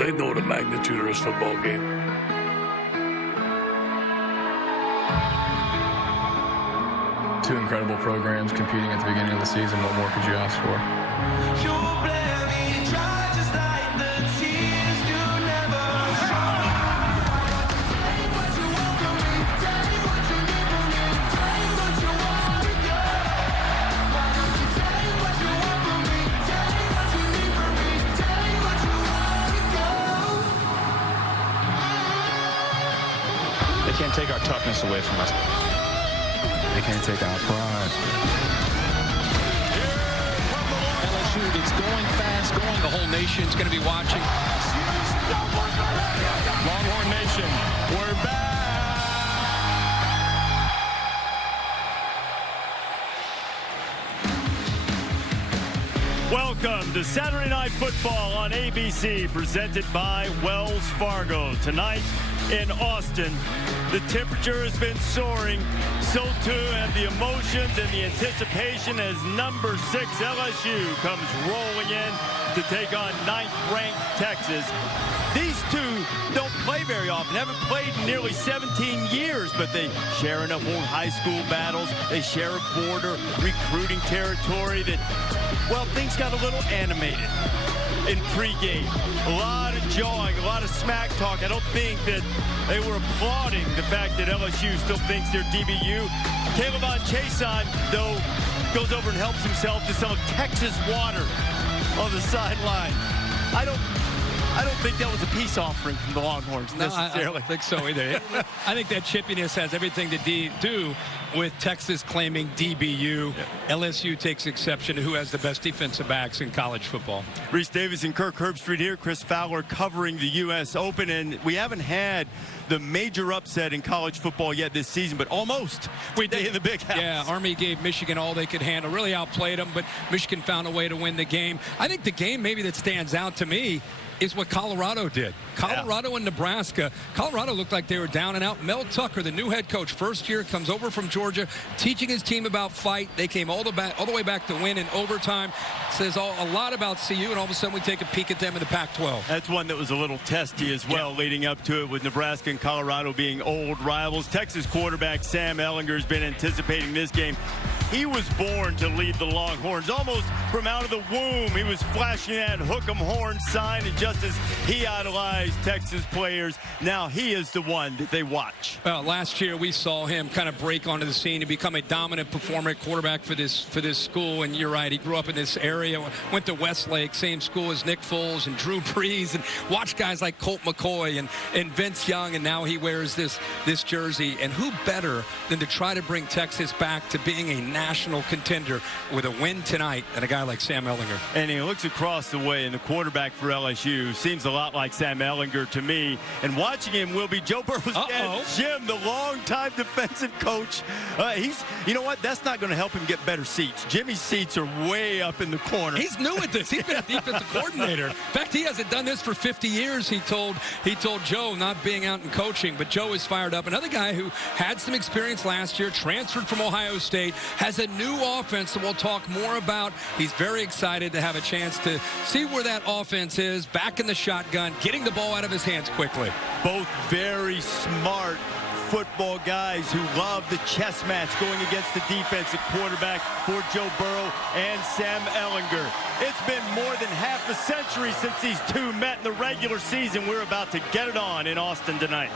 They know the magnitude of this football game. Two incredible programs competing at the beginning of the season. What more could you ask for? They can't take our toughness away from us. They can't take our pride. LSU, it's going fast, going. The whole nation's going to be watching. Longhorn Nation, we're back. Welcome to Saturday Night Football on ABC, presented by Wells Fargo. Tonight in Austin, the temperature has been soaring. So too have the emotions and the anticipation as number 6 LSU comes rolling in to take on 9th-ranked Texas. These two don't play very often, haven't played in nearly 17 years, but they share enough old high school battles. They share a border recruiting territory that, well, things got a little animated in pregame. A lot of jawing, a lot of smack talk. I don't think that they were applauding the fact that LSU still thinks they're DBU. Caleb Chason, though, goes over and helps himself to some of Texas water on the sideline. I don't think that was a peace offering from the Longhorns necessarily. I don't think so either. I think that chippiness has everything to do with Texas claiming DBU. Yeah. LSU takes exception to who has the best defensive backs in college football. Reese Davis and Kirk Herbstreit here. Chris Fowler covering the U.S. Open. And we haven't had the major upset in college football yet this season, but almost. We did in the big house. Yeah, Army gave Michigan all they could handle. Really outplayed them, but Michigan found a way to win the game. I think the game maybe that stands out to me is what Colorado did. Colorado and Nebraska. Colorado looked like they were down and out. Mel Tucker, the new head coach, first year, comes over from Georgia, teaching his team about fight. They came all the way back to win in overtime. Says a lot about CU, and all of a sudden we take a peek at them in the Pac-12. That's one that was a little testy as well, leading up to it, with Nebraska and Colorado being old rivals. Texas quarterback Sam Ehlinger has been anticipating this game. He was born to lead the Longhorns. Almost from out of the womb, he was flashing that hook 'em horn sign, and just as he idolized Texas players, now he is the one that they watch. Well, last year we saw him kind of break onto the scene and become a dominant performer at quarterback for this school. And you're right, he grew up in this area, went to Westlake, same school as Nick Foles and Drew Brees, and watched guys like Colt McCoy and Vince Young, and now he wears this jersey. And who better than to try to bring Texas back to being a national contender with a win tonight than a guy like Sam Ehlinger. And he looks across the way, and the quarterback for LSU seems a lot like Sam Ehlinger to me. And watching him will be Joe Burrow's dad, Jim, the longtime defensive coach. You know what? That's not going to help him get better seats. Jimmy's seats are way up in the corner. He's new at this. He's been a defensive coordinator. In fact, he hasn't done this for 50 years. He told Joe, not being out and coaching, but Joe is fired up. Another guy who had some experience last year, transferred from Ohio State, has a new offense that we'll talk more about. He's very excited to have a chance to see where that offense is, back in the shotgun, getting the ball out of his hands quickly. Both very smart football guys who love the chess match going against the defense at quarterback for Joe Burrow and Sam Ehlinger. It's been more than half a century since these two met in the regular season. We're about to get it on in Austin tonight.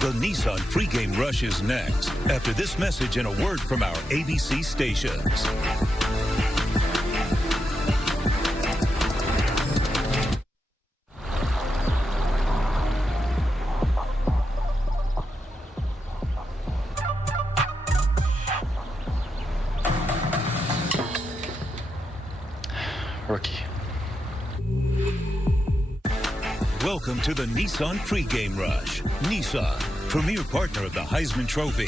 The Nissan pregame rush is next, after this message and a word from our ABC stations. Rookie. Welcome to the Nissan pregame rush. Nissan, premier partner of the Heisman Trophy.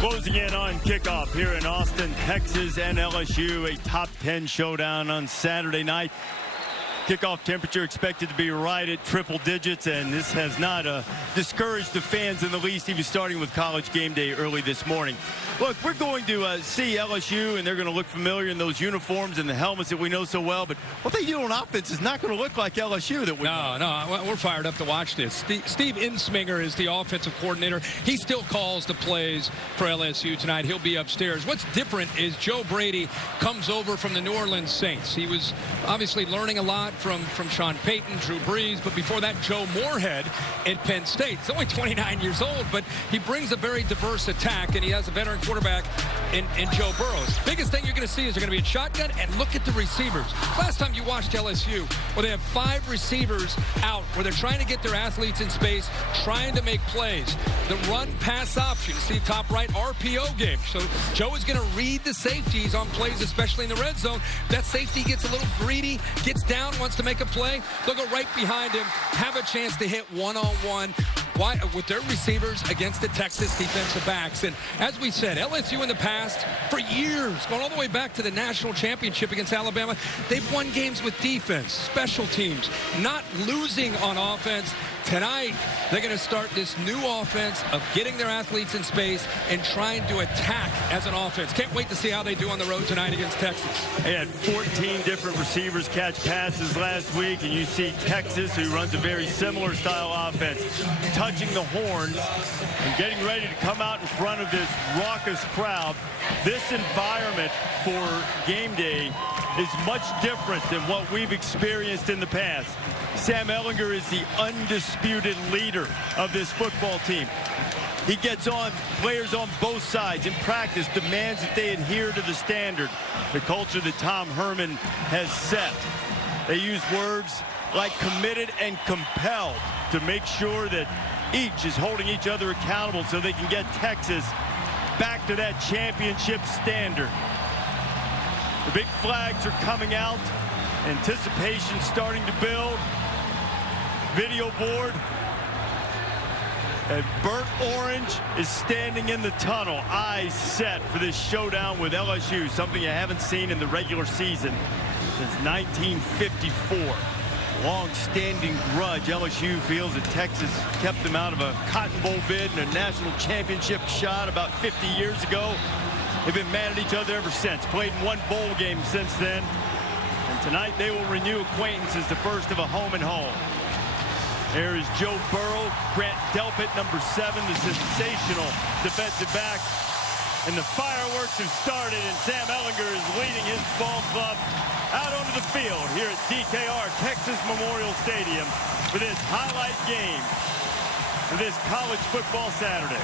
Closing in on kickoff here in Austin, Texas and LSU, a top 10 showdown on Saturday night. Kickoff temperature expected to be right at triple digits, and this has not discouraged the fans in the least, even starting with College game day early this morning. Look, we're going to see LSU, and they're going to look familiar in those uniforms and the helmets that we know so well, but what they do on offense is not going to look like LSU. No, we're fired up to watch this. Steve Insminger is the offensive coordinator. He still calls the plays for LSU tonight. He'll be upstairs. What's different is Joe Brady comes over from the New Orleans Saints. He was obviously learning a lot from Sean Payton, Drew Brees, but before that, Joe Moorhead at Penn State. He's only 29 years old, but he brings a very diverse attack, and he has a veteran quarterback in Joe Burrows. Biggest thing you're going to see is they're going to be a shotgun, and look at the receivers. Last time you watched LSU, well, they have 5 receivers out where they're trying to get their athletes in space, trying to make plays. The run-pass option, you see top right, RPO game. So Joe is going to read the safeties on plays, especially in the red zone. That safety gets a little greedy, gets down, wants to make a play. They'll go right behind him, have a chance to hit one-on-one with their receivers against the Texas defensive backs. And as we said, LSU in the past, for years, going all the way back to the national championship against Alabama, they've won games with defense, special teams, not losing on offense. Tonight, they're going to start this new offense of getting their athletes in space and trying to attack as an offense. Can't wait to see how they do on the road tonight against Texas. They had 14 different receivers catch passes last week, and you see Texas, who runs a very similar style offense, touching the horns and getting ready to come out in front of this raucous crowd. This environment for game day is much different than what we've experienced in the past. Sam Ehlinger is the undisputed leader of this football team. He gets on players on both sides in practice, demands that they adhere to the standard, the culture that Tom Herman has set. They use words like committed and compelled to make sure that each is holding each other accountable so they can get Texas back to that championship standard. The big flags are coming out. Anticipation starting to build. Video board. And Burnt Orange is standing in the tunnel, eyes set for this showdown with LSU, something you haven't seen in the regular season since 1954. Long-standing grudge. LSU feels that Texas kept them out of a Cotton Bowl bid and a national championship shot about 50 years ago. They've been mad at each other ever since. Played in one bowl game since then. And tonight they will renew acquaintance as the first of a home and home. There is Joe Burrow, Grant Delpit, number 7, the sensational defensive back. And the fireworks have started, and Sam Ehlinger is leading his ball club out onto the field here at DKR, Texas Memorial Stadium, for this highlight game for this college football Saturday.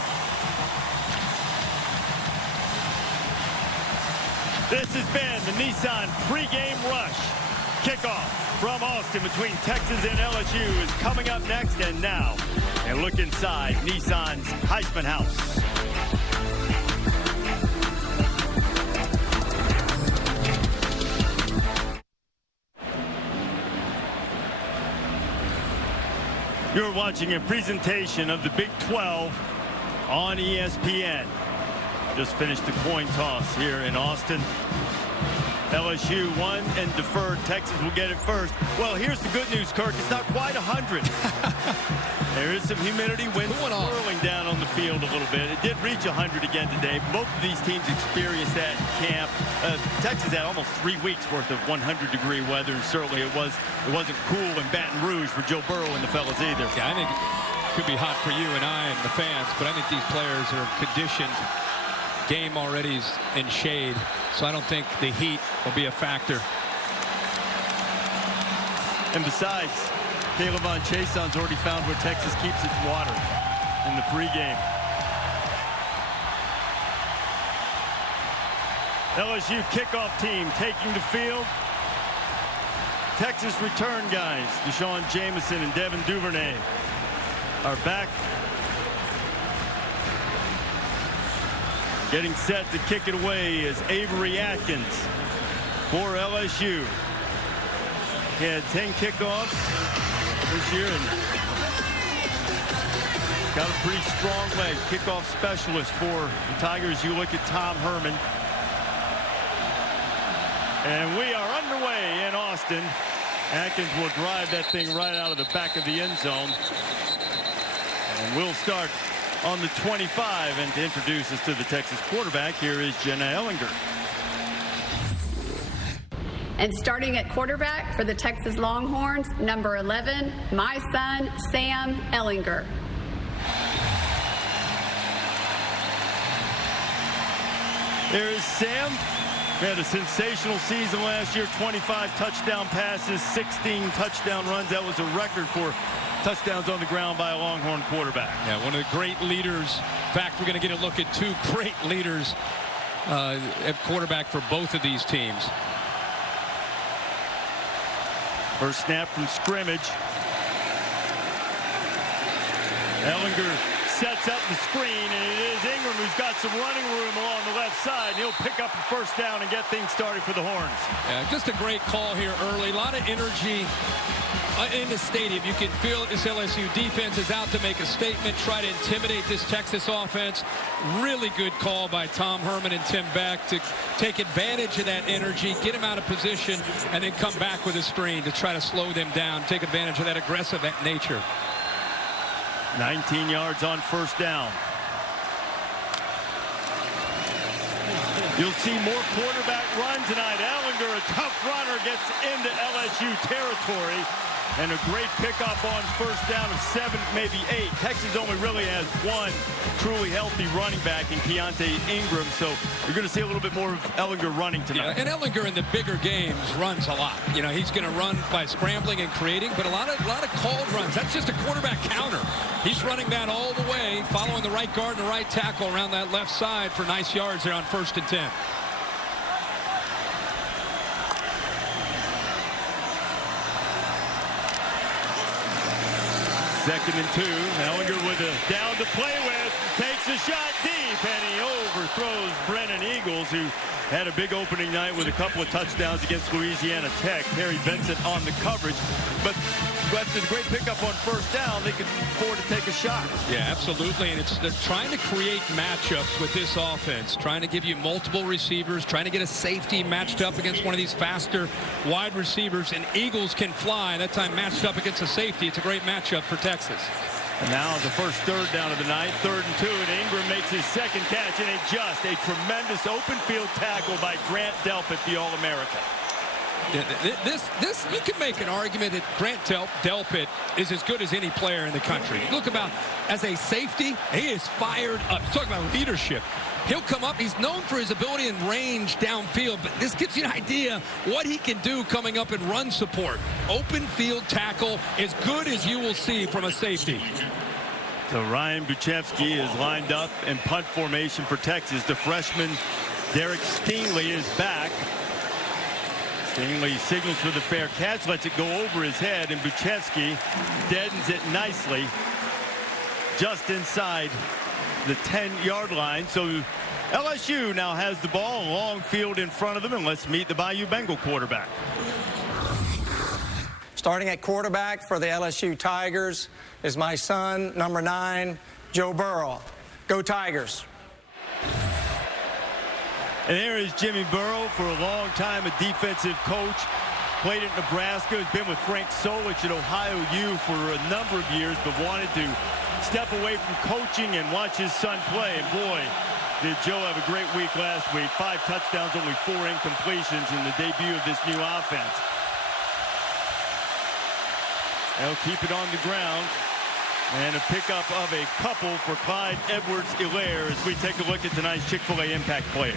This has been the Nissan pregame rush. Kickoff from Austin between Texas and LSU is coming up next. And now, a look inside Nissan's Heisman House. You're watching a presentation of the Big 12 on ESPN. Just finished the coin toss here in Austin. LSU won and deferred. Texas will get it first. Well, here's the good news, Kirk. It's not quite 100. There is some humidity, wind swirling down on the field a little bit. It did reach 100 again today. Both of these teams experienced that in camp. Texas had almost 3 weeks worth of 100-degree weather, and certainly it wasn't cool in Baton Rouge for Joe Burrow and the fellas either. Yeah, I think it could be hot for you and I and the fans, but I think these players are conditioned. Game already is in shade, so I don't think the heat will be a factor. And besides, Caleb Von Chason's already found where Texas keeps its water in the pregame. LSU kickoff team taking the field. Texas return guys, Deshaun Jameson and Devin Duvernay, are back. Getting set to kick it away is Avery Atkins for LSU. He had 10 kickoffs this year and got a pretty strong leg. Kickoff specialist for the Tigers. You look at Tom Herman. And we are underway in Austin Atkins will drive that thing right out of the back of the end zone. And we'll start on the 25. And to introduce us to the Texas quarterback, here is Jenna Ellinger. And starting at quarterback for the Texas Longhorns, number 11, my son, Sam Ellinger. There is Sam. He had a sensational season last year, 25 touchdown passes, 16 touchdown runs. That was a record for touchdowns on the ground by a Longhorn quarterback. Yeah, one of the great leaders. In fact, we're going to get a look at two great leaders at quarterback for both of these teams. First snap from scrimmage. Ellinger sets up the screen, and it is Ingram who's got some running room along the left side. He'll pick up a first down and get things started for the Horns. Yeah, just a great call here early. A lot of energy in the stadium. You can feel it. This LSU defense is out to make a statement, try to intimidate this Texas offense. Really good call by Tom Herman and Tim Beck to take advantage of that energy, get him out of position, and then come back with a screen to try to slow them down, take advantage of that aggressive nature. 19 yards on first down. You'll see more quarterback run tonight. Ellinger, a tough runner, gets into LSU territory. And a great pickup on first down of 7, maybe 8. Texas only really has one truly healthy running back in Keontae Ingram. So you're going to see a little bit more of Ellinger running tonight. Yeah, and Ellinger in the bigger games runs a lot. You know, he's going to run by scrambling and creating, but a lot of called runs. That's just a quarterback counter. He's running that all the way, following the right guard and the right tackle around that left side for nice yards there on 1st and 10. Second and 2. Ellinger with a down to play with. Takes a shot deep, and he overthrows Brennan Eagles, who had a big opening night with a couple of touchdowns against Louisiana Tech. Perry Vincent on the coverage. But after the great pickup on first down, they could afford to take a shot. Yeah, absolutely. And they're trying to create matchups with this offense, trying to give you multiple receivers, trying to get a safety matched up against one of these faster wide receivers. And Eagles can fly. That time matched up against a safety. It's a great matchup for Texas. And now the first third down of the night, 3rd and 2, and Ingram makes his second catch, and just a tremendous open field tackle by Grant Delpit, the All-American. This you can make an argument that Grant Delpit is as good as any player in the country. Look about as a safety, he is fired up. Talk about leadership. He'll come up. He's known for his ability and range downfield, but this gives you an idea what he can do coming up in run support. Open field tackle, as good as you will see from a safety. So Ryan Buchevsky is lined up in punt formation for Texas. The freshman Derek Stingley is back. Stingley signals for the fair catch, lets it go over his head, and Buchevsky deadens it nicely just inside the 10-yard line. So LSU now has the ball, a long field in front of them, and let's meet the Bayou Bengal quarterback. Starting at quarterback for the LSU Tigers is my son, number 9, Joe Burrow. Go Tigers. And there is Jimmy Burrow, for a long time a defensive coach. Played at Nebraska, has been with Frank Solich at Ohio U for a number of years, but wanted to step away from coaching and watch his son play. And boy, did Joe have a great week last week. 5 touchdowns, only 4 incompletions in the debut of this new offense. They'll keep it on the ground. And a pickup of a couple for Clyde Edwards-Helaire as we take a look at tonight's Chick-fil-A impact players.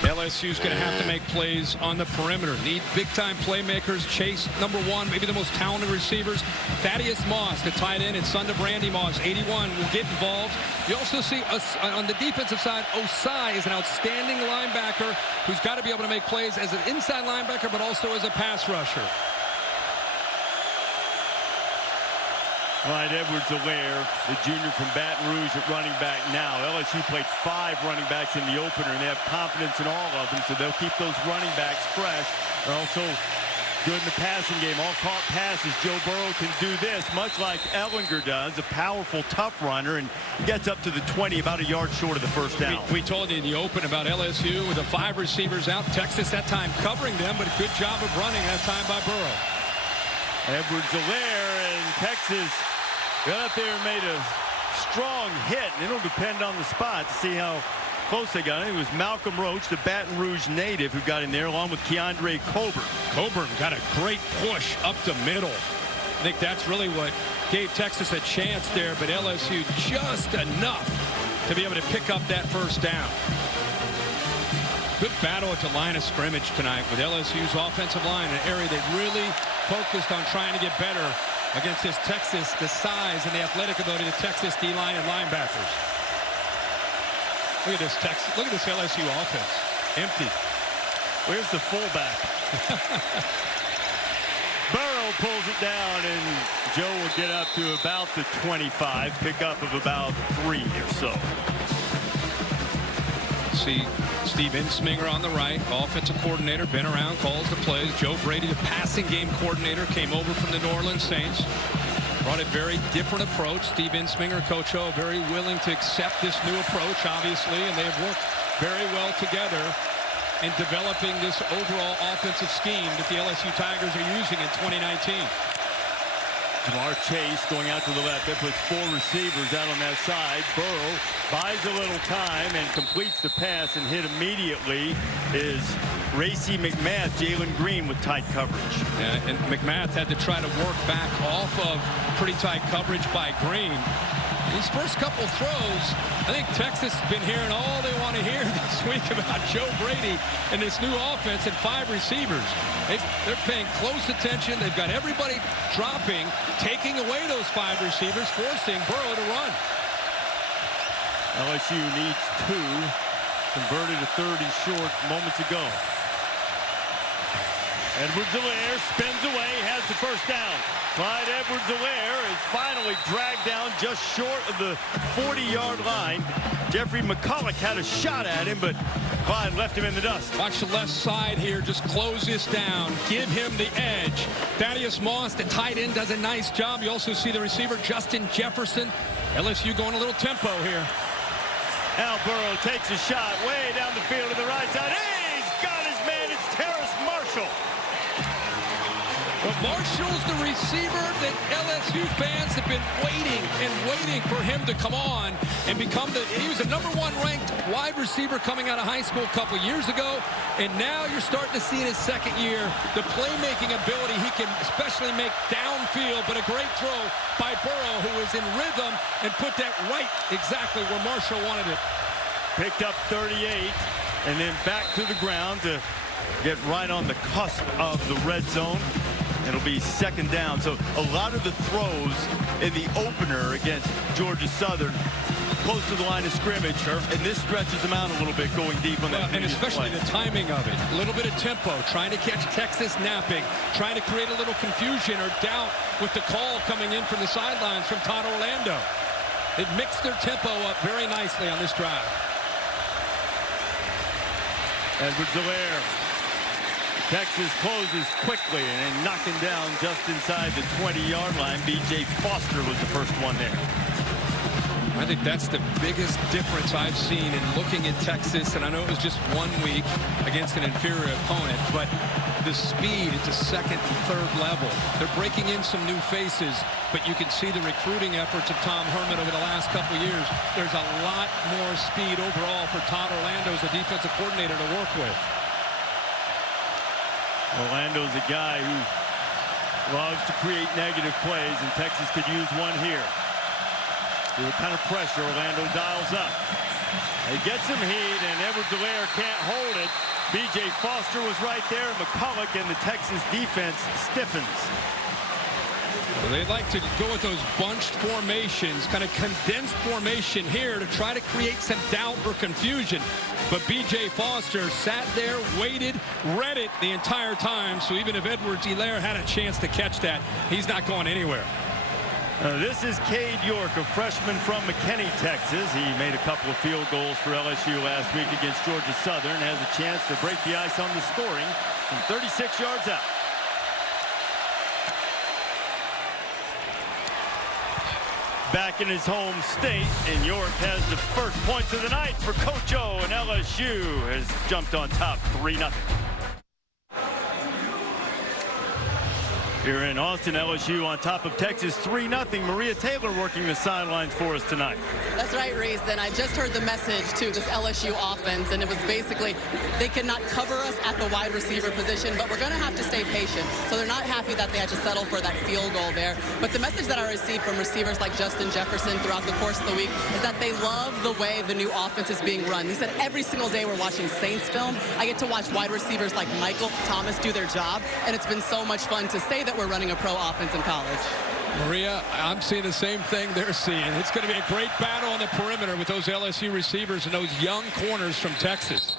LSU's going to have to make plays on the perimeter. Need big-time playmakers. Chase, number 1, maybe the most talented receivers. Thaddeus Moss, the tight end, and son of Randy Moss, 81, will get involved. You also see us on the defensive side, Osai is an outstanding linebacker who's got to be able to make plays as an inside linebacker, but also as a pass rusher. Clyde Edwards-Helaire, the junior from Baton Rouge at running back now. LSU played 5 running backs in the opener, and they have confidence in all of them, so they'll keep those running backs fresh. They're also good in the passing game. All caught passes. Joe Burrow can do this, much like Ellinger does, a powerful, tough runner, and gets up to the 20, about a yard short of the first down. We told you in the open about LSU with the 5 receivers out. Texas that time covering them, but a good job of running that time by Burrow. Edwards-Helaire, and Texas got up there and made a strong hit. And it'll depend on the spot to see how close they got. I think it was Malcolm Roach, the Baton Rouge native, who got in there along with Keandre Coburn. Coburn got a great push up the middle. I think that's really what gave Texas a chance there, but LSU just enough to be able to pick up that first down. Good battle at the line of scrimmage tonight with LSU's offensive line, an area they really focused on trying to get better against this Texas, the size and the athletic ability of the Texas D-line and linebackers. Look at this Texas, look at this LSU offense. Empty. Where's the fullback? Burrow pulls it down, and Joe will get up to about the 25, pickup of about 3 or so. See Steve Insminger on the right, offensive coordinator, been around, calls the plays. Joe Brady, the passing game coordinator, came over from the New Orleans Saints. Brought a very different approach. Steve Insminger, Coach O, very willing to accept this new approach, obviously, and they have worked very well together in developing this overall offensive scheme that the LSU Tigers are using in 2019. Jamar Chase going out to the left. That puts 4 receivers out on that side. Burrow buys a little time and completes the pass, and hit immediately is Racy McMath, Jalen Green with tight coverage. Yeah, and McMath had to try to work back off of pretty tight coverage by Green. These first couple throws, I think Texas has been hearing all they want to hear this week about Joe Brady and this new offense and 5 receivers. They're paying close attention. They've got everybody dropping, taking away those 5 receivers, forcing Burrow to run. LSU needs 2. Converted a 30 short moments ago. Edwards-Helaire spins away, has the first down. Clyde Edwards-Helaire is finally dragged down just short of the 40-yard line. Jeffrey McCulloch had a shot at him, but Clyde left him in the dust. Watch the left side here. Just close this down. Give him the edge. Thaddeus Moss, the tight end, does a nice job. You also see the receiver, Justin Jefferson. LSU going a little tempo here. Al Burrow takes a shot way down the field to the right side. Hey, he's got his man. It's Terrace Marshall. But Marshall's the receiver that LSU fans have been waiting and waiting for him to come on and become he was the #1 ranked wide receiver coming out of high school a couple years ago, and now you're starting to see in his second year the playmaking ability he can especially make downfield, but a great throw by Burrow, who is in rhythm and put that right exactly where Marshall wanted it. Picked up 38 and then back to the ground to get right on the cusp of the red zone. It'll be second down. So a lot of the throws in the opener against Georgia Southern close to the line of scrimmage, and this stretches them out a little bit going deep on that. And especially the timing of it. A little bit of tempo, trying to catch Texas napping, trying to create a little confusion or doubt with the call coming in from the sidelines from Todd Orlando. It mixed their tempo up very nicely on this drive. Edwards-Helaire. Texas closes quickly and knocking down just inside the 20-yard line. B.J. Foster was the first one there. I think that's the biggest difference I've seen in looking at Texas, and I know it was just 1 week against an inferior opponent, but the speed at the second and third level. They're breaking in some new faces, but you can see the recruiting efforts of Tom Herman over the last couple of years. There's a lot more speed overall for Todd Orlando as a defensive coordinator to work with. Orlando's a guy who loves to create negative plays, and Texas could use one here. See what kind of pressure Orlando dials up. He gets some heat, and Edwards-Helaire can't hold it. B.J. Foster was right there. McCulloch, and the Texas defense stiffens. Well, they like to go with those bunched formations, kind of condensed formation here to try to create some doubt or confusion. But B.J. Foster sat there, waited, read it the entire time. So even if Edwards-Helaire had a chance to catch that, he's not going anywhere. This is Cade York, a freshman from McKinney, Texas. He made a couple of field goals for LSU last week against Georgia Southern. Has a chance to break the ice on the scoring from 36 yards out. Back in his home state, and York has the first points of the night for Coach O, and LSU has jumped on top 3-0. Here in Austin, LSU on top of Texas 3-0. Maria Taylor working the sidelines for us tonight. That's right, Reese. And I just heard the message to this LSU offense, and it was basically they cannot cover us at the wide receiver position, but we're going to have to stay patient. So they're not happy that they had to settle for that field goal there. But the message that I received from receivers like Justin Jefferson throughout the course of the week is that they love the way the new offense is being run. He said every single day we're watching Saints film, I get to watch wide receivers like Michael Thomas do their job, and it's been so much fun to say that we're running a pro offense in college. Maria, I'm seeing the same thing they're seeing. It's going to be a great battle on the perimeter with those LSU receivers and those young corners from Texas.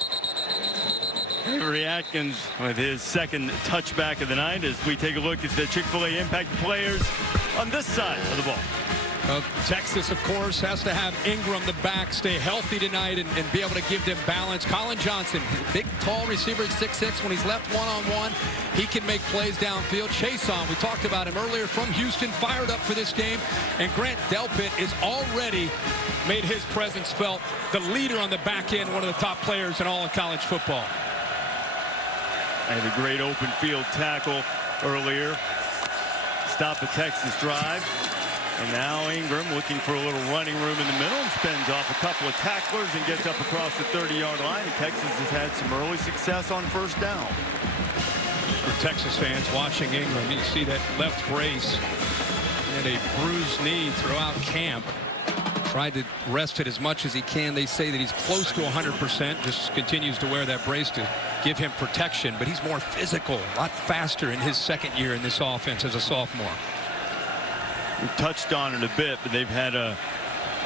Avery Atkins with his second touchback of the night as we take a look at the Chick-fil-A impact players on this side of the ball. Texas, of course, has to have Ingram, the back, stay healthy tonight and be able to give them balance. Colin Johnson, big, tall receiver at 6'6". When he's left one-on-one, he can make plays downfield. Chason, we talked about him earlier from Houston, fired up for this game. And Grant Delpit is already made his presence felt. The leader on the back end, one of the top players in all of college football. And a great open field tackle earlier. Stop the Texas drive. And now Ingram looking for a little running room in the middle and spins off a couple of tacklers and gets up across the 30-yard line. And Texas has had some early success on first down. For Texas fans watching Ingram, you see that left brace and a bruised knee throughout camp. Tried to rest it as much as he can. They say that he's close to 100%. Just continues to wear that brace to give him protection. But he's more physical, a lot faster in his second year in this offense as a sophomore. We've touched on it a bit, but they've had a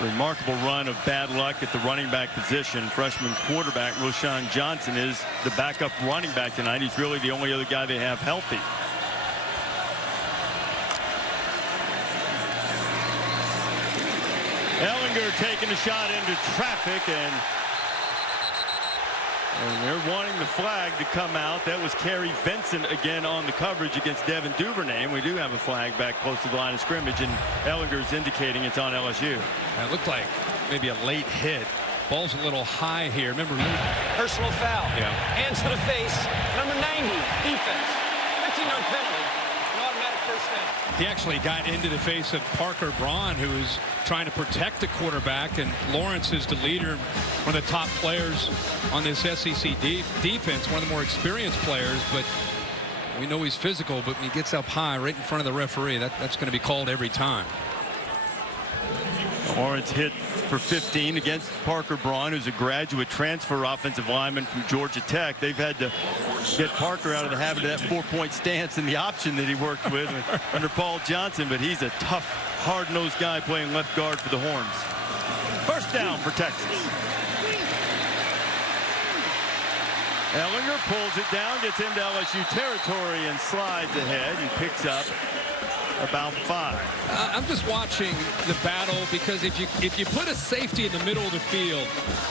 remarkable run of bad luck at the running back position. Freshman quarterback Roschon Johnson is the backup running back tonight. He's really the only other guy they have healthy. Ellinger taking a shot into traffic, and they're wanting the flag to come out. That was Kerry Vincent again on the coverage against Devin Duvernay. And we do have a flag back close to the line of scrimmage, and Ellinger's indicating it's on LSU. It looked like maybe a late hit. Ball's a little high here. Remember, personal foul. Yeah. Hands to the face. Number 90, defense. 15-yard penalty. An automatic first down. He actually got into the face of Parker Braun, who is trying to protect the quarterback, and Lawrence is the leader, one of the top players on this SEC defense, one of the more experienced players, but we know he's physical, but when he gets up high right in front of the referee, that's going to be called every time. Lawrence hit for 15 against Parker Braun, who's a graduate transfer offensive lineman from Georgia Tech. They've had to get Parker out of the habit of that 4-point stance and the option that he worked with under Paul Johnson, but he's a tough, hard-nosed guy playing left guard for the Horns. First down for Texas. Ellinger pulls it down, gets into LSU territory and slides ahead and picks up about 5. I'm just watching the battle because if you put a safety in the middle of the field,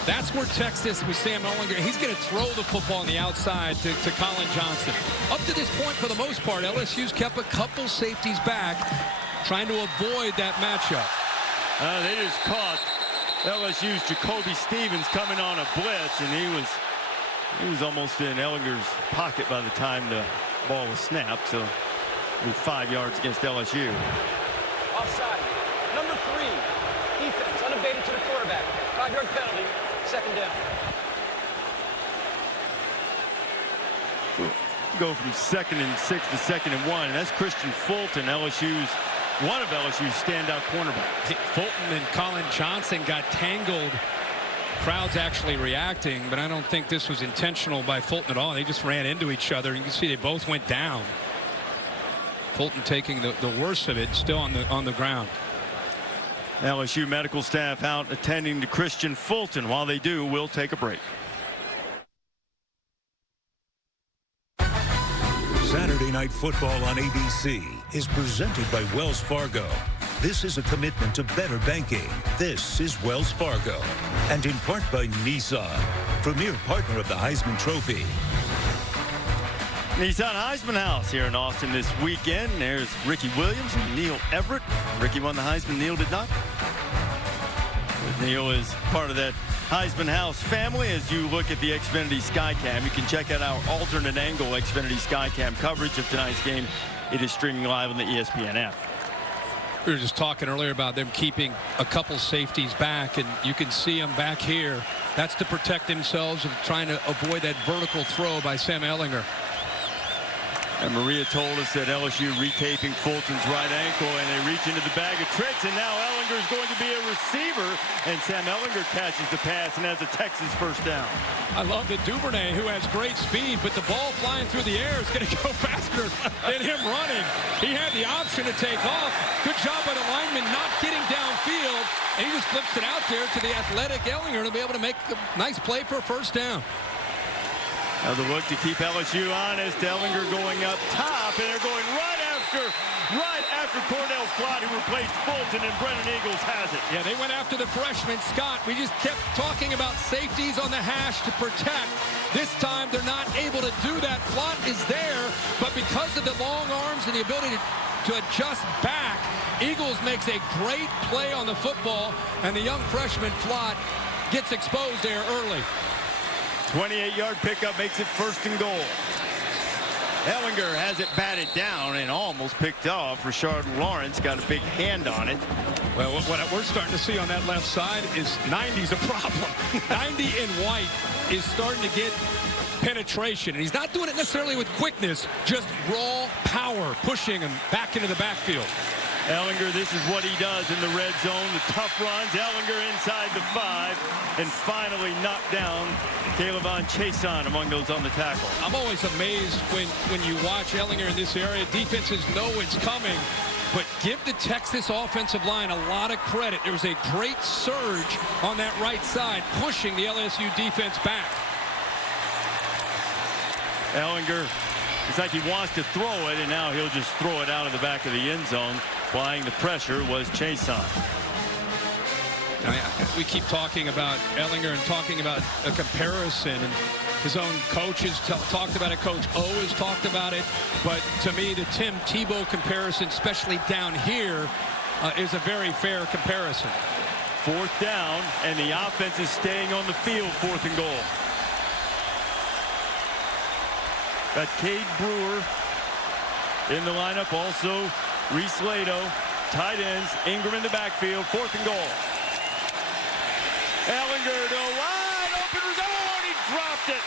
that's where Texas with Sam Ellinger, he's going to throw the football on the outside to Colin Johnson. Up to this point, for the most part, LSU's kept a couple safeties back, trying to avoid that matchup. They just caught LSU's Jacoby Stevens coming on a blitz, and he was almost in Ellinger's pocket by the time the ball was snapped. So with 5 yards against LSU. Offside. Number 3, defense, unabated to the quarterback. 5-yard penalty, second down. Go from 2nd and 6 to 2nd and 1, and that's Christian Fulton, one of LSU's standout cornerbacks. Fulton and Colin Johnson got tangled. Crowd's actually reacting, but I don't think this was intentional by Fulton at all. They just ran into each other. You can see they both went down. Fulton taking the worst of it, still on the ground. LSU medical staff out attending to Christian Fulton. While they do, we'll take a break. Saturday Night Football on ABC is presented by Wells Fargo. This is a commitment to better banking. This is Wells Fargo. And in part by Nissan, premier partner of the Heisman Trophy. Nissan Heisman House here in Austin this weekend. There's Ricky Williams and Neil Everett. Ricky won the Heisman, Neil did not. But Neil is part of that Heisman House family. As you look at the Xfinity Skycam, you can check out our alternate angle Xfinity Skycam coverage of tonight's game it is streaming live on the ESPN app. We were just talking earlier about them keeping a couple safeties back, and you can see them back here. That's to protect themselves of trying to avoid that vertical throw by Sam Ehlinger. And Maria told us that LSU retaping Fulton's right ankle, and they reach into the bag of tricks, and now Ehlinger is going to be a receiver, and Sam Ehlinger catches the pass and has a Texas first down. I love that Duvernay, who has great speed, but the ball flying through the air is going to go faster than him running. He had the option to take off. Good job by the lineman not getting downfield, and he just flips it out there to the athletic Ehlinger to be able to make a nice play for a first down. Now the look to keep LSU honest. Ehlinger going up top, and they're going right after Cordell Flott, who replaced Fulton, and Brennan Eagles has it. Yeah, they went after the freshman, Scott. We just kept talking about safeties on the hash to protect. This time, they're not able to do that. Flott is there, but because of the long arms and the ability to adjust back, Eagles makes a great play on the football, and the young freshman, Flott, gets exposed there early. 28-yard pickup makes it first and goal. Ehlinger has it batted down and almost picked off. Rashard Lawrence got a big hand on it. Well, what we're starting to see on that left side is 90's a problem. 90 in white is starting to get penetration. And he's not doing it necessarily with quickness, just raw power, pushing him back into the backfield. Ehlinger, this is what he does in the red zone. The tough runs. Ehlinger inside the 5 and finally knocked down Calebon Chason among those on the tackle. I'm always amazed when you watch Ehlinger in this area. Defenses know it's coming, but give the Texas offensive line a lot of credit. There was a great surge on that right side, pushing the LSU defense back. Ehlinger, it's like he wants to throw it, and now he'll just throw it out of the back of the end zone. Applying the pressure was Chason. We keep talking about Ehlinger and talking about a comparison, and his own coach has talked about it. Coach O has talked about it. But to me, the Tim Tebow comparison, especially down here, is a very fair comparison. Fourth down, and the offense is staying on the field, fourth and goal. Got Cade Brewer in the lineup. Also, Reese Lato, tight ends. Ingram in the backfield, fourth and goal. Ehlinger to wide open zone. He dropped it.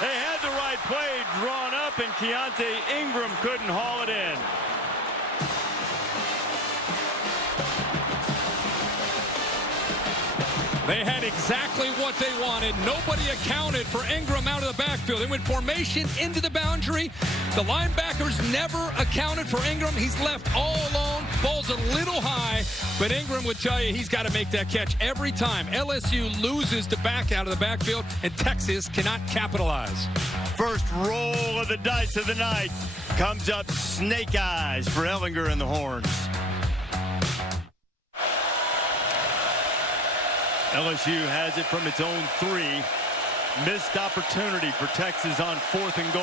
They had the right play drawn up, and Keontae Ingram couldn't haul it in. They had exactly what they wanted. Nobody accounted for Ingram out of the backfield. They went formation into the boundary. The linebackers never accounted for Ingram. He's left all alone. Ball's a little high, but Ingram would tell you he's got to make that catch every time. LSU loses the back out of the backfield, and Texas cannot capitalize. First roll of the dice of the night comes up snake eyes for Ehlinger and the Horns. LSU has it from its own 3. Missed opportunity for Texas on fourth and goal.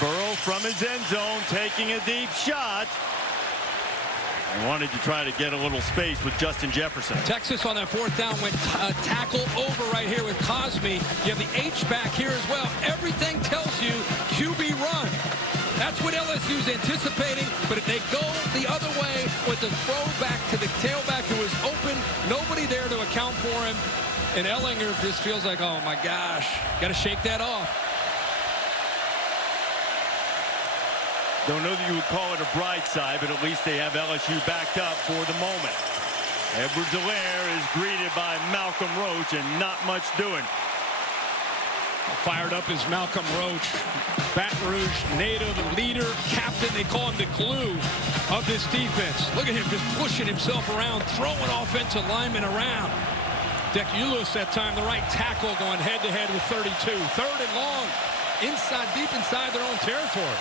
Burrow from his end zone taking a deep shot. He wanted to try to get a little space with Justin Jefferson. Texas on that fourth down went tackle over right here with Cosme. You have the H back here as well. Everything tells you QB run. That's what LSU's anticipating, but if they go the other way with the throw back to the tailback who is open, nobody there to account for him, and Ehlinger just feels like, oh my gosh, got to shake that off. Don't know that you would call it a bright side, but at least they have LSU backed up for the moment. Edwards-Helaire is greeted by Malcolm Roach, and not much doing. Fired up is Malcolm Roach, Baton Rouge native, leader, captain. They call him the glue of this defense. Look at him just pushing himself around, throwing offensive linemen around. Dekulis that time, the right tackle, going head-to-head with 32. Third and long, deep inside their own territory.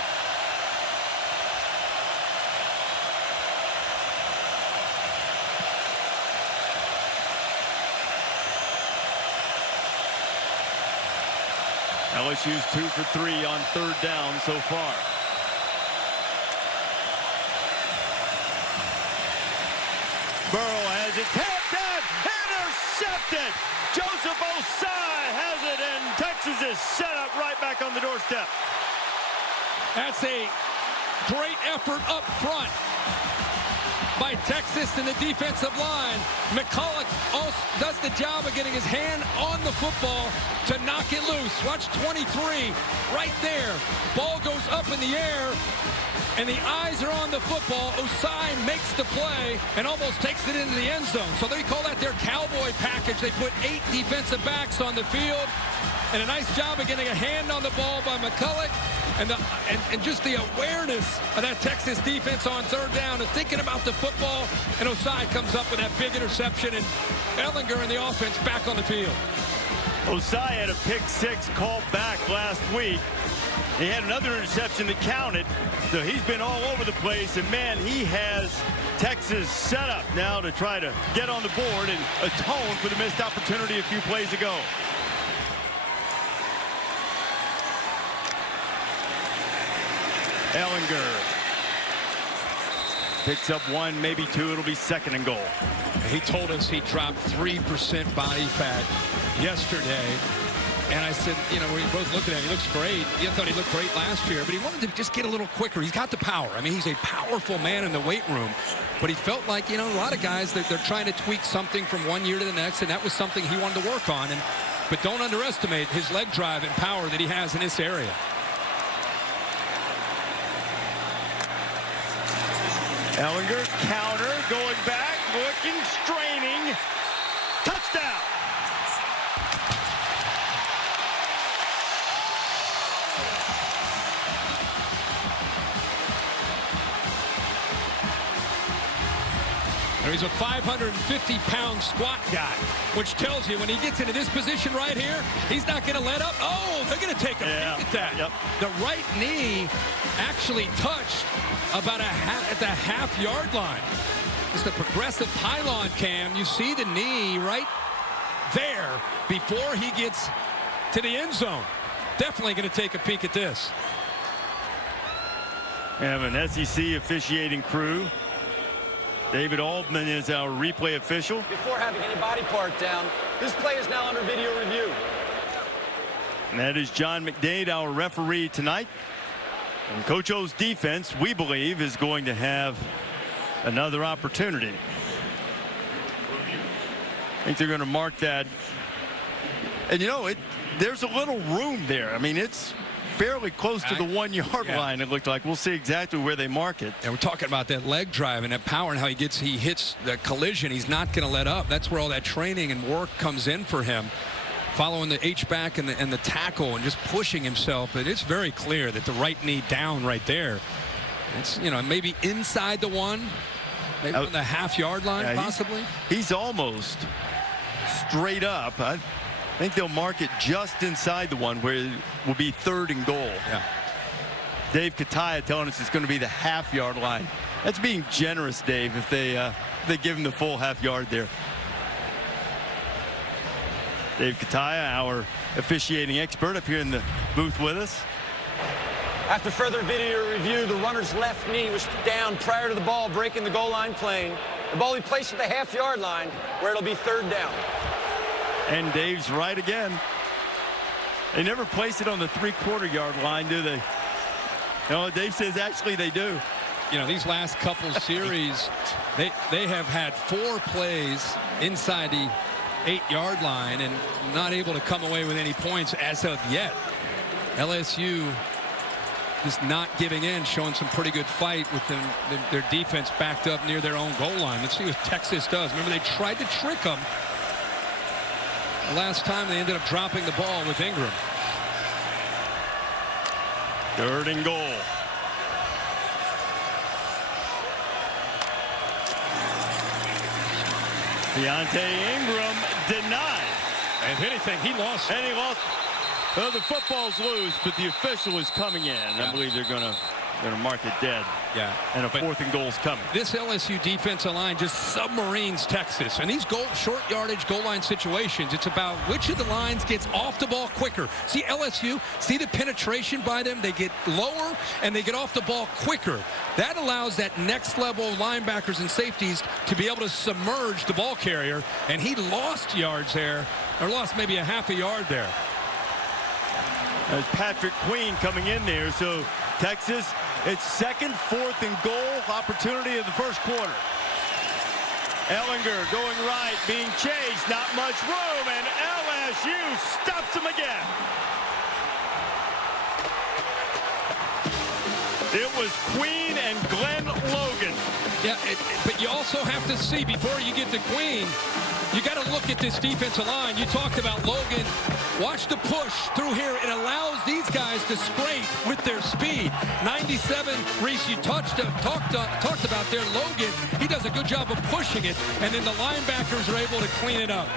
LSU's 2 for 3 on third down so far. Burrow has it tapped out, intercepted. Joseph Osai has it, and Texas is set up right back on the doorstep. That's a great effort up front by Texas in the defensive line. McCulloch also does the job of getting his hand on the football to knock it loose. Watch 23 right there. Ball goes up in the air, and the eyes are on the football. Osai makes the play and almost takes it into the end zone. So they call that their cowboy package. They put 8 defensive backs on the field, and a nice job of getting a hand on the ball by McCulloch. And just the awareness of that Texas defense on third down and thinking about the football. And Osai comes up with that big interception, and Ellinger and the offense back on the field. Osai had a pick 6 called back last week. He had another interception that counted, so he's been all over the place. And, man, he has Texas set up now to try to get on the board and atone for the missed opportunity a few plays ago. Ellinger picks up 1, maybe 2. It'll be 2nd and goal. He told us he dropped 3% body fat yesterday. And I said, you know, we both looked at him. He looks great. I thought he looked great last year, but he wanted to just get a little quicker. He's got the power. I mean, he's a powerful man in the weight room. But he felt like, you know, a lot of guys, they're trying to tweak something from one year to the next, and that was something he wanted to work on. But don't underestimate his leg drive and power that he has in this area. Ellinger, counter, going back, looking, straining. Touchdown! He's a 550-pound squat guy, which tells you when he gets into this position right here, he's not going to let up. Oh, they're going to take a peek at that. Yep. The right knee actually touched about at the half-yard line. It's the progressive pylon cam. You see the knee right there before he gets to the end zone. Definitely going to take a peek at this. We have an SEC officiating crew. David Altman is our replay official. Before having any body part down, this play is now under video review. And that is John McDade, our referee tonight. And Coach O's defense, we believe, is going to have another opportunity. I think they're going to mark that. And, you know, there's a little room there. I mean, it's fairly close to the 1-yard line, it looked like. We'll see exactly where they mark it. And we're talking about that leg drive and that power and how he hits the collision. He's not going to let up. That's where all that training and work comes in for him. Following the H-back and the tackle and just pushing himself. But it's very clear that the right knee down right there. It's, you know, maybe inside the 1, maybe on the half-yard line, possibly. He's almost straight up. I think they'll mark it just inside the 1 where it will be 3rd and goal. Yeah. Dave Kataya telling us it's going to be the half-yard line. That's being generous, Dave, if they give him the full half-yard there. Dave Kataya, our officiating expert, up here in the booth with us. After further video review, the runner's left knee was down prior to the ball breaking the goal line plane. The ball will be placed at the half-yard line where it'll be 3rd down. And Dave's right again. They never place it on the 3/4-yard line, do they? No, Dave says actually they do. You know, these last couple series, they have had 4 plays inside the 8-yard line and not able to come away with any points as of yet. LSU just not giving in, showing some pretty good fight with their defense backed up near their own goal line. Let's see what Texas does. Remember, they tried to trick them. The last time they ended up dropping the ball with Ingram. 3rd and goal. Deontay Ingram denied. And if anything, he lost. And he lost. Well, the football's loose, but the official is coming in. I believe they're going to Going to mark it dead. Yeah. And a 4th and goal is coming. This LSU defensive line just submarines Texas. And these short yardage goal line situations, it's about which of the lines gets off the ball quicker. See LSU, see the penetration by them? They get lower and they get off the ball quicker. That allows that next level of linebackers and safeties to be able to submerge the ball carrier. And he lost yards there, or lost maybe a half a yard there. There's Patrick Queen coming in there. So Texas, it's 2nd, 4th and goal opportunity of the first quarter. Ellinger going right, being chased, not much room, and LSU stops him again. It was Queen and Glenn Logan. Yeah, but you also have to see, before you get to Queen, you got to look at this defensive line. You talked about Logan. Watch the push through here. It allows these guys to scrape with their speed. 97, Reese, you talked about there. Logan, he does a good job of pushing it, and then the linebackers are able to clean it up.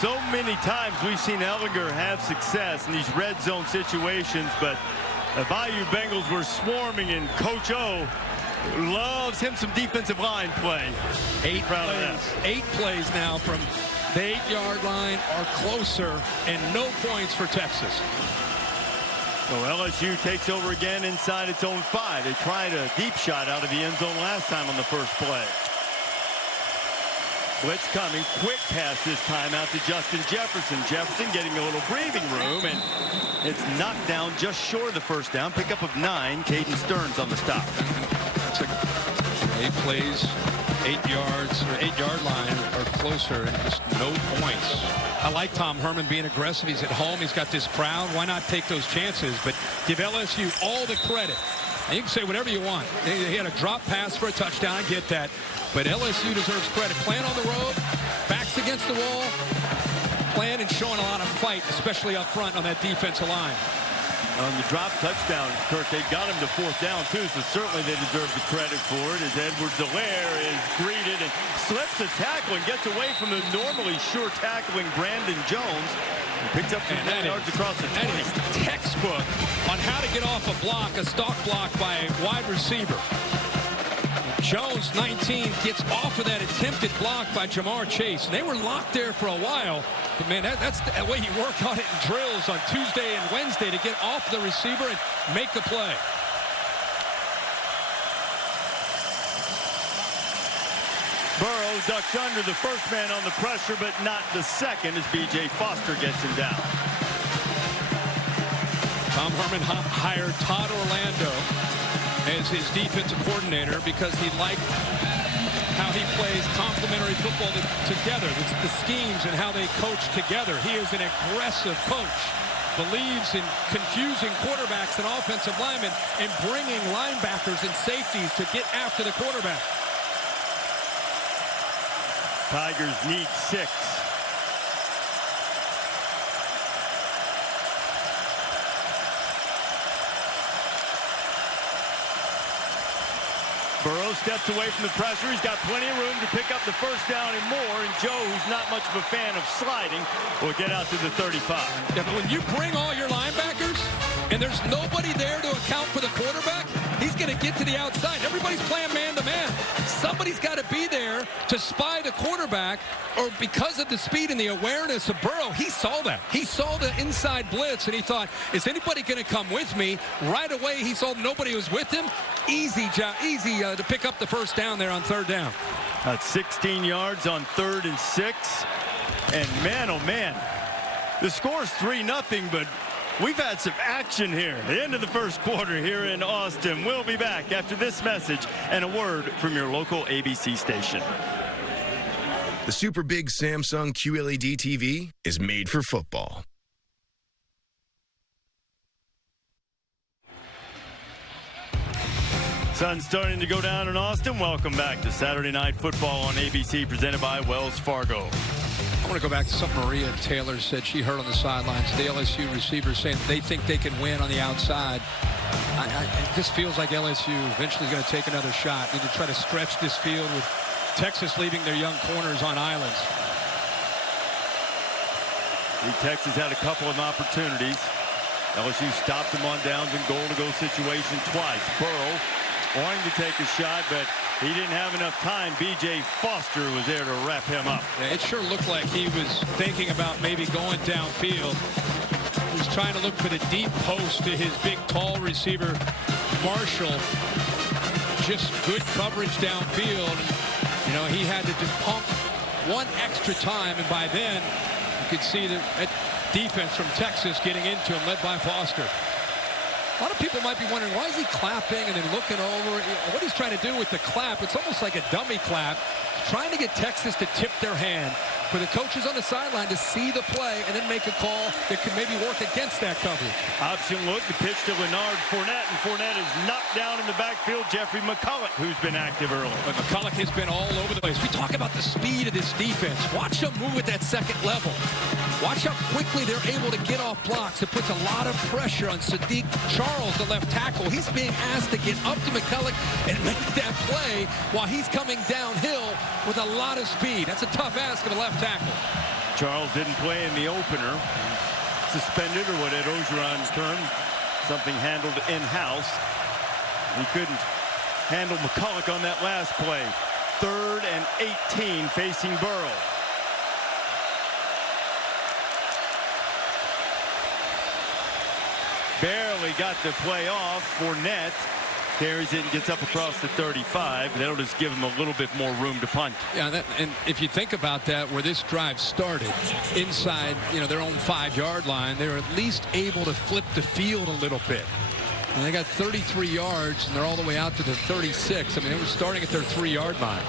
So many times we've seen Ellinger have success in these red zone situations, but the Bayou Bengals were swarming, and Coach O loves him some defensive line play. 8 plays now from the 8-yard line or closer, and no points for Texas. So LSU takes over again inside its own 5. They tried a deep shot out of the end zone last time on the first play. Blitz coming, quick pass this time out to Justin Jefferson. Jefferson getting a little breathing room, and it's knocked down just short of the first down. Pickup of 9, Caden Stearns on the stop. That's 8 plays, 8 yards, or 8-yard line or closer, and just no points. I like Tom Herman being aggressive. He's at home. He's got this crowd. Why not take those chances? But give LSU all the credit. And you can say whatever you want. He had a drop pass for a touchdown. I get that. But LSU deserves credit. Playing on the road, backs against the wall, playing and showing a lot of fight, especially up front on that defensive line. On the drop touchdown, Kirk, they got him to 4th down, too, so certainly they deserve the credit for it, as Edwards-Helaire is greeted and slips the tackle and gets away from the normally sure tackling Brandon Jones. And picks up some yards across the 20. That is textbook on how to get off a block, a stalk block by a wide receiver. Jones, 19, gets off of that attempted block by Jamar Chase. And they were locked there for a while. But, man, that's the way he worked on it in drills on Tuesday and Wednesday to get off the receiver and make the play. Burrow ducks under the first man on the pressure, but not the second as B.J. Foster gets him down. Tom Herman hired Todd Orlando as his defensive coordinator because he liked how he plays complementary football together. It's the schemes and how they coach together. He is an aggressive coach. Believes in confusing quarterbacks and offensive linemen and bringing linebackers and safeties to get after the quarterback. Tigers need 6. Burrow steps away from the pressure. He's got plenty of room to pick up the first down and more. And Joe, who's not much of a fan of sliding, will get out to the 35. Yeah, but when you bring all your linebackers and there's nobody there to account for the quarterback, he's going to get to the outside. Everybody's playing man-to-man. Somebody's got to be there to spy the quarterback, or because of the speed and the awareness of Burrow, he saw that. He saw the inside blitz, and he thought, is anybody going to come with me? Right away, he saw nobody was with him. Easy to pick up the first down there on 3rd down. 16 yards on 3rd and 6. And man, oh man, the score's 3-0, but we've had some action here. The end of the first quarter here in Austin. We'll be back after this message and a word from your local ABC station. The super big Samsung QLED TV is made for football. Sun's starting to go down in Austin. Welcome back to Saturday Night Football on ABC, presented by Wells Fargo. I want to go back to something Maria Taylor said she heard on the sidelines. The LSU receivers saying they think they can win on the outside. It just feels like LSU eventually is going to take another shot. Need to try to stretch this field with Texas leaving their young corners on islands. Texas had a couple of opportunities. LSU stopped him on downs and goal-to-go situation twice. Burrow wanting to take a shot, but he didn't have enough time. B.J. Foster was there to wrap him up. Yeah, it sure looked like he was thinking about maybe going downfield. He was trying to look for the deep post to his big, tall receiver, Marshall. Just good coverage downfield. And, he had to just pump one extra time, and by then you could see that defense from Texas getting into him, led by Foster. A lot of people might be wondering, why is he clapping and then looking over? What he's trying to do with the clap, it's almost like a dummy clap, trying to get Texas to tip their hand for the coaches on the sideline to see the play and then make a call that could maybe work against that coverage. Option look, the pitch to Leonard Fournette, and Fournette is knocked down in the backfield. Jeffrey McCulloch, who's been active early. But McCulloch has been all over the place. We talk about the speed of this defense. Watch them move at that second level. Watch how quickly they're able to get off blocks. It puts a lot of pressure on Sadiq Charles, the left tackle. He's being asked to get up to McCulloch and make that play while he's coming downhill with a lot of speed. That's a tough ask of a left tackle. Charles didn't play in the opener. Suspended, or what Ed Ogeron termed something handled in-house. He couldn't handle McCulloch on that last play. 3rd and 18 facing Burrow. Barely got the play off. Fournette carries it and gets up across the 35. That'll just give him a little bit more room to punt. Yeah, and if you think about that, where this drive started, inside their own 5-yard line, they're at least able to flip the field a little bit. And they got 33 yards, and they're all the way out to the 36. I mean, they were starting at their 3-yard line.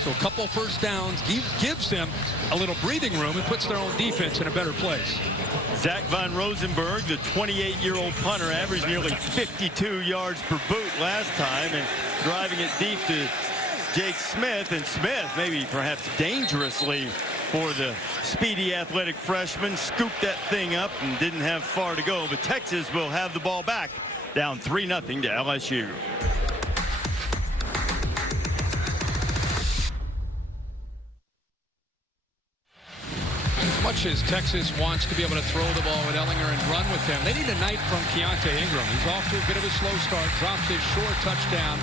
So a couple first downs gives them a little breathing room and puts their own defense in a better place. Zach Von Rosenberg, the 28-year-old punter, averaged nearly 52 yards per boot last time, and driving it deep to Jake Smith. And Smith, maybe perhaps dangerously for the speedy athletic freshman, scooped that thing up and didn't have far to go. But Texas will have the ball back, down 3-0 to LSU. Much as Texas wants to be able to throw the ball with Ellinger and run with them, they need a night from Keontae Ingram. He's off to a bit of a slow start, drops his short touchdown,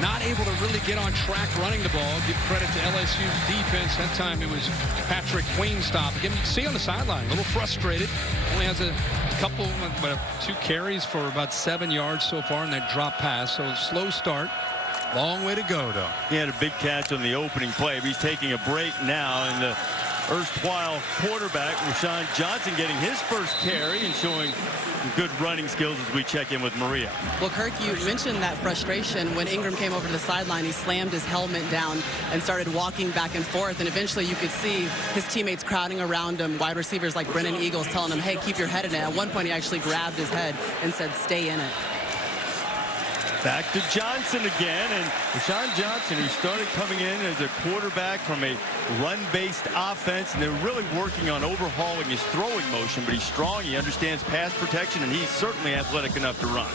not able to really get on track running the ball. Give credit to LSU's defense. That time it was Patrick Queen stop. Again, you can see on the sideline, a little frustrated. Only has a couple, 2 carries for about 7 yards so far in that drop pass. So a slow start. Long way to go, though. He had a big catch on the opening play. He's taking a break now, and the erstwhile quarterback, Rashawn Johnson, getting his first carry and showing good running skills as we check in with Maria. Well, Kirk, you mentioned that frustration. When Ingram came over to the sideline, he slammed his helmet down and started walking back and forth, and eventually you could see his teammates crowding around him, wide receivers like Brennan Eagles telling him, hey, keep your head in it. At one point, he actually grabbed his head and said, stay in it. Back to Johnson again, and Rashawn Johnson, who started coming in as a quarterback from a run-based offense, and they're really working on overhauling his throwing motion, but he's strong, he understands pass protection, and he's certainly athletic enough to run.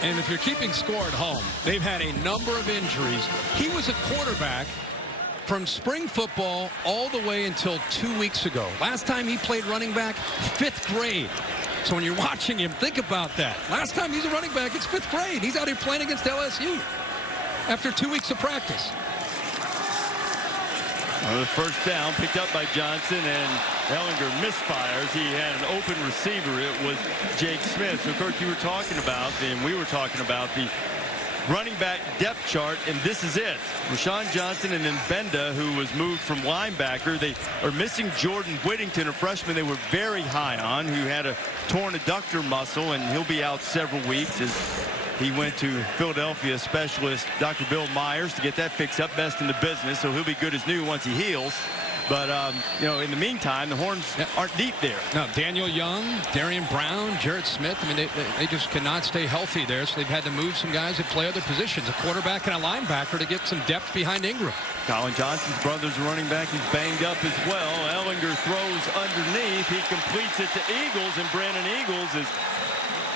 And if you're keeping score at home, they've had a number of injuries. He was a quarterback from spring football all the way until 2 weeks ago. Last time he played running back, 5th grade. So when you're watching him, think about that. Last time he's a running back, it's 5th grade. He's out here playing against LSU after 2 weeks of practice. The first down picked up by Johnson, and Ellinger misfires. He had an open receiver. It was Jake Smith. So, Kirk, you were talking about, and we were talking about the running back depth chart, and this is it. Rashawn Johnson and then Benda, who was moved from linebacker. They are missing Jordan Whittington, a freshman they were very high on, who had a torn adductor muscle, and he'll be out several weeks as he went to Philadelphia specialist Dr. Bill Myers to get that fixed up, best in the business, so he'll be good as new once he heals. But, in the meantime, the Horns aren't deep there. No, Daniel Young, Darian Brown, Jarrett Smith, I mean, they just cannot stay healthy there, so they've had to move some guys that play other positions, a quarterback and a linebacker, to get some depth behind Ingram. Colin Johnson's brother's running back. He's banged up as well. Ellinger throws underneath. He completes it to Eagles, and Brandon Eagles is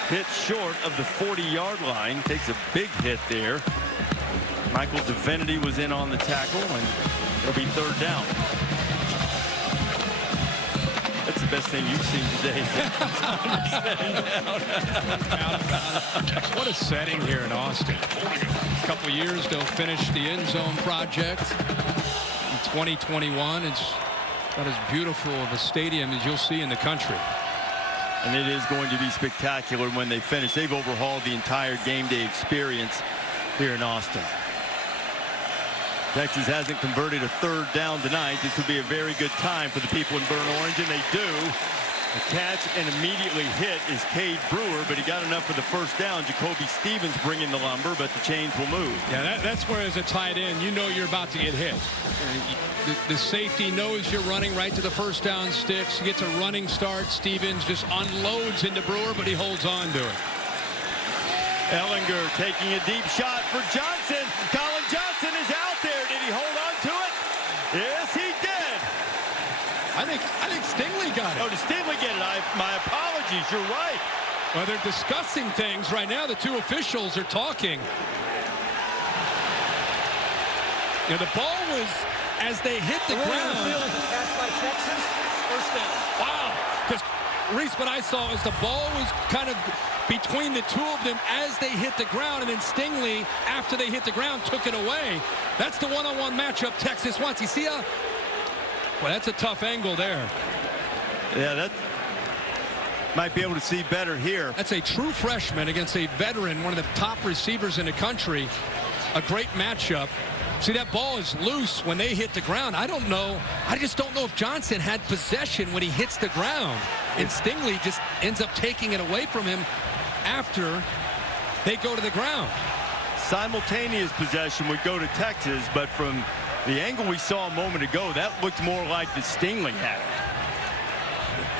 hit short of the 40-yard line. Takes a big hit there. Michael Divinity was in on the tackle, and it'll be 3rd down. That's the best thing you've seen today. What a setting here in Austin. A couple years they'll finish the end zone project. In 2021, it's about as beautiful of a stadium as you'll see in the country. And it is going to be spectacular when they finish. They've overhauled the entire game day experience here in Austin. Texas hasn't converted a third down tonight. This would be a very good time for the people in Burnt Orange, and they do. A catch and immediately hit is Cade Brewer, but he got enough for the first down. Jacoby Stevens bringing the lumber, but the chains will move. Yeah, that's where as a tight end, you know you're about to get hit. The safety knows you're running right to the first down sticks. He gets a running start. Stevens just unloads into Brewer, but he holds on to it. Ellinger taking a deep shot for Johnson. Colin Johnson is out there. Did he hold on to it? Yes, he did. I think Stingley got it. Oh, did Stingley get it? My apologies. You're right. Well, they're discussing things right now. The two officials are talking. You know, the ball was as they hit the ground. Catch by Texas. First down. Wow. Because, Reese, what I saw is the ball was kind of between the two of them as they hit the ground, and then Stingley, after they hit the ground, took it away. That's the one-on-one matchup Texas wants. You see well, that's a tough angle there. Yeah, that might be able to see better here. That's a true freshman against a veteran, one of the top receivers in the country. A great matchup. See, that ball is loose when they hit the ground. I don't know. I just don't know if Johnson had possession when he hits the ground. And Stingley just ends up taking it away from him after they go to the ground. Simultaneous possession would go to Texas, but from the angle we saw a moment ago, that looked more like the Stingley had.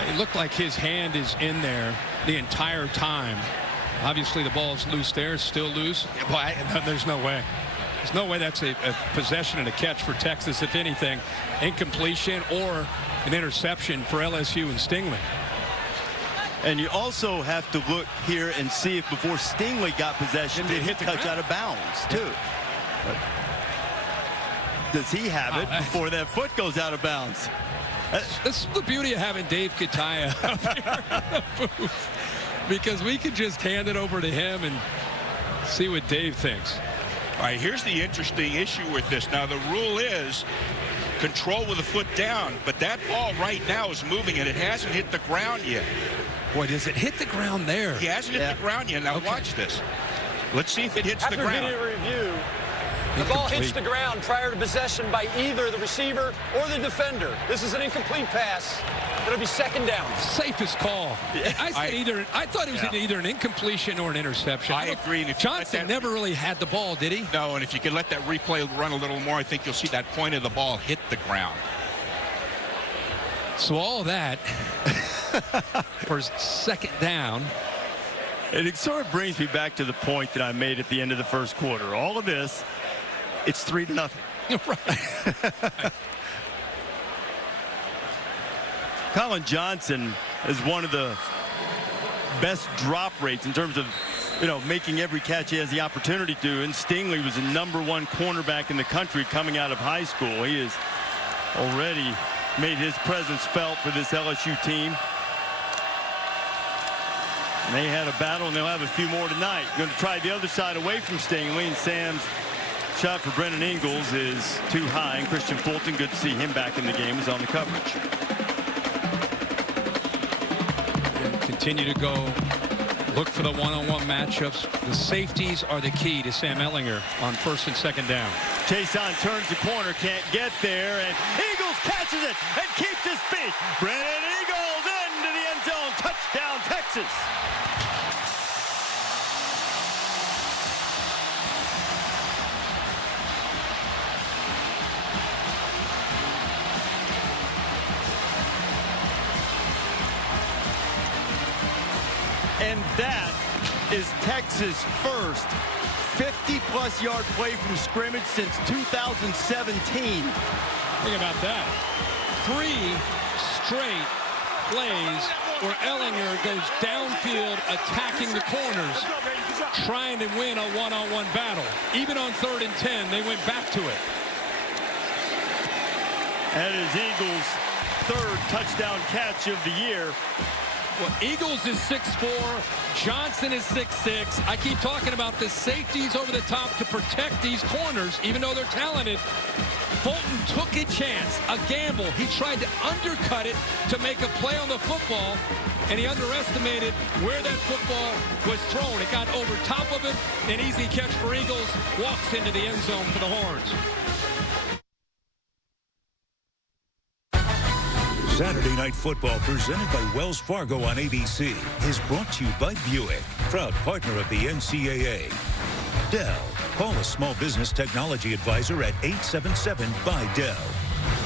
It looked like his hand is in there the entire time. Obviously, the ball's loose there, still loose. Boy, there's no way. There's no way that's a possession and a catch for Texas. If anything, incompletion or an interception for LSU and Stingley. And you also have to look here and see if before Stingley got possession, did he touch out of bounds, too. But does he have it before that foot goes out of bounds? This is the beauty of having Dave Kataya up here in the booth, because we could just hand it over to him and see what Dave thinks. All right, here's the interesting issue with this. Now, the rule is control with the foot down, but that ball right now is moving, and it hasn't hit the ground yet. Boy, does it hit the ground there? He hasn't hit the ground yet. Now, watch this. Let's see if it hits the ground. After video review, the ball hits the ground prior to possession by either the receiver or the defender. This is an incomplete pass. It'll be second down. Safest call. I thought it was either an incompletion or an interception. I agree. And if Johnson never really had the ball, did he? No, and if you could let that replay run a little more, I think you'll see that point of the ball hit the ground. So all that for second down. And it sort of brings me back to the point that I made at the end of the first quarter. All of this, it's 3-0. Right. Colin Johnson is one of the best drop rates in terms of, making every catch he has the opportunity to. And Stingley was the #1 cornerback in the country coming out of high school. He has already made his presence felt for this LSU team. And they had a battle, and they'll have a few more tonight. Going to try the other side away from Stingley, and Sam's shot for Brennan Ingles is too high. And Christian Fulton, good to see him back in the game, is on the coverage. Continue to go look for the one-on-one matchups. The safeties are the key to Sam Ellinger on first and second down. Chason turns the corner, can't get there, and Eagles catches it and keeps his feet. Brennan Eagles into the end zone. Touchdown, Texas. And that is Texas' first 50-plus yard play from scrimmage since 2017. Think about that. 3 straight plays where Ellinger goes downfield attacking the corners, trying to win a one-on-one battle. Even on 3rd and 10, they went back to it. And as Eagles third touchdown catch of the year. Well, Eagles is 6'4", Johnson is 6'6". I keep talking about the safeties over the top to protect these corners, even though they're talented. Fulton took a chance, a gamble. He tried to undercut it to make a play on the football, and he underestimated where that football was thrown. It got over top of him, an easy catch for Eagles, walks into the end zone for the Horns. Saturday Night Football, presented by Wells Fargo on ABC, is brought to you by Buick, proud partner of the NCAA. Dell. Call a small business technology advisor at 877-BUY-DELL.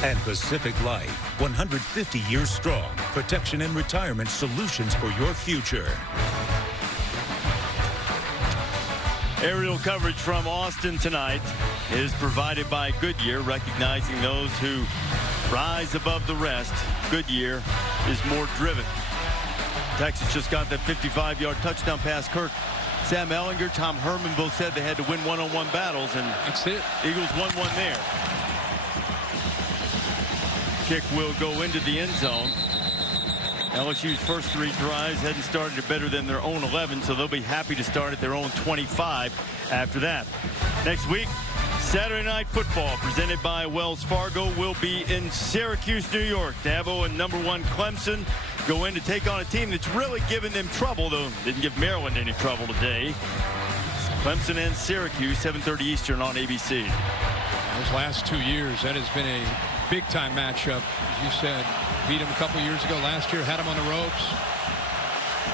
And Pacific Life, 150 years strong. Protection and retirement solutions for your future. Aerial coverage from Austin tonight is provided by Goodyear, recognizing those who rise above the rest. Goodyear is more driven. Texas just got that 55-yard touchdown pass. Kirk, Sam Ellinger, Tom Herman both said they had to win one-on-one battles, and that's it. Eagles won one there. Kick will go into the end zone. LSU's first 3 drives hadn't started it better than their own 11, so they'll be happy to start at their own 25 after that. Next week, Saturday Night Football, presented by Wells Fargo, will be in Syracuse, New York. Dabo and #1 Clemson go in to take on a team that's really given them trouble, though didn't give Maryland any trouble today. Clemson and Syracuse, 7:30 Eastern on ABC. Those last 2 years, that has been a big-time matchup. As you said, beat them a couple years ago. Last year, had them on the ropes.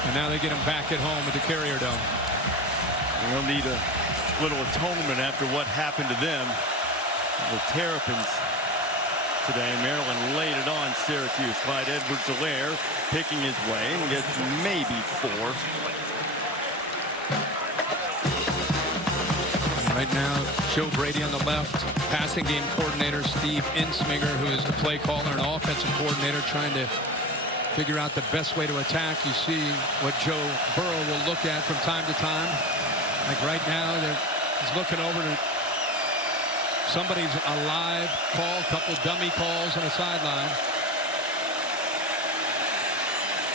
And now they get them back at home at the Carrier Dome. They'll need a little atonement after what happened to them. The Terrapins today. Maryland laid it on Syracuse. Clyde Edwards-Helaire picking his way and gets maybe 4. Right now, Joe Brady on the left, passing game coordinator Steve Insminger, who is the play caller and offensive coordinator, trying to figure out the best way to attack. You see what Joe Burrow will look at from time to time. Like right now, he's looking over to somebody's a live call, a couple dummy calls on the sideline.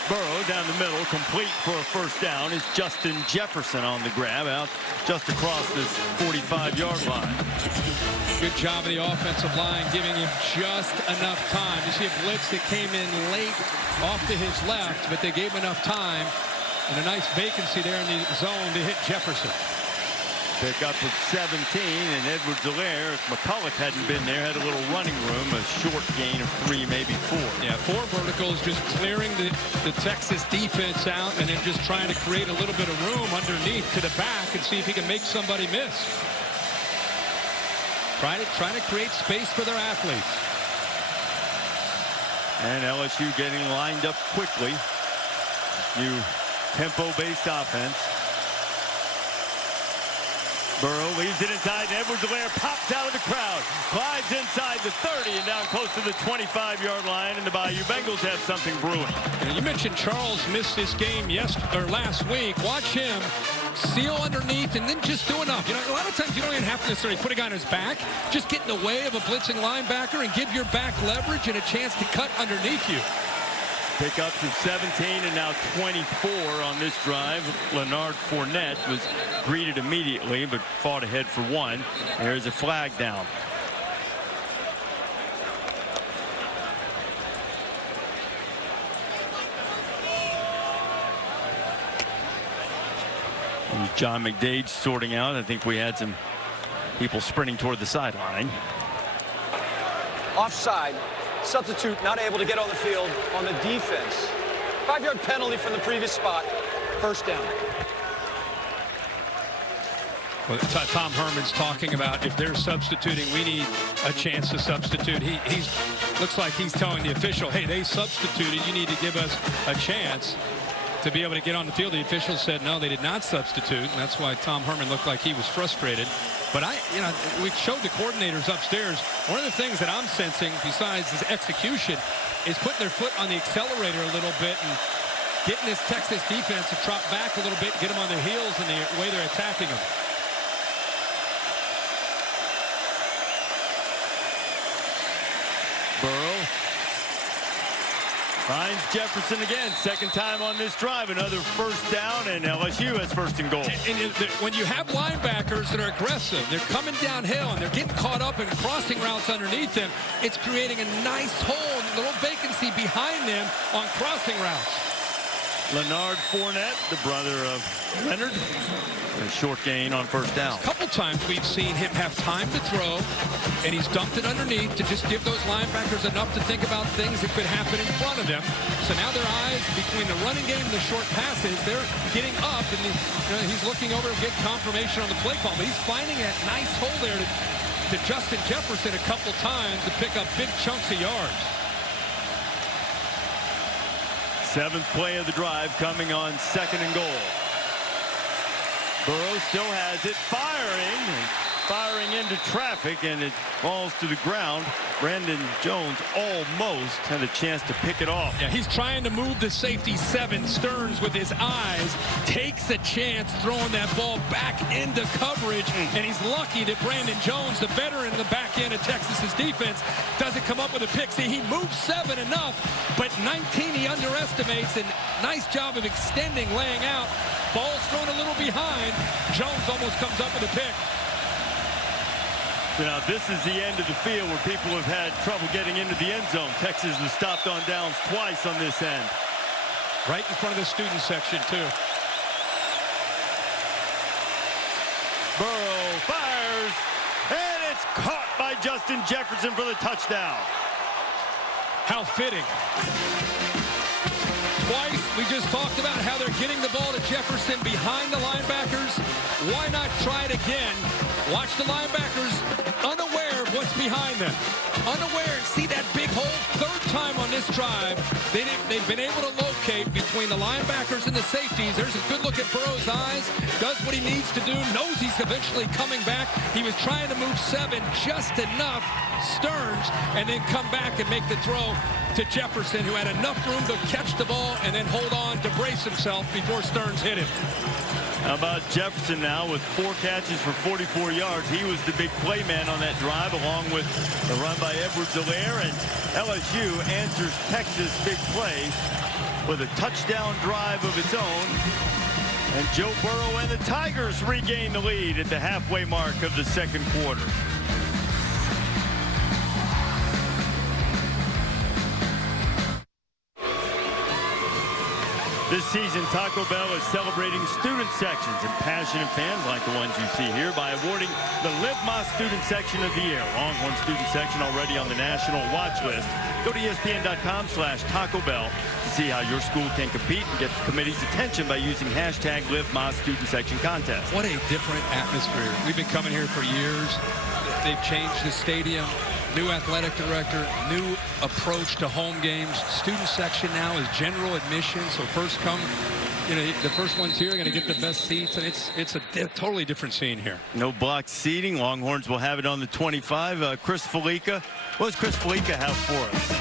Burrow down the middle, complete for a first down, is Justin Jefferson on the grab out just across the 45-yard line. Good job of the offensive line, giving him just enough time. You see a blitz that came in late off to his left, but they gave him enough time. And a nice vacancy there in the zone to hit Jefferson. Pick up at 17, and Edwards-Helaire, if McCulloch hadn't been there, had a little running room, a short gain of 3, maybe 4. Yeah, 4 verticals, just clearing the Texas defense out and then just trying to create a little bit of room underneath to the back and see if he can make somebody miss. Trying to create space for their athletes. And LSU getting lined up quickly. New tempo-based offense. Burrow leaves it inside, and Edwards-Helaire pops out of the crowd. Clyde's inside the 30 and down close to the 25-yard line, and the Bayou Bengals have something brewing. And you mentioned Charles missed this game last week. Watch him seal underneath and then just do enough. You know, a lot of times you don't even have to necessarily put a guy on his back. Just get in the way of a blitzing linebacker and give your back leverage and a chance to cut underneath you. Pickups of 17 and now 24 on this drive. Leonard Fournette was greeted immediately, but fought ahead for 1. There's a flag down. And John McDade sorting out. I think we had some people sprinting toward the sideline. Offside. Substitute not able to get on the field on the defense. 5-yard penalty from the previous spot. First down. Well, Tom Herman's talking about if they're substituting, we need a chance to substitute. He looks like he's telling the official, hey, they substituted. You need to give us a chance to be able to get on the field. The official said no, they did not substitute, and that's why Tom Herman looked like he was frustrated. But we showed the coordinators upstairs. One of the things that I'm sensing, besides his execution, is putting their foot on the accelerator a little bit and getting this Texas defense to drop back a little bit, get them on their heels in the way they're attacking them. Burrow Finds Jefferson again. Second time on this drive. Another first down, and LSU has first and goal. And when you have linebackers that are aggressive, they're coming downhill, and they're getting caught up in crossing routes underneath them, it's creating a nice hole, a little vacancy behind them on crossing routes. Leonard Fournette, the brother of Leonard. A short gain on first down. A couple times we've seen him have time to throw, and he's dumped it underneath to just give those linebackers enough to think about things that could happen in front of them. So now their eyes between the running game and the short passes, they're getting up, and he's looking over to get confirmation on the play call. But he's finding that nice hole there to Justin Jefferson a couple times to pick up big chunks of yards. Seventh play of the drive coming on second and goal. Burrow still has it, firing into traffic, and it falls to the ground. Brandon Jones almost had a chance to pick it off. Yeah, he's trying to move the safety 7. Stearns with his eyes takes a chance throwing that ball back into coverage, and he's lucky that Brandon Jones, the veteran in the back end of Texas's defense, doesn't come up with a pick. See, he moves 7 enough, but 19 he underestimates, and nice job of extending, laying out. Ball's thrown a little behind. Jones almost comes up with a pick. So now this is the end of the field where people have had trouble getting into the end zone. Texas has stopped on downs twice on this end. Right in front of the student section, too. Burrow fires, and it's caught by Justin Jefferson for the touchdown. How fitting. Twice we just talked about how they're getting the ball to Jefferson behind the linebackers. Why not try it again? Watch the linebackers unaware of what's behind them. Unaware, and see that big hole? Third time on this drive, they've been able to locate between the linebackers and the safeties. There's a good look at Burrow's eyes. Does what he needs to do. Knows he's eventually coming back. He was trying to move 7 just enough. Stearns, and then come back and make the throw to Jefferson, who had enough room to catch the ball and then hold on to brace himself before Stearns hit him. How about Jefferson now with 4 catches for 44 yards. He was the big play man on that drive, along with the run by Edwards-Helaire, and LSU answers Texas' big play with a touchdown drive of its own. And Joe Burrow and the Tigers regain the lead at the halfway mark of the second quarter. This season, Taco Bell is celebrating student sections and passionate fans like the ones you see here by awarding the Live My Student Section of the Year. Longhorn Student Section already on the national watch list. Go to ESPN.com/Taco Bell to see how your school can compete and get the committee's attention by using hashtag Live My Student Section contest. What a different atmosphere. We've been coming here for years. They've changed the stadium. New athletic director, new approach to home games. Student section now is general admission, so first come, the first ones here are going to get the best seats, and it's a totally different scene here. No blocked seating. Longhorns will have it on the 25. Chris Felica. What does Chris Felica have for us?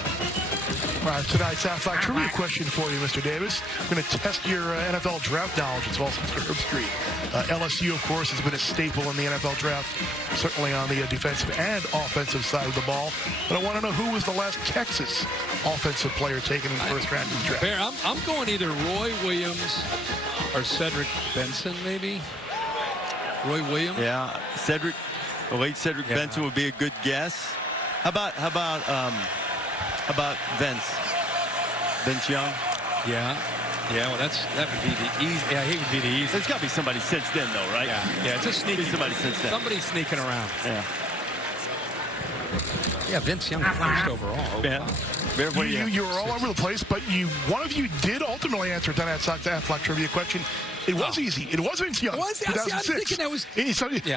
Tonight's Aflac Trivia question for you, Mr. Davis. I'm going to test your NFL draft knowledge as well as Mr. Herb Street. LSU, of course, has been a staple in the NFL draft, certainly on the defensive and offensive side of the ball. But I want to know who was the last Texas offensive player taken in the first round of the draft. Bear, I'm going either Roy Williams or Cedric Benson, maybe. Roy Williams? Yeah, the late Cedric Benson would be a good guess. How about Vince Young? Yeah, well, that would be the easy. Yeah, he would be the easy. There's got to be somebody since then, though, right? Yeah, it's a sneaky. Somebody since then. Somebody's sneaking around. Yeah, Vince Young first overall. Yeah. You were all over the place, but one of you did ultimately answer tonight's Aflac Trivia question. It was easy. It was Vince Young. 2006. I'm thinking that was.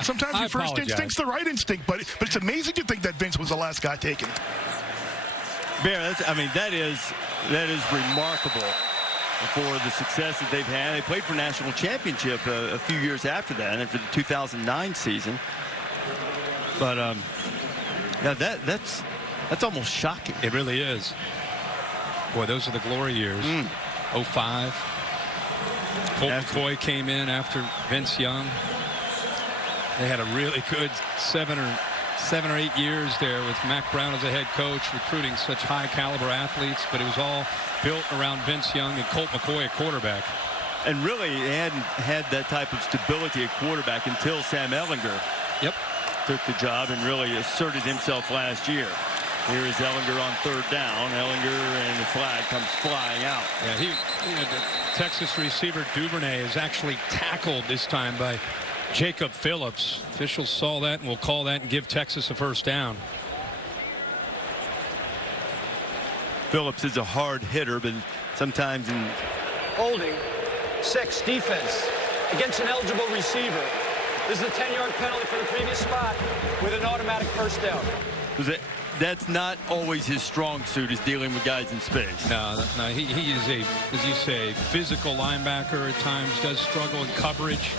Sometimes your first instinct's the right instinct, but it's amazing to think that Vince was the last guy taken. Bear, that is remarkable for the success that they've had. They played for national championship a few years after that, after the 2009 season. But that's almost shocking. It really is. Boy, those are the glory years. 05. Colt McCoy came in after Vince Young. They had a really good 7 or 7 or 8 years there with Mac Brown as a head coach, recruiting such high caliber athletes, but it was all built around Vince Young and Colt McCoy at quarterback. And really, they hadn't had that type of stability at quarterback until Sam Ehlinger took the job and really asserted himself last year. Here is Ehlinger on third down. Ehlinger, and the flag comes flying out. Yeah, the Texas receiver Duvernay is actually tackled this time by Jacob Phillips. Officials saw that and will call that and give Texas a first down. Phillips is a hard hitter, but sometimes in Holding, 6, defense against an eligible receiver. This is a 10-yard penalty for the previous spot with an automatic first down. That's not always his strong suit, is dealing with guys in space. No, he is a, as you say, physical linebacker at times, does struggle in coverage.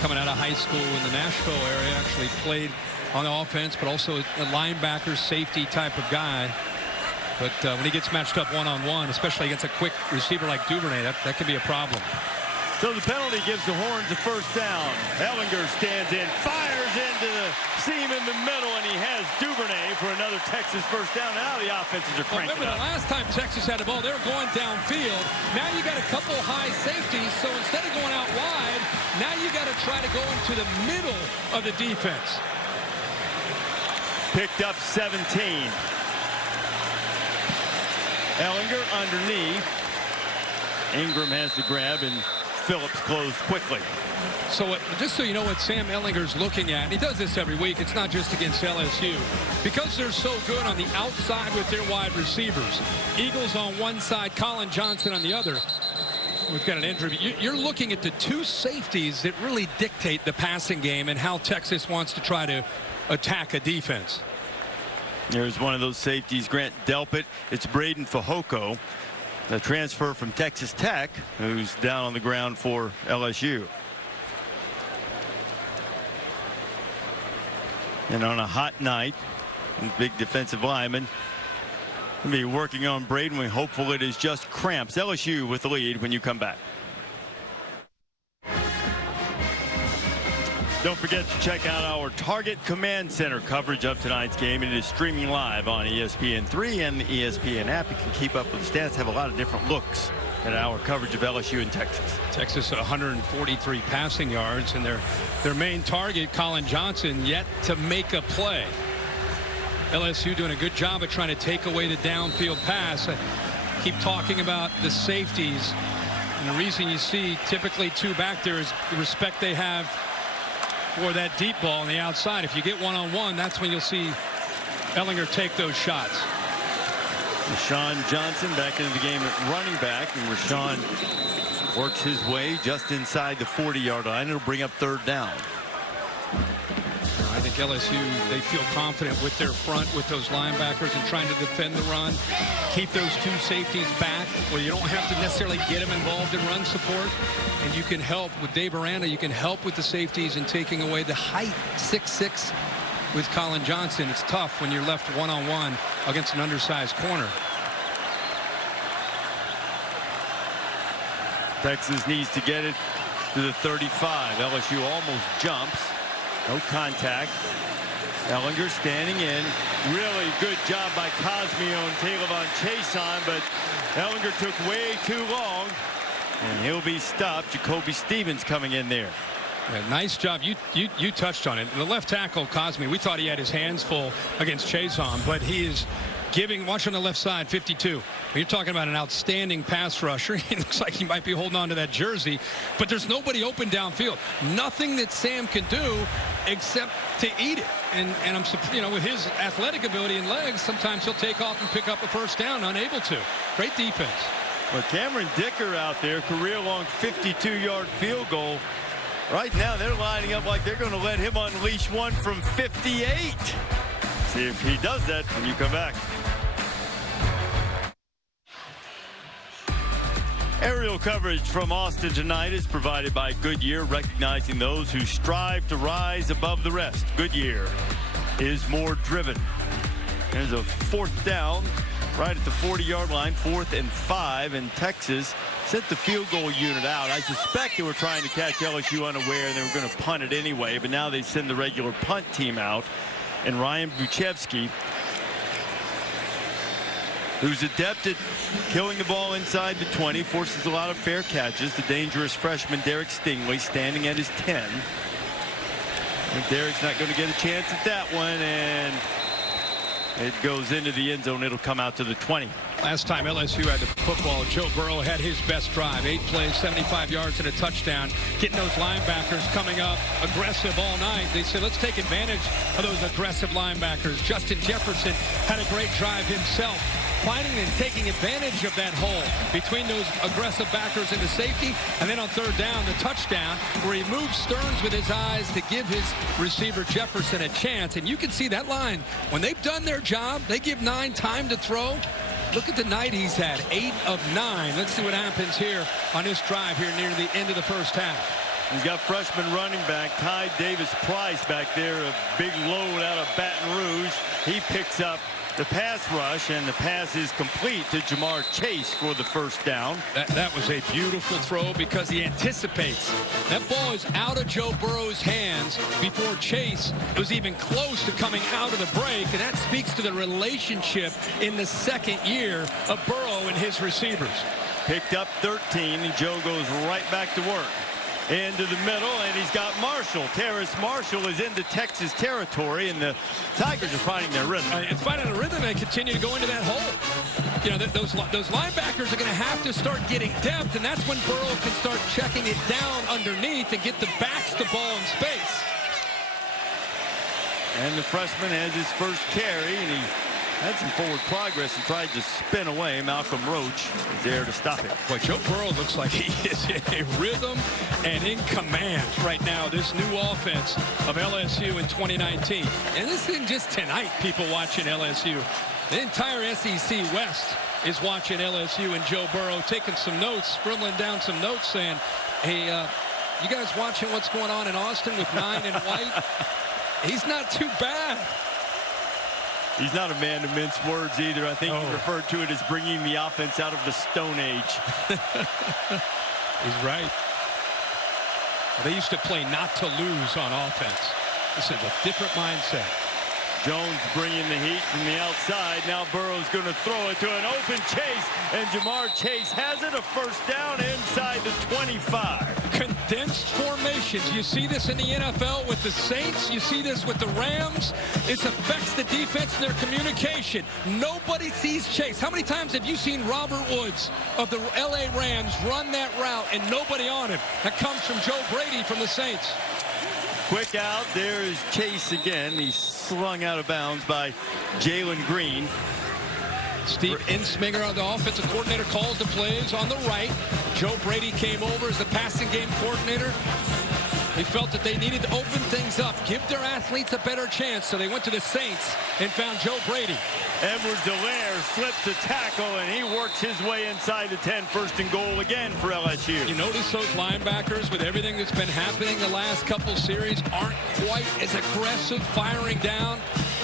Coming out of high school in the Nashville area, actually played on the offense, but also a linebacker, safety type of guy. But when he gets matched up one-on-one, especially against a quick receiver like Duvernay, that can be a problem. So the penalty gives the Horns a first down. Ehlinger stands in, fires into the seam in the middle, and he has Duvernay for another Texas first down. Now the offenses are cranking Remember, up. the last time Texas had the ball, they were going downfield. Now you got a couple high safeties, so instead of going out wide, now you got to try to go into the middle of the defense. Picked up 17. Ehlinger underneath. Ingram has the grab, and Phillips closed quickly. So just so you know what Sam Ehlinger's looking at, and he does this every week, it's not just against LSU. Because they're so good on the outside with their wide receivers, Eagles on one side, Colin Johnson on the other. We've got an injury. You're looking at the two safeties that really dictate the passing game and how Texas wants to try to attack a defense. There's one of those safeties, Grant Delpit. It's Braden Fajoko, the transfer from Texas Tech, who's down on the ground for LSU. And on a hot night, big defensive lineman will be working on Braden. We're hopeful it is just cramps. LSU with the lead when you come back. Don't forget to check out our Target Command Center coverage of tonight's game. It is streaming live on ESPN3 and the ESPN app. You can keep up with the stats, have a lot of different looks at our coverage of LSU in Texas. Texas 143 passing yards, and their main target, Colin Johnson, yet to make a play. LSU doing a good job of trying to take away the downfield pass. I keep talking about the safeties, and the reason you see typically two back there is the respect they have for that deep ball on the outside. If you get one-on-one, that's when you'll see Ehlinger take those shots. Rashawn Johnson back into the game at running back, and Rashawn works his way just inside the 40-yard line. It'll bring up third down. I think LSU, they feel confident with their front, with those linebackers, and trying to defend the run, keep those two safeties back where you don't have to necessarily get them involved in run support. And you can help with Dave Aranda. You can help with the safeties and taking away the height, 6'6", with Colin Johnson. It's tough when you're left one-on-one against an undersized corner. Texas needs to get it to the 35. LSU almost jumps. No contact. Ehlinger standing in. Really good job by Cosmeo and Taylor Chason, but Ehlinger took way too long, and he'll be stopped. Jacoby Stevens coming in there. Yeah, nice job. You touched on it. The left tackle, Cosme, we thought he had his hands full against Chason, but he is giving, watch on the left side, 52. You're talking about an outstanding pass rusher. He looks like he might be holding on to that jersey, but there's nobody open downfield. Nothing that Sam can do except to eat it. And I'm, you know, with his athletic ability and legs, sometimes he'll take off and pick up a first down, unable to. Great defense. Well, Cameron Dicker out there, career-long 52-yard field goal. Right now, they're lining up like they're going to let him unleash one from 58. See if he does that when you come back. Aerial coverage from Austin tonight is provided by Goodyear, recognizing those who strive to rise above the rest. Goodyear is more driven. There's a fourth down right at the 40-yard line, 4th and 5, and Texas sent the field goal unit out. I suspect they were trying to catch LSU unaware and they were going to punt it anyway, but now they send the regular punt team out. and Ryan Buchevsky, who's adept at killing the ball inside the 20, forces a lot of fair catches. The dangerous freshman Derek Stingley standing at his 10. And Derek's not going to get a chance at that one, and it goes into the end zone. It'll come out to the 20. Last time LSU had the football, Joe Burrow had his best drive. 8 plays, 75 yards, and a touchdown. Getting those linebackers coming up aggressive all night. They said, let's take advantage of those aggressive linebackers. Justin Jefferson had a great drive himself, finding and taking advantage of that hole between those aggressive backers and the safety. And then on third down, the touchdown, where he moves Stearns with his eyes to give his receiver Jefferson a chance. And you can see that line. When they've done their job, they give 9 time to throw. Look at the night he's had, 8 of 9. Let's see what happens here on this drive here near the end of the first half. He's got freshman running back Ty Davis-Price back there, a big load out of Baton Rouge. He picks up the pass rush, and the pass is complete to Jamar Chase for the first down. That was a beautiful throw because he anticipates. That ball is out of Joe Burrow's hands before Chase was even close to coming out of the break, and that speaks to the relationship in the second year of Burrow and his receivers. Picked up 13, and Joe goes right back to work. Into the middle, and he's got Marshall. Terrace Marshall is into Texas territory, and the Tigers are finding their rhythm. And finding a rhythm, they continue to go into that hole. You know, those linebackers are going to have to start getting depth, and that's when Burrow can start checking it down underneath and get the backs the ball in space. And the freshman has his first carry, and he had some forward progress and tried to spin away. Malcolm Roach is there to stop it. Boy, Joe Burrow looks like he is in a rhythm and in command right now, this new offense of LSU in 2019. And this isn't just tonight, people watching LSU. The entire SEC West is watching LSU and Joe Burrow, taking some notes, scribbling down some notes, saying, hey, you guys watching what's going on in Austin with 9 and White? He's not too bad. He's not a man to mince words either. I think he referred to it as bringing the offense out of the Stone Age. He's right. They used to play not to lose on offense. This is a different mindset. Jones bringing the heat from the outside. Now Burrow's going to throw it to an open Chase, and Jamar Chase has it, a first down inside the 25. Condensed formations. You see this in the NFL with the Saints. You see this with the Rams. It affects the defense and their communication. Nobody sees Chase. How many times have you seen Robert Woods of the LA Rams run that route and nobody on him? That comes from Joe Brady from the Saints. Quick out. There is Chase again. He's slung out of bounds by Jalen Green. Steve Insminger, the offensive coordinator, calls the plays on the right. Joe Brady came over as the passing game coordinator. They felt that they needed to open things up, give their athletes a better chance, so they went to the Saints and found Joe Brady. Edwards-Helaire slips a tackle, and he works his way inside the 10. First and goal again for LSU. You notice those linebackers, with everything that's been happening the last couple series, aren't quite as aggressive firing down.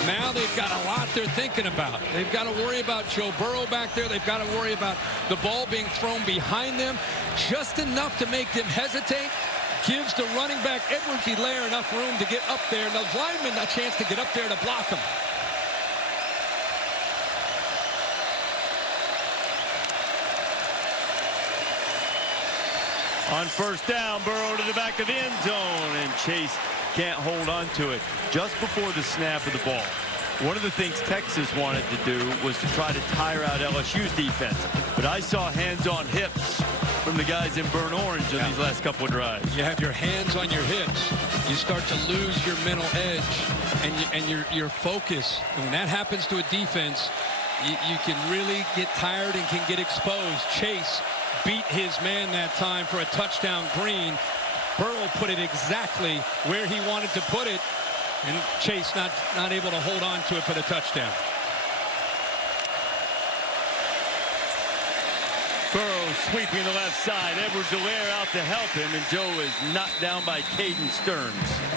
Now they've got a lot they're thinking about. They've got to worry about Joe Burrow back there. They've got to worry about the ball being thrown behind them. Just enough to make them hesitate. Gives the running back Edwards-Helaire enough room to get up there, and those linemen a chance to get up there to block him. On first down, Burrow to the back of the end zone, and Chase can't hold on to it. Just before the snap of the ball, one of the things Texas wanted to do was to try to tire out LSU's defense. But I saw hands on hips from the guys in burnt orange in these last couple of drives. You have your hands on your hips. You start to lose your mental edge and your focus. And when that happens to a defense, you can really get tired and can get exposed. Chase beat his man that time for a touchdown. Green. Burrow put it exactly where he wanted to put it, and Chase not able to hold on to it for the touchdown. Burrow sweeping the left side. Edwards-Helaire out to help him, and Joe is knocked down by Caden Stearns.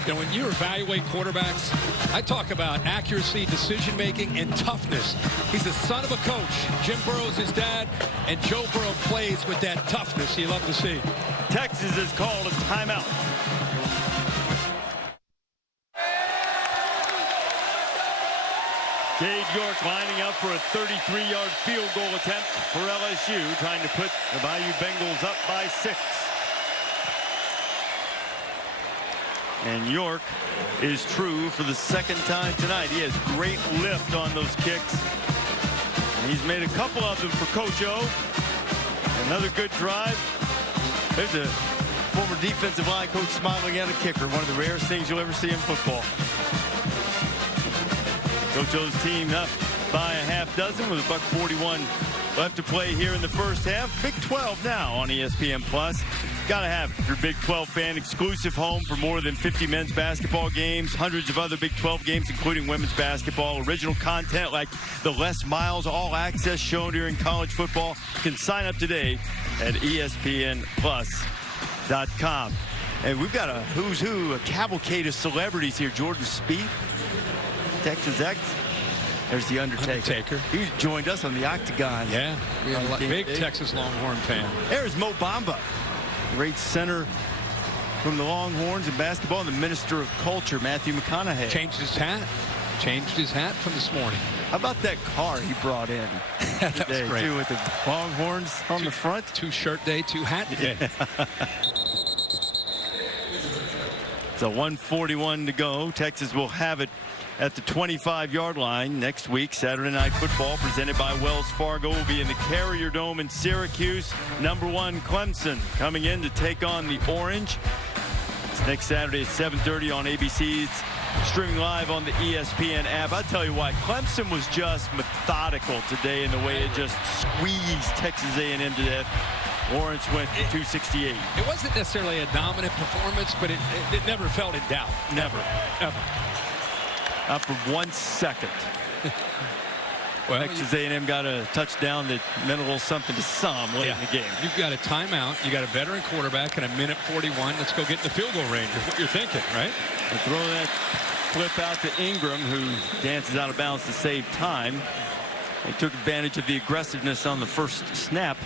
You know, when you evaluate quarterbacks, I talk about accuracy, decision-making, and toughness. He's the son of a coach. Jim Burrow's his dad, and Joe Burrow plays with that toughness you love to see. Texas has called a timeout. Cade York lining up for a 33-yard field goal attempt for LSU, trying to put the Bayou Bengals up by 6. And York is true for the second time tonight. He has great lift on those kicks. And he's made a couple of them for Coach O. Another good drive. There's a former defensive line coach smiling at a kicker. One of the rarest things you'll ever see in football. Coach O's team up by a half dozen with $1:41 left to play here in the first half. Big 12 now on ESPN+. Gotta have it. If you're a Big 12 fan, exclusive home for more than 50 men's basketball games, hundreds of other Big 12 games, including women's basketball, original content like the Les Miles All Access show during college football. You can sign up today at ESPNplus.com. And we've got a who's who, a cavalcade of celebrities here. Jordan Spieth, Texas X. There's the Undertaker. He joined us on the Octagon. Yeah, big Texas Longhorn fan. There's Mo Bamba, great center from the Longhorns in basketball, and the Minister of Culture, Matthew McConaughey. Changed his hat from this morning. How about that car he brought in? That was today, great. too, with the Longhorns on the front. 2 shirt day, 2 hat day. So 1:41 to go. Texas will have it at the 25-yard line next week. Saturday Night Football presented by Wells Fargo will be in the Carrier Dome in Syracuse. #1 Clemson coming in to take on the Orange. It's next Saturday at 7:30 on ABC. It's streaming live on the ESPN app. I'll tell you why. Clemson was just methodical today in the way it just squeezed Texas A&M to death. Orange went to 268. It wasn't necessarily a dominant performance, but it never felt in doubt. Never. Ever. Not for 1 second. Well, Texas A&M got a touchdown that meant a little something to some late in the game. You've got a timeout. You got a veteran quarterback and a minute 41. Let's go get in the field goal range. Is what you're thinking, right? And throw that flip out to Ingram, who dances out of bounds to save time. They took advantage of the aggressiveness on the first snap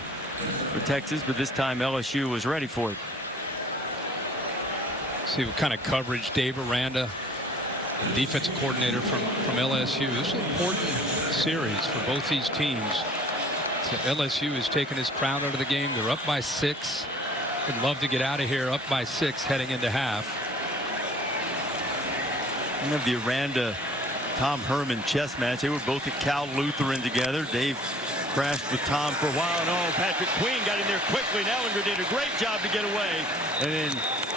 for Texas, but this time LSU was ready for it. See what kind of coverage Dave Aranda, defensive coordinator from LSU. This is an important series for both these teams. So LSU has taken his crowd out of the game. They're up by 6. Would love to get out of here up by 6 heading into half. You have the Aranda Tom Herman chess match. They were both at Cal Lutheran together. Dave crashed with Tom for a while. And Patrick Queen got in there quickly. And Ellinger did a great job to get away and then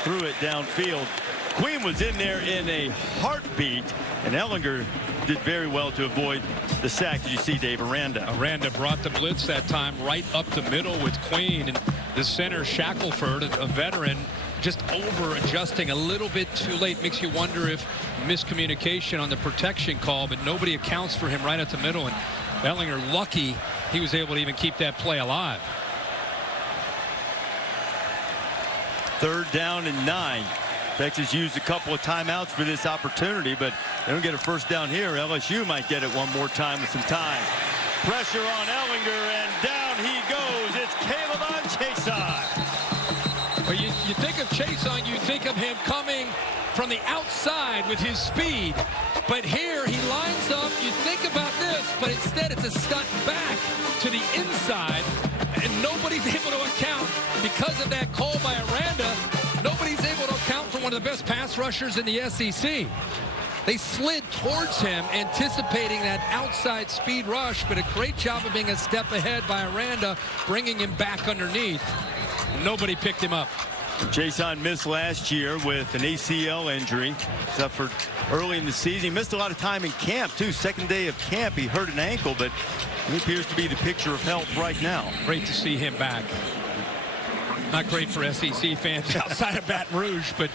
threw it downfield. Queen was in there in a heartbeat, and Ellinger did very well to avoid the sack. Did you see Dave Aranda? Aranda brought the blitz that time right up the middle with Queen, and the center Shackelford, a veteran, just over adjusting a little bit too late. Makes you wonder if miscommunication on the protection call, but nobody accounts for him right at the middle, and Ellinger lucky he was able to even keep that play alive. 3rd down and 9. Texas used a couple of timeouts for this opportunity, but they don't get a first down here. LSU might get it one more time with some time. Pressure on Ellinger, and down he goes. It's Caleb on Chason. Well, you think of Chason, you think of him coming from the outside with his speed. But here he lines up. You think about this, but instead it's a stunt back to the inside, and nobody's able to account because of that call by Aranda. Nobody's able to account for one of the best pass rushers in the SEC. They slid towards him, anticipating that outside speed rush, but a great job of being a step ahead by Aranda, bringing him back underneath. Nobody picked him up. Chason missed last year with an ACL injury. Suffered early in the season. He missed a lot of time in camp, too. Second day of camp, he hurt an ankle, but he appears to be the picture of health right now. Great to see him back. Not great for SEC fans outside of Baton Rouge, but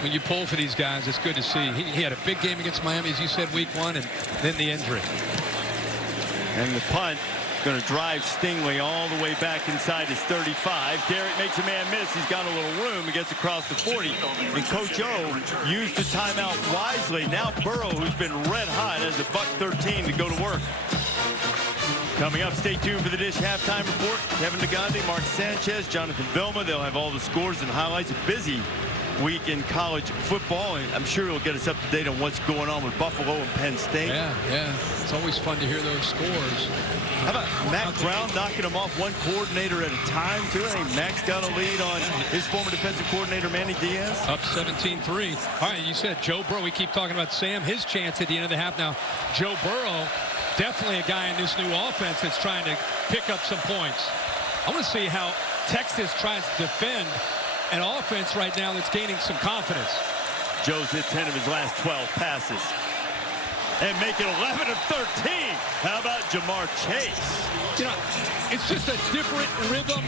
when you pull for these guys, it's good to see. He had a big game against Miami, as you said, week 1, and then the injury. And the punt going to drive Stingley all the way back inside his 35. Derrick makes a man miss. He's got a little room. He gets across the 40. And Coach O used the timeout wisely. Now Burrow, who's been red hot, has a $1.13 to go to work. Coming up, stay tuned for the Dish Halftime Report. Kevin DeGande, Mark Sanchez, Jonathan Vilma. They'll have all the scores and highlights. A busy week in college football, and I'm sure he'll get us up to date on what's going on with Buffalo and Penn State. Yeah. It's always fun to hear those scores. How about Mac Brown knocking them off one coordinator at a time, too? I think Mac's got a lead on his former defensive coordinator, Manny Diaz. Up 17-3. All right, you said Joe Burrow. We keep talking about Sam, his chance at the end of the half. Now, Joe Burrow, definitely a guy in this new offense that's trying to pick up some points. I want to see how Texas tries to defend an offense right now that's gaining some confidence. Joe's hit 10 of his last 12 passes. And make it 11 of 13. How about Jamar Chase? You know, it's just a different rhythm,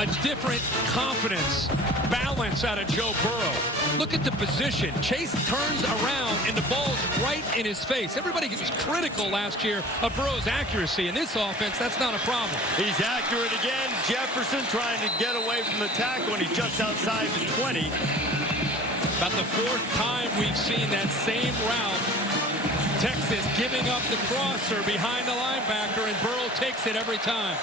a different confidence, balance out of Joe Burrow. Look at the position. Chase turns around and the ball's right in his face. Everybody was critical last year of Burrow's accuracy. In this offense, that's not a problem. He's accurate again. Jefferson trying to get away from the tackle, and he's just outside the 20. About the fourth time we've seen that same route. Texas giving up the crosser behind the linebacker, and Burrow takes it every time.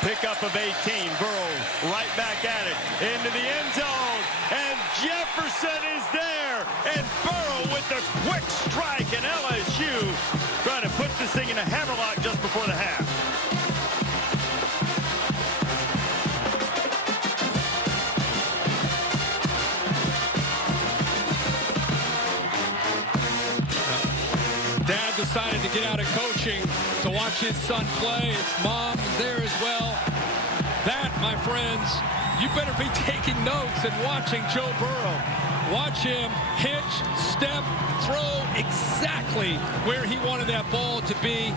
Pickup of 18. Burrow right back at it. Into the end zone. And Jefferson is there. And Burrow with the quick strike. And LSU trying to put this thing in a hammerlock just before the half. Dad decided to get out of coaching to watch his son play. His mom is there as well. That, my friends, you better be taking notes and watching Joe Burrow. Watch him hitch, step, throw exactly where he wanted that ball to be.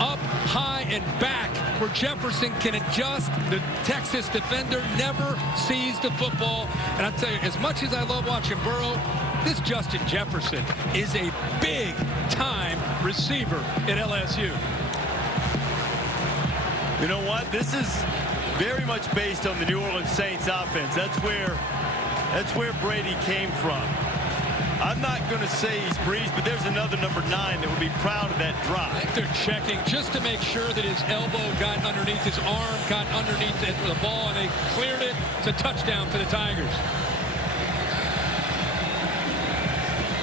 Up, high, and back where Jefferson can adjust. The Texas defender never sees the football. And I tell you, as much as I love watching Burrow, this Justin Jefferson is a big-time receiver at LSU. You know what? This is very much based on the New Orleans Saints offense. That's where Brady came from. I'm not going to say he's breezed, but there's another number 9 that would be proud of that drop. I think they're checking just to make sure that his elbow got underneath his arm, got underneath the ball, and they cleared it. It's a touchdown for the Tigers.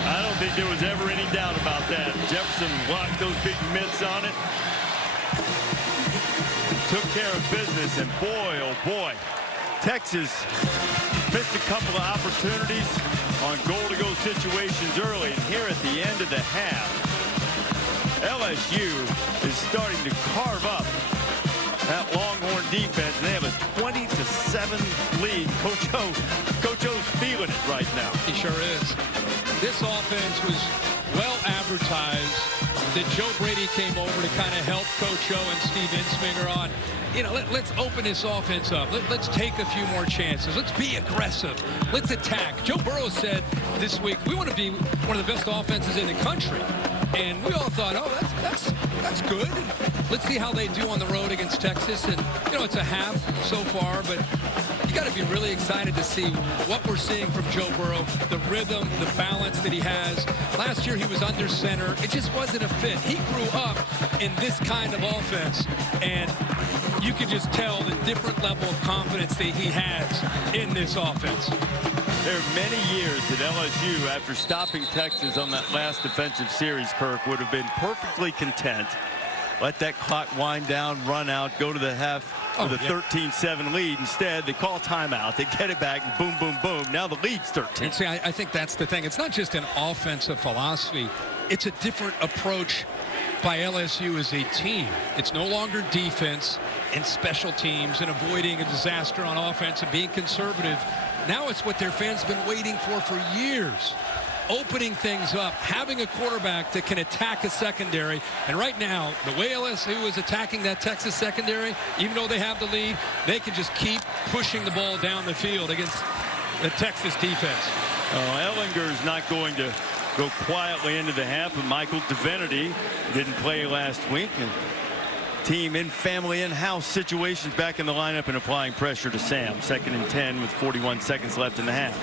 I don't think there was ever any doubt about that. Jefferson blocked those big mitts on it. Took care of business, and boy, oh boy, Texas missed a couple of opportunities on goal-to-go situations early. And here at the end of the half, LSU is starting to carve up that Longhorn defense. They have a 20-7 lead. Coach O's feeling it right now. He sure is. This offense was well advertised that Joe Brady came over to kind of help Coach O and Steve Ensminger on, you know, let's open this offense up. Let's take a few more chances. Let's be aggressive. Let's attack. Joe Burrow said this week, we want to be one of the best offenses in the country. And we all thought, oh, that's good. Let's see how they do on the road against Texas. And, you know, it's a half so far, but you got to be really excited to see what we're seeing from Joe Burrow, the rhythm, the balance that he has. Last year he was under center. It just wasn't a fit. He grew up in this kind of offense, and you can just tell the different level of confidence that he has in this offense. There are many years that LSU, after stopping Texas on that last defensive series, Kirk, would have been perfectly content. Let that clock wind down, run out, go to the half with a 13-7 lead. Instead, they call timeout. They get it back, and boom, boom, boom. Now the lead's 13. And see, I think that's the thing. It's not just an offensive philosophy. It's a different approach by LSU as a team. It's no longer defense and special teams and avoiding a disaster on offense and being conservative. Now it's what their fans have been waiting for years. Opening things up, having a quarterback that can attack a secondary. And right now, the way LSU is attacking that Texas secondary, even though they have the lead, they can just keep pushing the ball down the field against the Texas defense. Ellinger's not going to go quietly into the half, but Michael Divinity didn't play last week. And team in family in-house situations back in the lineup and applying pressure to Sam. 2nd and 10 with 41 seconds left in the half.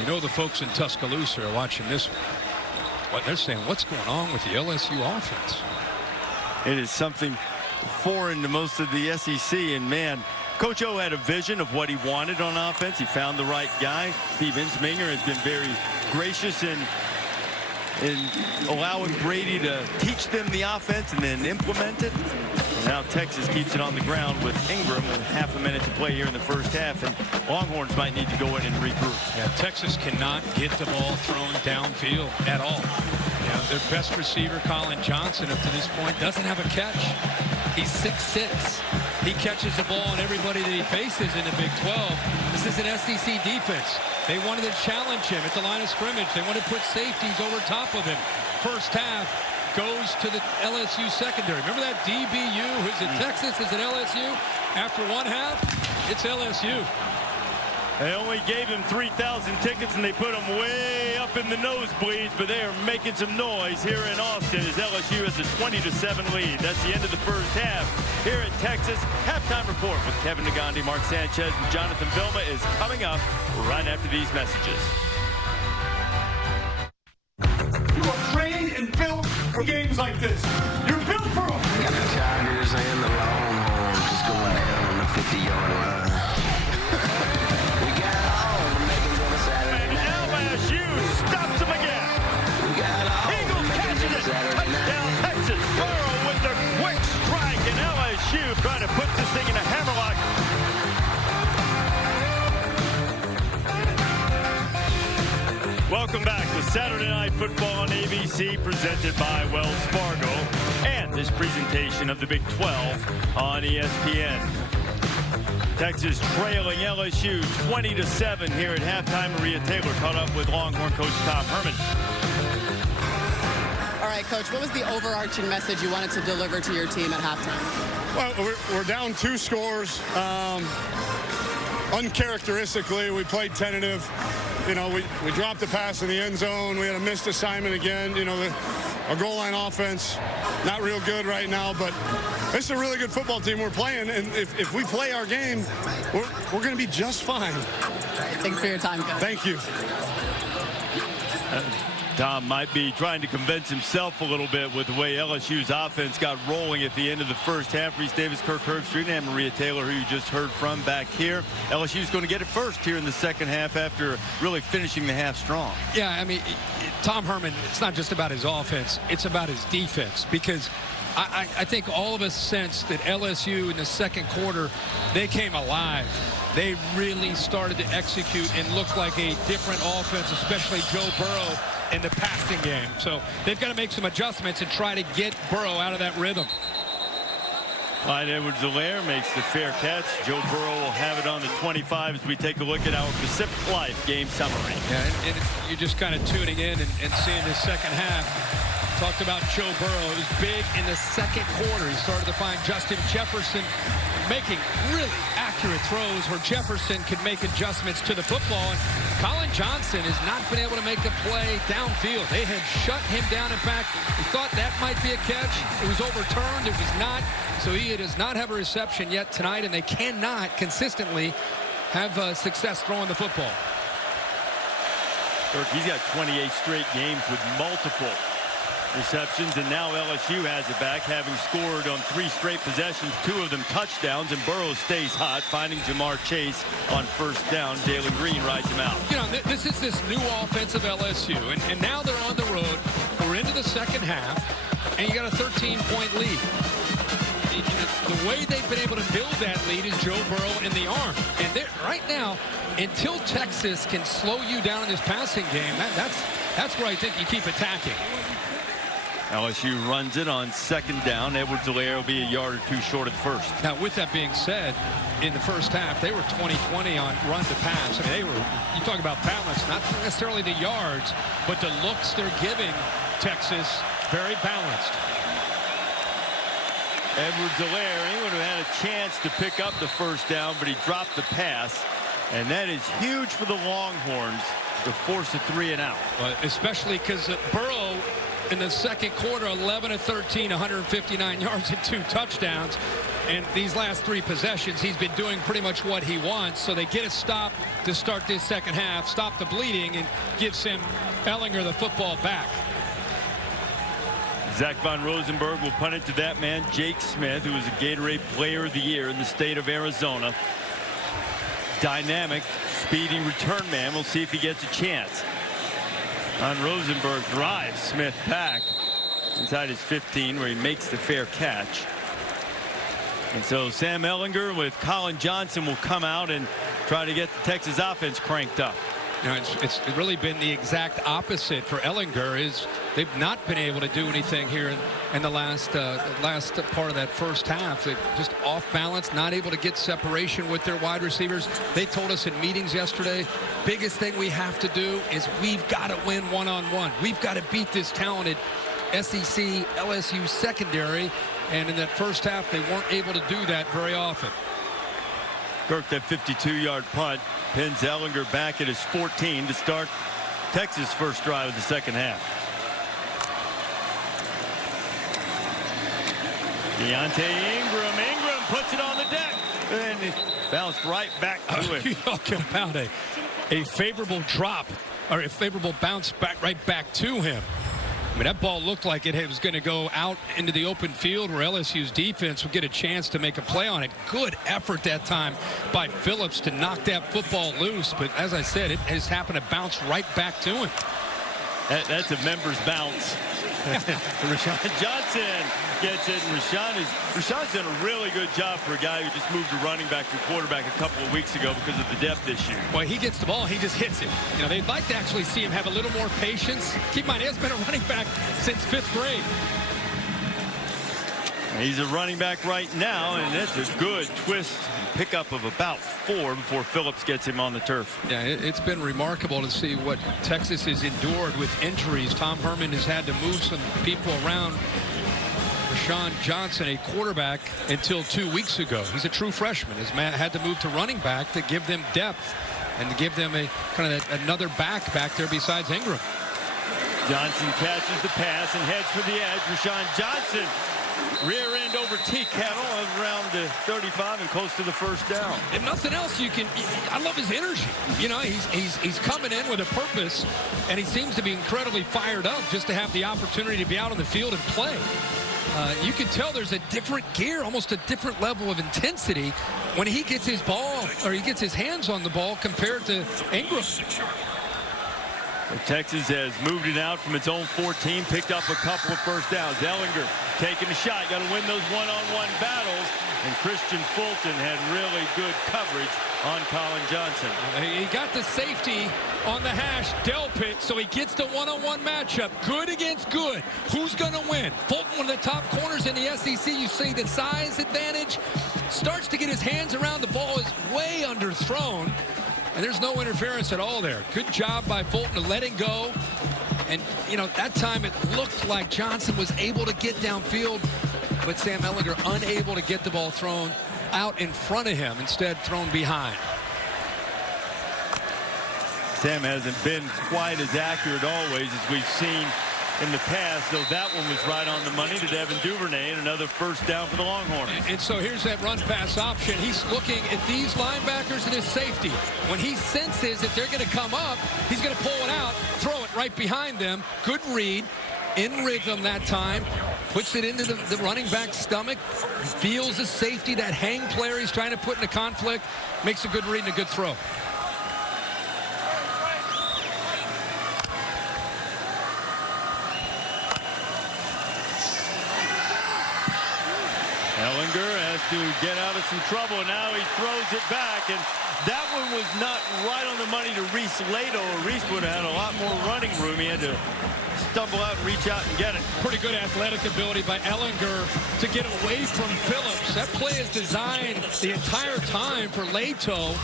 You know the folks in Tuscaloosa are watching this one. What they're saying, what's going on with the LSU offense? It is something foreign to most of the SEC, and man, Coach O had a vision of what he wanted on offense. He found the right guy. Steve Ensminger has been very gracious in allowing Brady to teach them the offense and then implement it. Now Texas keeps it on the ground with Ingram with half a minute to play here in the first half, and Longhorns might need to go in and regroup. Yeah, Texas cannot get the ball thrown downfield at all. You know, their best receiver, Colin Johnson, up to this point, doesn't have a catch. He's 6'6". He catches the ball on everybody that he faces in the Big 12. This is an SEC defense. They wanted to challenge him at the line of scrimmage. They wanted to put safeties over top of him. First half goes to the LSU secondary. Remember that DBU? Is it Texas? Is it LSU? After one half, it's LSU. They only gave him 3,000 tickets, and they put them way up in the nosebleeds, but they are making some noise here in Austin as LSU has a 20-7 lead. That's the end of the first half. Here at Texas, halftime report with Kevin Nagandi, Mark Sanchez, and Jonathan Vilma is coming up right after these messages. You are trained and built for games like this. You're built for them. Got the Tigers and the Longhorns just going down on the 50-yard line. We got all the makings of a Saturday night. And LSU stops them again. We got all Eagles catching it. Touchdown Texas. Burrow with the quick strike, and LSU trying to put this thing in a hammerlock. Welcome back to Saturday Night Football on ABC, presented by Wells Fargo, and this presentation of the Big 12 on ESPN. Texas trailing LSU 20-7 here at halftime. Maria Taylor caught up with Longhorn coach Tom Herman. All right, Coach, what was the overarching message you wanted to deliver to your team at halftime? Well, we're down 2 scores. Uncharacteristically, we played tentative. You know, we dropped the pass in the end zone. We had a missed assignment again. You know, our goal line offense, not real good right now, but it's a really good football team we're playing. And if we play our game, we're going to be just fine. Thanks for your time, Coach. Thank you. Tom might be trying to convince himself a little bit with the way LSU's offense got rolling at the end of the first half. Reese Davis, Kirk Herbstreit, and Maria Taylor, who you just heard from back here. LSU's going to get it first here in the second half after really finishing the half strong. Yeah, I mean, Tom Herman, it's not just about his offense. It's about his defense, because I think all of us sensed that LSU in the second quarter, they came alive. They really started to execute and look like a different offense, especially Joe Burrow in the passing game. So they've got to make some adjustments and try to get Burrow out of that rhythm. Clyde Edwards-Helaire makes the fair catch. Joe Burrow will have it on the 25 as we take a look at our Pacific Life game summary. Yeah, and you're just kind of tuning in and seeing this second half. Talked about Joe Burrow. It was big in the second quarter. He started to find Justin Jefferson making really accurate throws where Jefferson could make adjustments to the football. And Colin Johnson has not been able to make the play downfield. They had shut him down. In fact, we thought that might be a catch. It was overturned. It was not. So he does not have a reception yet tonight, and they cannot consistently have success throwing the football. Kirk, he's got 28 straight games with multiple receptions, and now LSU has it back, having scored on 3 straight possessions, 2 of them touchdowns, and Burrow stays hot, finding Jamar Chase on first down. Jalen Green rides him out. You know, this is this new offense of LSU, and now they're on the road. We're into the second half, and you got a 13-point lead. The way they've been able to build that lead is Joe Burrow and the arm. And right now, until Texas can slow you down in this passing game, that's where I think you keep attacking. LSU runs it on second down. Edwards-Helaire will be a yard or 2 short of the first. Now, with that being said, in the first half, they were 20-20 on run to pass. I mean, you talk about balance, not necessarily the yards, but the looks they're giving Texas, very balanced. Edwards-Helaire, he would have had a chance to pick up the first down, but he dropped the pass. And that is huge for the Longhorns to force a 3 and out. Especially because Burrow, in the second quarter, 11 of 13, 159 yards and 2 touchdowns. And these last 3 possessions, he's been doing pretty much what he wants. So they get a stop to start this second half, stop the bleeding, and gives him Ellinger the football back. Zach Von Rosenberg will punt it to that man, Jake Smith, who is a Gatorade Player of the Year in the state of Arizona. Dynamic, speedy return man. We'll see if he gets a chance. Von Rosenberg drives Smith back inside his 15, where he makes the fair catch. And so Sam Ehlinger with Colin Johnson will come out and try to get the Texas offense cranked up. Now, it's really been the exact opposite for Ehlinger. Is they've not been able to do anything here in the last part of that first half. They're just off balance, not able to get separation with their wide receivers. They told us in meetings yesterday, biggest thing we have to do is we've got to win one-on-one. We've got to beat this talented SEC LSU secondary. And in that first half, they weren't able to do that very often. Kirk, that 52-yard punt pins Ehlinger back at his 14 to start Texas' first drive of the second half. Deontay Ingram. Ingram puts it on the deck. And it bounced right back to him. You're talking about a favorable drop, or a favorable bounce back right back to him. I mean, that ball looked like it was going to go out into the open field where LSU's defense would get a chance to make a play on it. Good effort that time by Phillips to knock that football loose. But as I said, it has happened to bounce right back to him. That's a member's bounce. Rashawn Johnson gets it, and Rashawn's done a really good job for a guy who just moved to running back to quarterback a couple of weeks ago because of the depth issue. Well, he gets the ball, he just hits it. You know, they'd like to actually see him have a little more patience. Keep in mind, he has been a running back since 5th grade. He's a running back right now, and that's a good twist pickup of about 4 before Phillips gets him on the turf. Yeah, it's been remarkable to see what Texas has endured with injuries. Tom Herman has had to move some people around. Rashawn Johnson, a quarterback until 2 weeks ago. He's a true freshman. Has had to move to running back to give them depth and to give them a kind of another back there besides Ingram. Johnson catches the pass and heads for the edge. Rashawn Johnson rear end over T. Kettle around the 35 and close to the first down. If nothing else, I love his energy. You know, he's coming in with a purpose, and he seems to be incredibly fired up just to have the opportunity to be out on the field and play. You can tell there's a different gear, almost a different level of intensity when he gets his ball, or he gets his hands on the ball compared to Ingram. Texas has moved it out from its own 14, picked up a couple of first downs. Ehlinger taking a shot. Got to win those one-on-one battles. And Christian Fulton had really good coverage on Colin Johnson. He got the safety on the hash, Delpit, so he gets the one-on-one matchup. Good against good. Who's going to win? Fulton, one of the top corners in the SEC. You see the size advantage. Starts to get his hands around. The ball is way underthrown. And there's no interference at all there. Good job by Fulton to letting go. And, you know, that time it looked like Johnson was able to get downfield, but Sam Ehlinger unable to get the ball thrown out in front of him, instead thrown behind. Sam hasn't been quite as accurate always as we've seen in the past, though that one was right on the money to Devin Duvernay, and another first down for the Longhorns. And so here's that run pass option. He's looking at these linebackers and his safety. When he senses that they're going to come up, he's going to pull it out, throw it right behind them. Good read, in rhythm that time. Puts it into the running back's stomach. Feels the safety, that hang player he's trying to put into conflict. Makes a good read and a good throw. Ehlinger has to get out of some trouble. Now he throws it back, and that one was not right on the money to Reese Lato. Reese would have had a lot more running room. He had to stumble out and reach out and get it. Pretty good athletic ability by Ehlinger to get away from Phillips. That play is designed the entire time for Lato.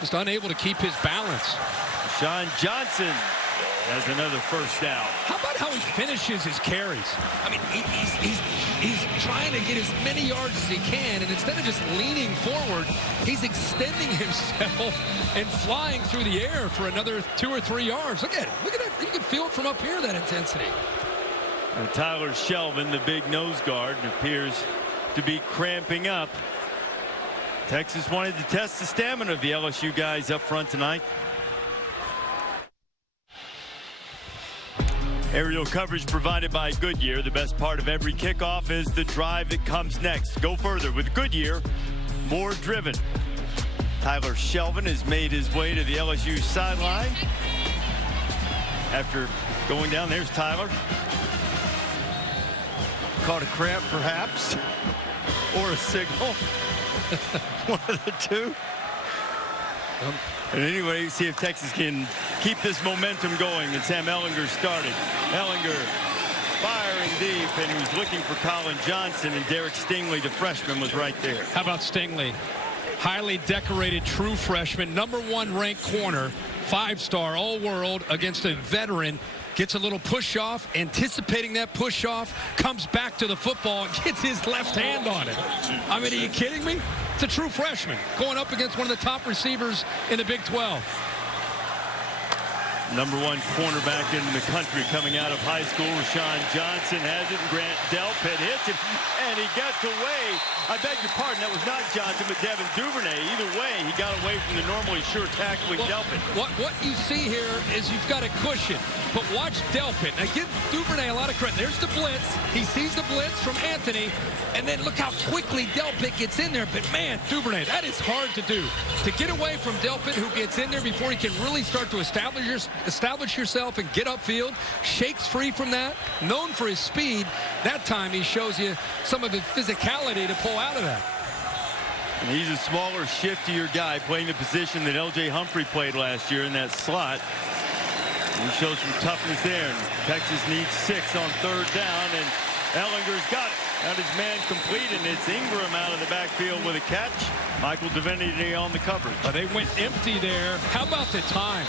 Just unable to keep his balance. Sean Johnson has another first down. How about how he finishes his carries? I mean, he's trying to get as many yards as he can, and instead of just leaning forward, he's extending himself and flying through the air for another 2 or 3 yards. Look at it. Look at it. You can feel it from up here, that intensity. And Tyler Shelvin, the big nose guard, appears to be cramping up. Texas wanted to test the stamina of the LSU guys up front tonight. Aerial coverage provided by Goodyear. The best part of every kickoff is the drive that comes next. Go further with Goodyear, more driven. Tyler Shelvin has made his way to the LSU sideline. After going down, there's Tyler. Caught a cramp, perhaps, or a signal. One of the two. And anyway, see if Texas can keep this momentum going. And Sam Ehlinger started. Ehlinger firing deep, and he was looking for Colin Johnson, and Derek Stingley, the freshman, was right there. How about Stingley? Highly decorated true freshman, #1 ranked corner, 5-star all-world against a veteran. Gets a little push-off, anticipating that push-off, comes back to the football and gets his left hand on it. I mean, are you kidding me? It's a true freshman going up against one of the top receivers in the Big 12. #1 cornerback in the country coming out of high school. Rashawn Johnson has it, and Grant Delpit hits it, and he gets away. I beg your pardon, that was not Johnson, but Devin Duvernay. Either way, he got away from the normally sure tackling Delpit. What you see here is you've got a cushion, but watch Delpit. Now give Duvernay a lot of credit. There's the blitz. He sees the blitz from Anthony, and then look how quickly Delpit gets in there. But man, Duvernay, that is hard to do. To get away from Delpit, who gets in there before he can really start to establish yourself and get upfield, shakes free from that, known for his speed. That time he shows you some of his physicality to pull out of that. And he's a smaller, shiftier guy playing the position that L.J. Humphrey played last year in that slot. And he shows some toughness there. And Texas needs 6 on 3rd down, and Ehlinger's got it. Got his man complete, and it's Ingram out of the backfield with a catch. Michael Divinity on the coverage. They went empty there. How about the time?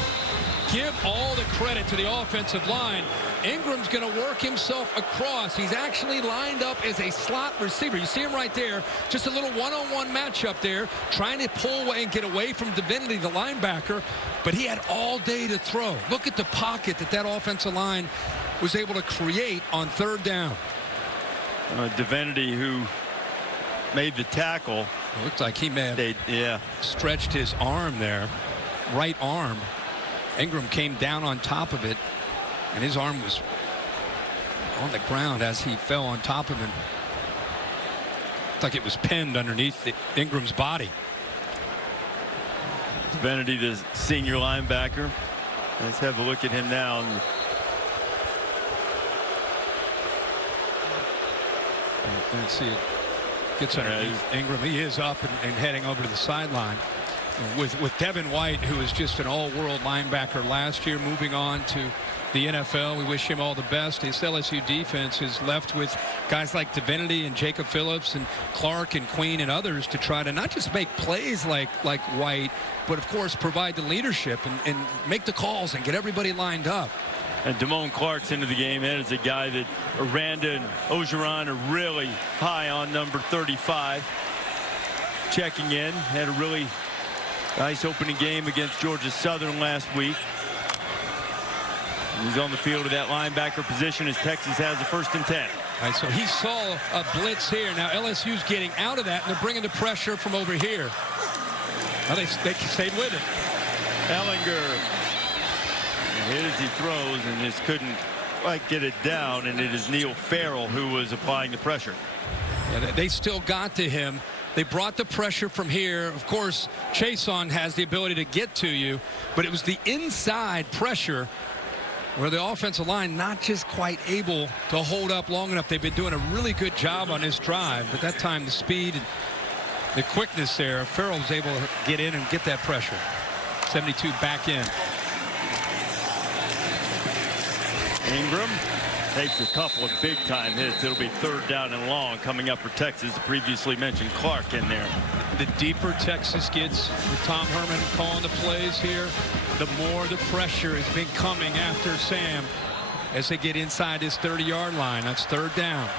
Give all the credit to the offensive line. Ingram's going to work himself across. He's actually lined up as a slot receiver. You see him right there. Just a little one-on-one matchup there, trying to pull away and get away from Divinity, the linebacker. But he had all day to throw. Look at the pocket that offensive line was able to create on 3rd down. Divinity, who made the tackle. It looks like he may have stretched his arm there, right arm. Ingram came down on top of it, and his arm was on the ground as he fell on top of him. It's like it was pinned underneath Ingram's body. Divinity, the senior linebacker. Let's have a look at him now. Let's see it. Gets underneath Ingram. He is up and heading over to the sideline. With Devin White, who is just an all-world linebacker last year, moving on to the NFL. We wish him all the best. His LSU defense is left with guys like Divinity and Jacob Phillips and Clark and Queen and others to try to not just make plays like White, but of course provide the leadership and make the calls and get everybody lined up. And Damone Clark's into the game. That is a guy that Aranda and Ogeron are really high on, number 35. Checking in. Had a really nice opening game against Georgia Southern last week. And he's on the field of that linebacker position as Texas has the 1st and 10. All right, so he saw a blitz here. Now LSU's getting out of that, and they're bringing the pressure from over here. Well, they stayed with it. Ehlinger hit as he throws and just couldn't quite get it down, and it is Neil Farrell who was applying the pressure. Yeah, they still got to him. They brought the pressure from here. Of course, Chason has the ability to get to you, but it was the inside pressure where the offensive line not just quite able to hold up long enough. They've been doing a really good job on this drive, but that time the speed and the quickness there, Farrell was able to get in and get that pressure. 72 back in. Ingram takes a couple of big-time hits. It'll be 3rd down and long coming up for Texas. The previously mentioned Clark in there. The deeper Texas gets with Tom Herman calling the plays here, the more the pressure has been coming after Sam as they get inside his 30-yard line. That's 3rd down.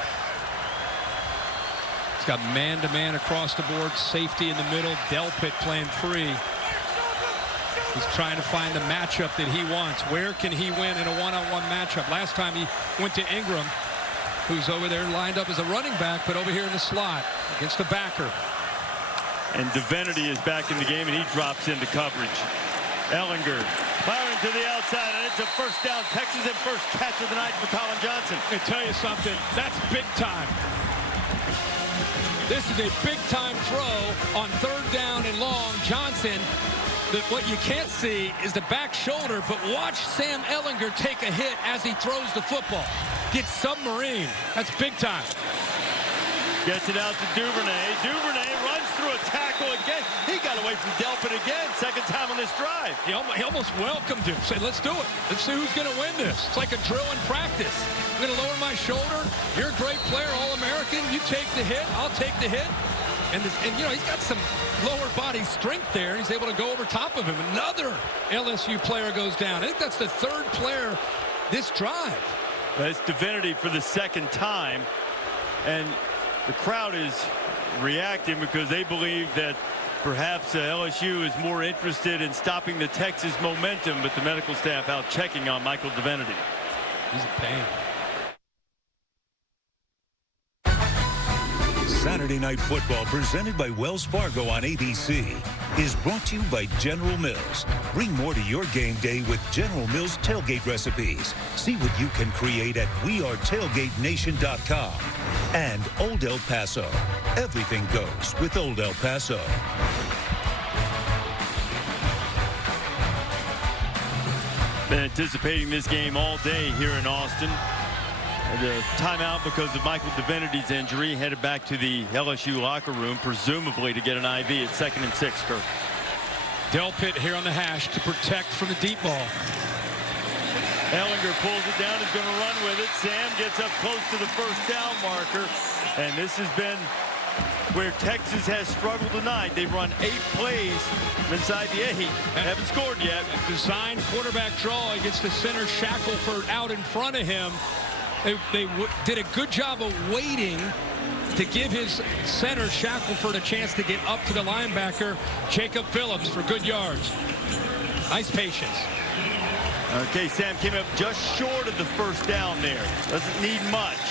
He's got man-to-man across the board, safety in the middle, Delpit playing free. He's trying to find the matchup that he wants. Where can he win in a one-on-one matchup? Last time he went to Ingram, who's over there lined up as a running back, but over here in the slot against the backer. And Divinity is back in the game, and he drops into coverage. Ellinger firing to the outside, and it's a first down. Texas in first catch of the night for Colin Johnson. I tell you something, that's big time. This is a big-time throw on third down and long. Johnson, what you can't see is the back shoulder, but watch Sam Ellinger take a hit as he throws the football. Gets submarine. That's big time. Gets it out to Duvernay. Duvernay runs through a tackle again. He got away from Delpit again. Second time on this drive. He almost welcomed him. Said, let's do it. Let's see who's going to win this. It's like a drill in practice. I'm going to lower my shoulder. You're a great player, All-American. You take the hit. I'll take the hit. And you know, he's got some lower body strength there. He's able to go over top of him. Another LSU player goes down. I think that's the third player this drive. That's Divinity for the second time. And the crowd is reacting because they believe that perhaps LSU is more interested in stopping the Texas momentum, but the medical staff out checking on Michael Divinity. He's in pain. Saturday Night Football, presented by Wells Fargo on ABC, is brought to you by General Mills. Bring more to your game day with General Mills tailgate recipes. See what you can create at wearetailgatenation.com. And Old El Paso. Everything goes with Old El Paso. Been anticipating this game all day here in Austin. The timeout because of Michael Divinity's injury. Headed back to the LSU locker room, presumably to get an IV at 2nd and 6, Kirk. Delpit here on the hash to protect from the deep ball. Ellinger pulls it down, is going to run with it. Sam gets up close to the first down marker. And this has been where Texas has struggled tonight. They've run 8 plays inside the 8. Haven't scored yet. Design quarterback draw. He gets the center Shackelford out in front of him. They did a good job of waiting to give his center Shackelford a chance to get up to the linebacker, Jacob Phillips, for good yards. Nice patience. Okay, Sam came up just short of the first down there. Doesn't need much.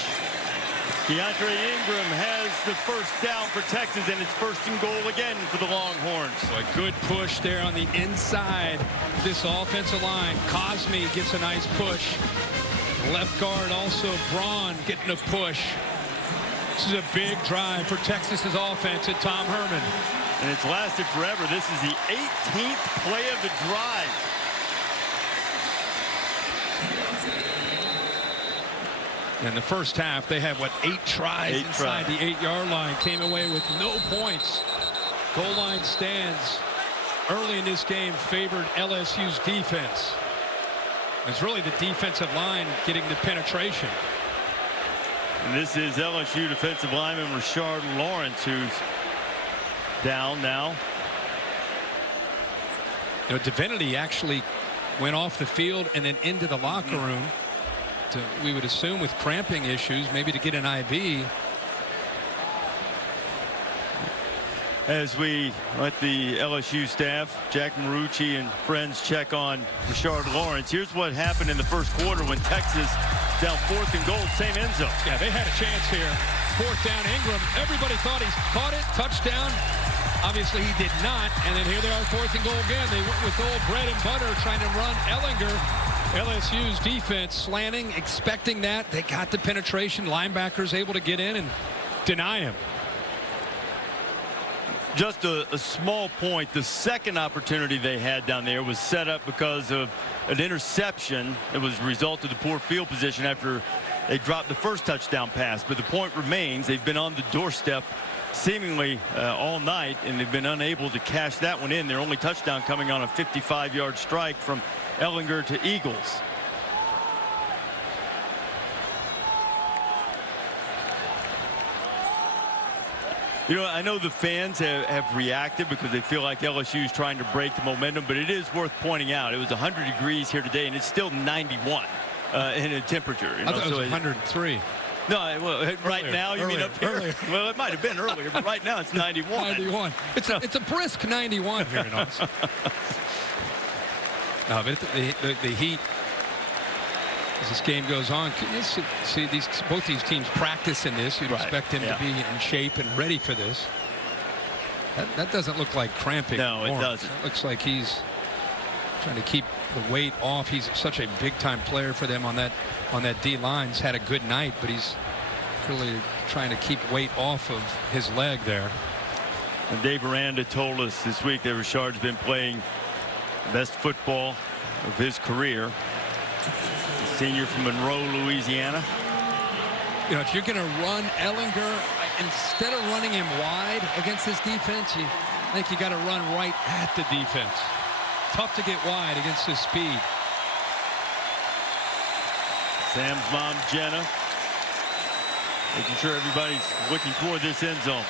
DeAndre Ingram has the first down for Texas, and it's 1st and goal again for the Longhorns. So a good push there on the inside. This offensive line. Cosme gets a nice push. Left guard also Braun getting a push. This is a big drive for Texas's offense at Tom Herman. And it's lasted forever. This is the 18th play of the drive. In the first half, they had, 8 tries inside the 8-yard line. Came away with no points. Goal line stands early in this game favored LSU's defense. It's really the defensive line getting the penetration. And this is LSU defensive lineman Rashard Lawrence, who's down now. You know, Divinity actually went off the field and then into the locker room we would assume with cramping issues, maybe to get an IV. As we let the LSU staff, Jack Marucci and friends, check on Rashard Lawrence. Here's what happened in the first quarter when Texas down 4th and goal, same end zone. Yeah, they had a chance here. 4th down, Ingram. Everybody thought he caught it, touchdown. Obviously he did not, and then here they are, 4th and goal again. They went with old bread and butter trying to run Ellinger. LSU's defense slanting, expecting that. They got the penetration. Linebackers able to get in and deny him. Just a small point. The second opportunity they had down there was set up because of an interception. It was a result of the poor field position after they dropped the first touchdown pass. But the point remains, they've been on the doorstep seemingly all night, and they've been unable to cash that one in. Their only touchdown coming on a 55-yard strike from Ellinger to Eagles. You know, I know the fans have reacted because they feel like LSU is trying to break the momentum, but it is worth pointing out it was 100 degrees here today, and it's still 91 in a temperature. I thought it was 103. No, well, right now you mean up here? Earlier. Well, it might have been earlier, but right now it's 91. 91. It's a brisk 91 here in Austin. No, but the heat, as this game goes on, you see both these teams practicing this. You'd expect them to be in shape and ready for this. That doesn't look like cramping. No, it doesn't. It looks like he's trying to keep the weight off. He's such a big-time player for them on that D-line. He's had a good night, but he's really trying to keep weight off of his leg there. And Dave Aranda told us this week that Richard's been playing the best football of his career. A senior from Monroe, Louisiana. You know, if you're going to run Ehlinger, instead of running him wide against this defense, I think you got to run right at the defense. Tough to get wide against his speed. Sam's mom, Jenna, making sure everybody's looking toward this end zone.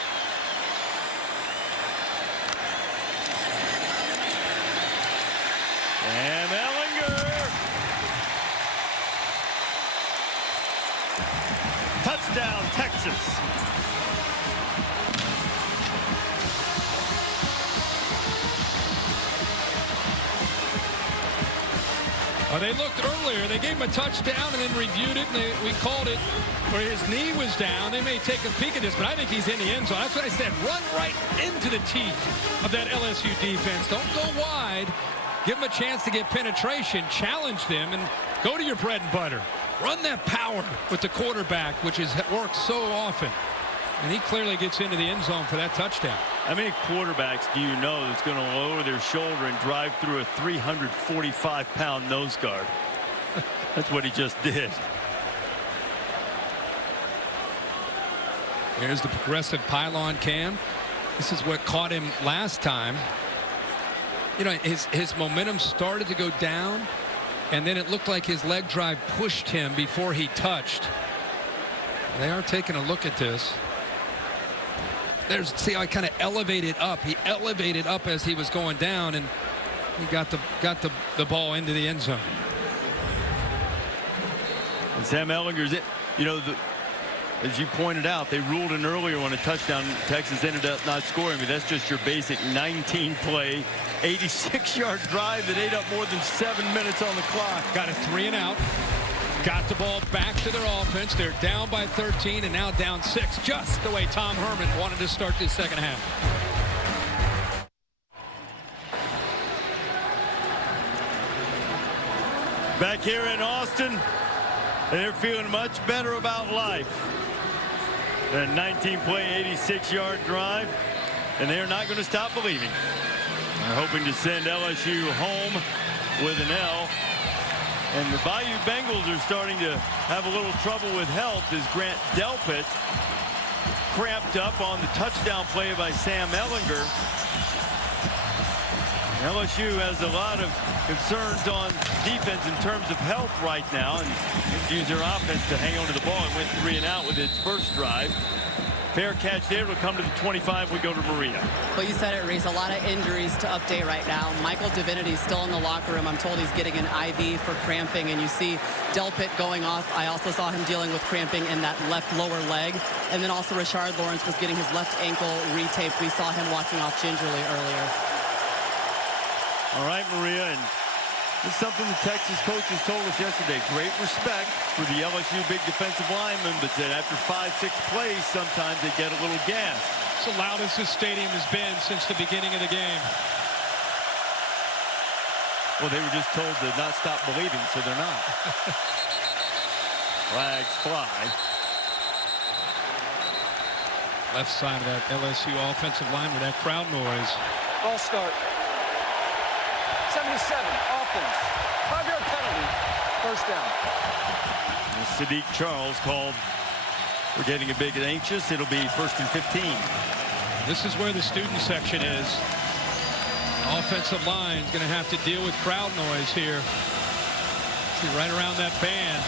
And Ehlinger. Touchdown, Texas. They looked earlier. They gave him a touchdown and then reviewed it, and we called it where his knee was down. They may take a peek at this, but I think he's in the end zone. That's what I said. Run right into the teeth of that LSU defense. Don't go wide. Give them a chance to get penetration. Challenge them and go to your bread and butter. Run that power with the quarterback, which has worked so often. And he clearly gets into the end zone for that touchdown. How many quarterbacks do you know that's going to lower their shoulder and drive through a 345-pound nose guard? That's what he just did. Here's the progressive pylon cam. This is what caught him last time. You know, his momentum started to go down, and then it looked like his leg drive pushed him before he touched. They are taking a look at this. See how I kind of elevated up. He elevated up as he was going down, and he got the ball into the end zone. And Sam Ehlinger's it. You know, as you pointed out, they ruled in earlier on a touchdown. Texas ended up not scoring, but that's just your basic 19-play, 86-yard drive that ate up more than 7 minutes on the clock. Got a 3 and out. Got the ball back to their offense. They're down by 13 and now down 6, just the way Tom Herman wanted to start this second half. Back here in Austin, they're feeling much better about life. A 19-play, 86-yard drive, and they're not going to stop believing. They're hoping to send LSU home with an L. And the Bayou Bengals are starting to have a little trouble with health as Grant Delpit cramped up on the touchdown play by Sam Ehlinger. LSU has a lot of concerns on defense in terms of health right now, and use their offense to hang on to the ball. It went 3 and out with its first drive. Fair catch there. We'll come to the 25. We go to Maria. Well, you said it, Reese. A lot of injuries to update right now. Michael Divinity's still in the locker room. I'm told he's getting an IV for cramping, and you see Delpit going off. I also saw him dealing with cramping in that left lower leg. And then also Rashard Lawrence was getting his left ankle retaped. We saw him walking off gingerly earlier. All right, Maria, and this is something the Texas coaches told us yesterday. Great respect for the LSU big defensive linemen, but that after 5-6 plays, sometimes they get a little gas. It's the loudest this stadium has been since the beginning of the game. Well, they were just told to not stop believing, so they're not. Flags fly. Left side of that LSU offensive line with that crowd noise. Ball start. 77, offense. 5-yard penalty. First down. And Sadiq Charles called for getting a bit anxious. It'll be 1st and 15. This is where the student section is. Offensive line is going to have to deal with crowd noise here. See, right around that band.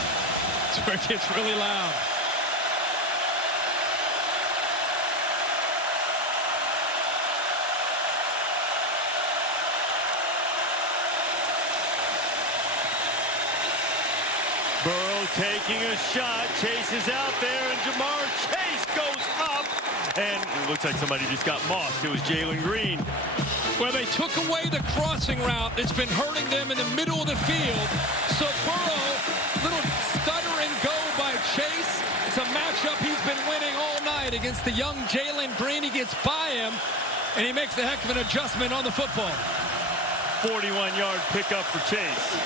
That's where it gets really loud. Burrow taking a shot. Chase is out there, and Jamar Chase goes up. And it looks like somebody just got mossed. It was Jalen Green. Well, they took away the crossing route that's been hurting them in the middle of the field. So Burrow, little stutter and go by Chase. It's a matchup he's been winning all night against the young Jalen Green. He gets by him, and he makes a heck of an adjustment on the football. 41-yard pickup for Chase.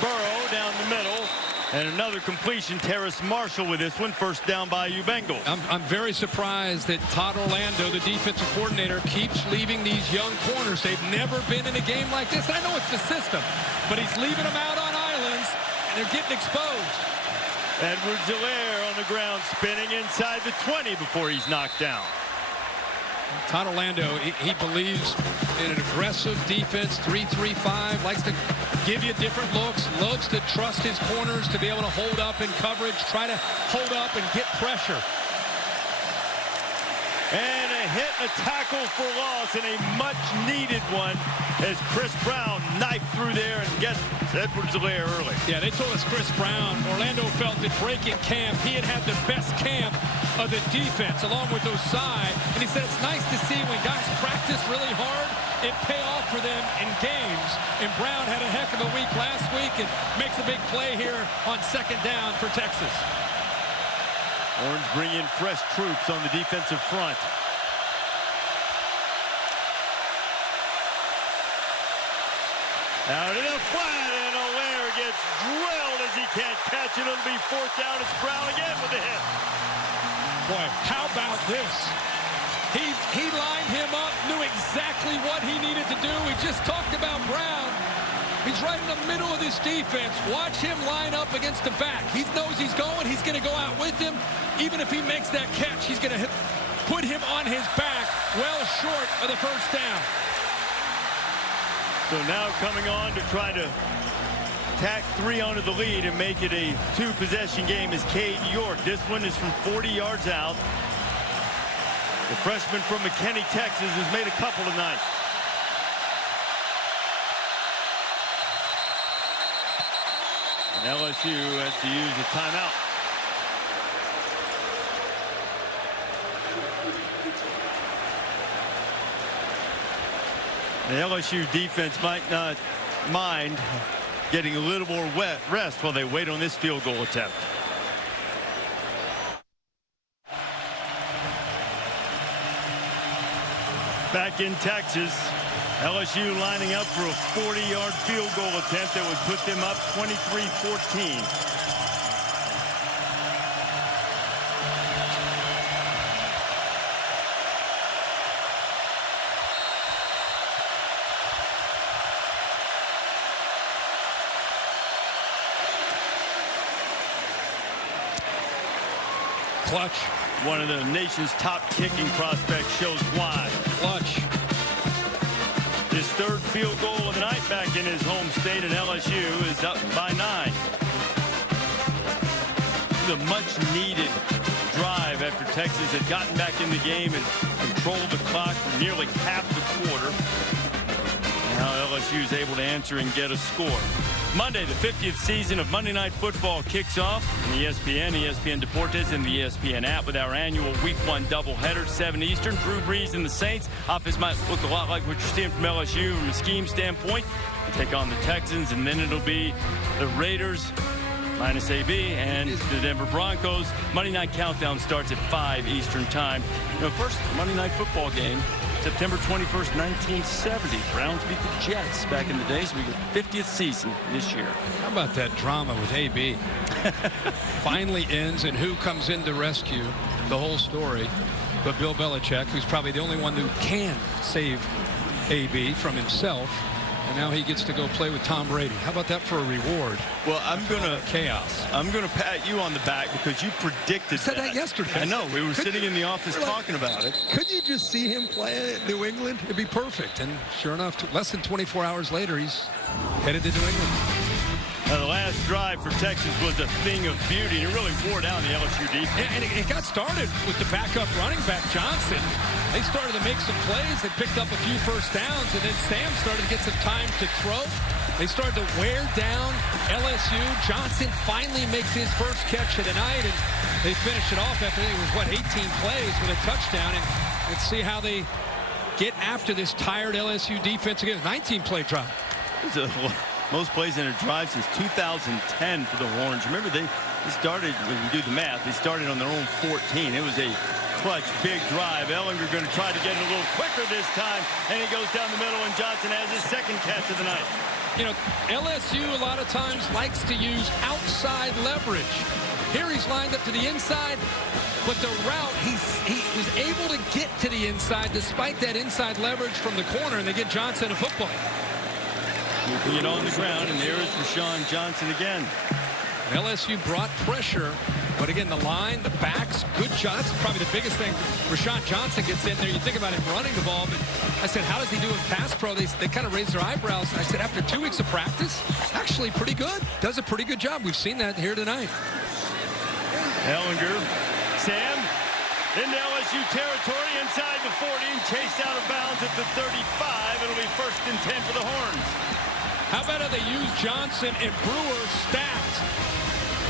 Burrow down the middle. And another completion. Terrace Marshall with this one. First down by you Bengals. I'm very surprised that Todd Orlando, the defensive coordinator, keeps leaving these young corners. They've never been in a game like this. I know it's the system, but he's leaving them out on islands, and they're getting exposed. Edwards-Helaire on the ground, spinning inside the 20 before he's knocked down. Todd Orlando, he believes in an aggressive defense, 3-3-5, likes to give you different looks, loves to trust his corners to be able to hold up in coverage, try to hold up and get pressure. And a hit, a tackle for loss, and a much-needed one as Chris Brown knifed through there and gets Edwards-Helaire early. Yeah, they told us Chris Brown, Orlando felt that breaking camp, he had the best camp of the defense along with Osai. And he said it's nice to see when guys practice really hard, it pay off for them in games. And Brown had a heck of a week last week and makes a big play here on second down for Texas. Orange bring in fresh troops on the defensive front. Out in the flat, and Helaire gets drilled as he can't catch it. It'll be fourth down. It's Brown again with a hit. Boy, how about this? He lined him up, knew exactly what he needed to do. We just talked about Brown. He's right in the middle of this defense. Watch him line up against the back. He knows he's going. He's going to go out with him. Even if he makes that catch, he's going to put him on his back well short of the first down. So now coming on to try to tack 3 onto the lead and make it a 2-possession game is Cade York. This one is from 40 yards out. The freshman from McKinney, Texas, has made a couple tonight. And LSU has to use a timeout. The LSU defense might not mind getting a little more rest while they wait on this field goal attempt. Back in Texas, LSU lining up for a 40-yard field goal attempt that would put them up 23-14. Clutch. One of the nation's top kicking prospects shows why. Clutch. His third field goal of the night back in his home state, and LSU is up by 9. The much-needed drive after Texas had gotten back in the game and controlled the clock for nearly half the quarter. Now LSU is able to answer and get a score. Monday, the 50th season of Monday Night Football kicks off on ESPN, ESPN Deportes, and the ESPN app with our annual Week 1 doubleheader, 7 Eastern. Drew Brees and the Saints. Offense might look a lot like what you're seeing from LSU from a scheme standpoint. They take on the Texans, and then it'll be the Raiders minus AB and the Denver Broncos. Monday Night Countdown starts at 5 Eastern time. You know, first Monday Night Football game, September 21st, 1970. Browns beat the Jets back in the day, so we get 50th season this year. How about that drama with AB? Finally ends, and who comes in to rescue the whole story but Bill Belichick, who's probably the only one who can save AB from himself. And now he gets to go play with Tom Brady. How about that for a reward? Well, I'm gonna chaos. I'm gonna pat you on the back because you predicted said that yesterday. I know. We were sitting in the office talking about it. Could you just see him play at New England? It'd be perfect. And sure enough, less than 24 hours later, he's headed to New England. The last drive for Texas was a thing of beauty. It really wore down the LSU defense. And it got started with the backup running back, Johnson. They started to make some plays. They picked up a few first downs, and then Sam started to get some time to throw. They started to wear down LSU. Johnson finally makes his first catch of the night, and they finish it off after it was, 18 plays with a touchdown. And let's see how they get after this tired LSU defense again. 19-play drive. It's most plays in a drive since 2010 for the Horns. Remember, they started, when you do the math, they started on their own 14. It was a clutch, big drive. Ellinger going to try to get it a little quicker this time, and he goes down the middle, and Johnson has his second catch of the night. You know, LSU a lot of times likes to use outside leverage. Here he's lined up to the inside, but the route, he was able to get to the inside despite that inside leverage from the corner, and they get Johnson a football. Moving it on the ground, and there is Rashawn Johnson again. LSU brought pressure, but again, the line, the backs, good shots. Probably the biggest thing. Rashawn Johnson gets in there. You think about him running the ball, but I said, how does he do in pass pro? They kind of raised their eyebrows. And I said, after 2 weeks of practice, actually pretty good. Does a pretty good job. We've seen that here tonight. Ellinger, Sam, into LSU territory inside the 40 and chased out of bounds at the 35. It'll be 1st and 10 for the Horns. How about how they use Johnson and Brewer stacked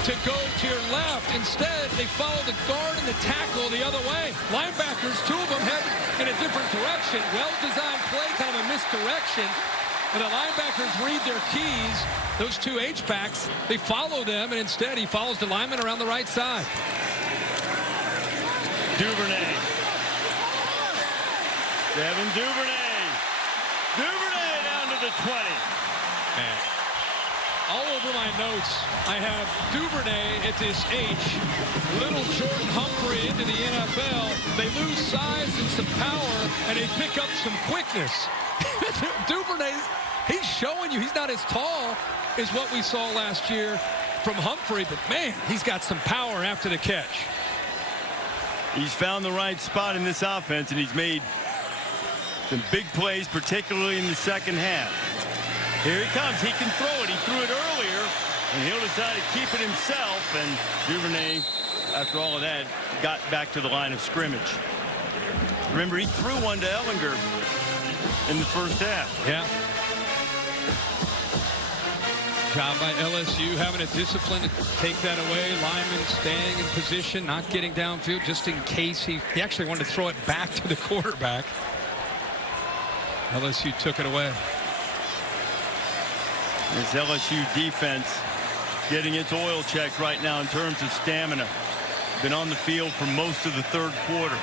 to go to your left? Instead, they follow the guard and the tackle the other way. Linebackers, 2 of them head in a different direction. Well-designed play, kind of a misdirection. And the linebackers read their keys. Those 2 H-backs, they follow them, and instead he follows the lineman around the right side. Duvernay. Devin Duvernay. Duvernay down to the 20. Man. All over my notes, I have Duvernay at this H. Little Jordan Humphrey into the NFL. They lose size and some power, and they pick up some quickness. Duvernay, he's showing you he's not as tall as what we saw last year from Humphrey, but man, he's got some power after the catch. He's found the right spot in this offense, and he's made some big plays, particularly in the second half. Here he comes. He can throw it. He threw it earlier, and he'll decide to keep it himself. And Duvernay, after all of that, got back to the line of scrimmage. Remember, he threw one to Ellinger in the first half. Yeah. Job by LSU having a discipline to take that away. Lyman staying in position, not getting downfield just in case he actually wanted to throw it back to the quarterback. LSU took it away. This LSU defense getting its oil checked right now in terms of stamina. Been on the field for most of the third quarter.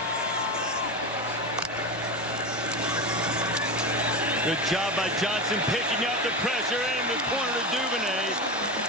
Good job by Johnson picking up the pressure in the corner to Duvernay.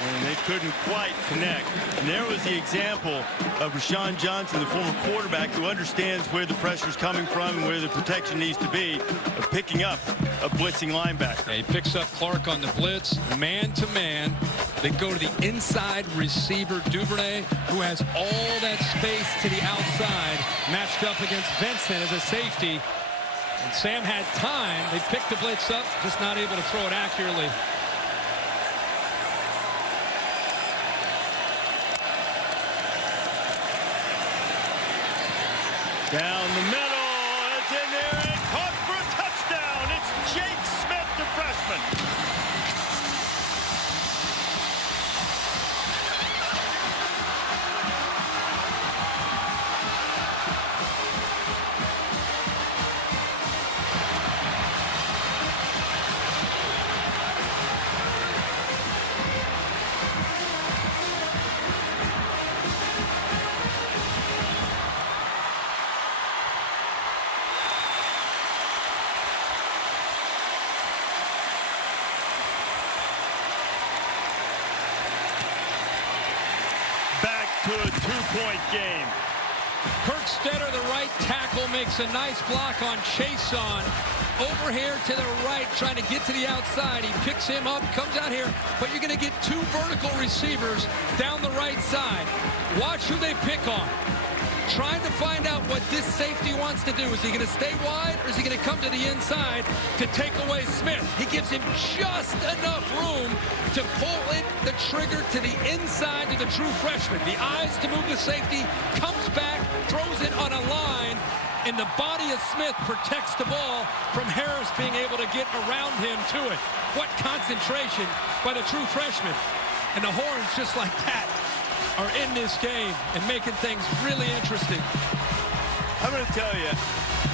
And they couldn't quite connect. And there was the example of Rashawn Johnson, the former quarterback, who understands where the pressure's coming from and where the protection needs to be, of picking up a blitzing linebacker. Yeah, he picks up Clark on the blitz, man-to-man. They go to the inside receiver, Duvernay, who has all that space to the outside, matched up against Vincent as a safety. And Sam had time. They picked the blitz up, just not able to throw it accurately. Down the middle, it's in there and caught for a touchdown. It's Jake Smith, the freshman. To a two-point game. Kirkstetter, the right tackle, makes a nice block on Chason. Over here to the right, trying to get to the outside. He picks him up, comes out here, but you're going to get 2 vertical receivers down the right side. Watch who they pick on. Trying to find out what this safety wants to do. Is he going to stay wide, or is he going to come to the inside to take away Smith? He gives him just enough room to pull in the trigger to the inside to the true freshman. The eyes to move the safety, comes back, throws it on a line, and the body of Smith protects the ball from Harris being able to get around him to it. What concentration by the true freshman. And the Horns, just like that, are in this game and making things really interesting. I'm going to tell you,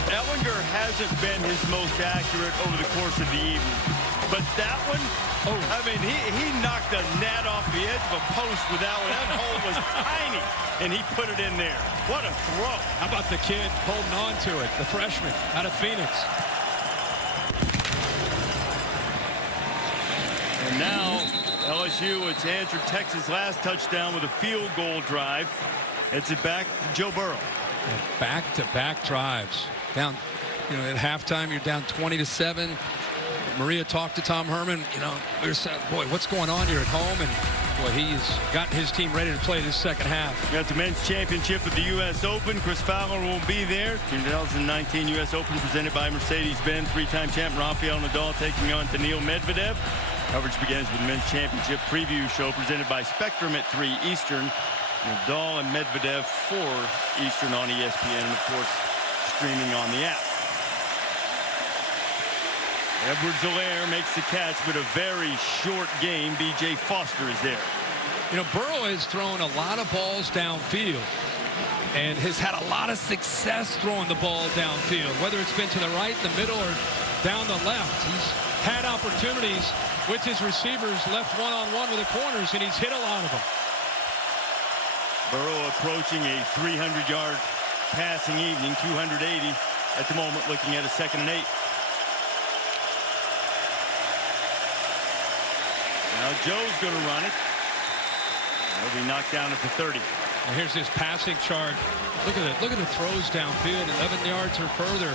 Ellinger hasn't been his most accurate over the course of the evening. But that one, I mean, he knocked a net off the edge of a post with that one. That hole was tiny, and he put it in there. What a throw. How about the kid holding on to it, the freshman out of Phoenix. And now LSU, it's answered Texas' last touchdown with a field goal drive. It's it back to Joe Burrow. Back-to-back drives. Down, at halftime, you're down 20-7. Maria talked to Tom Herman. We were saying, boy, what's going on here at home? And boy, he's got his team ready to play this second half. We got the men's championship of the U.S. Open. Chris Fowler will be there. 2019 U.S. Open presented by Mercedes-Benz. Three-time champ Rafael Nadal taking on Daniil Medvedev. Coverage begins with the men's championship preview show presented by Spectrum at 3 Eastern. Nadal and Medvedev 4 Eastern on ESPN, and of course streaming on the app. Edwards-Helaire makes the catch, but a very short game. B.J. Foster is there. Burrow has thrown a lot of balls downfield and has had a lot of success throwing the ball downfield, whether it's been to the right, the middle, or down the left. He's had opportunities with his receivers left one-on-one with the corners, and he's hit a lot of them. Burrow approaching a 300-yard passing evening, 280 at the moment, looking at a 2nd and 8. Now Joe's going to run it. He'll be knocked down at the 30. And here's his passing chart. Look at the throws downfield, 11 yards or further.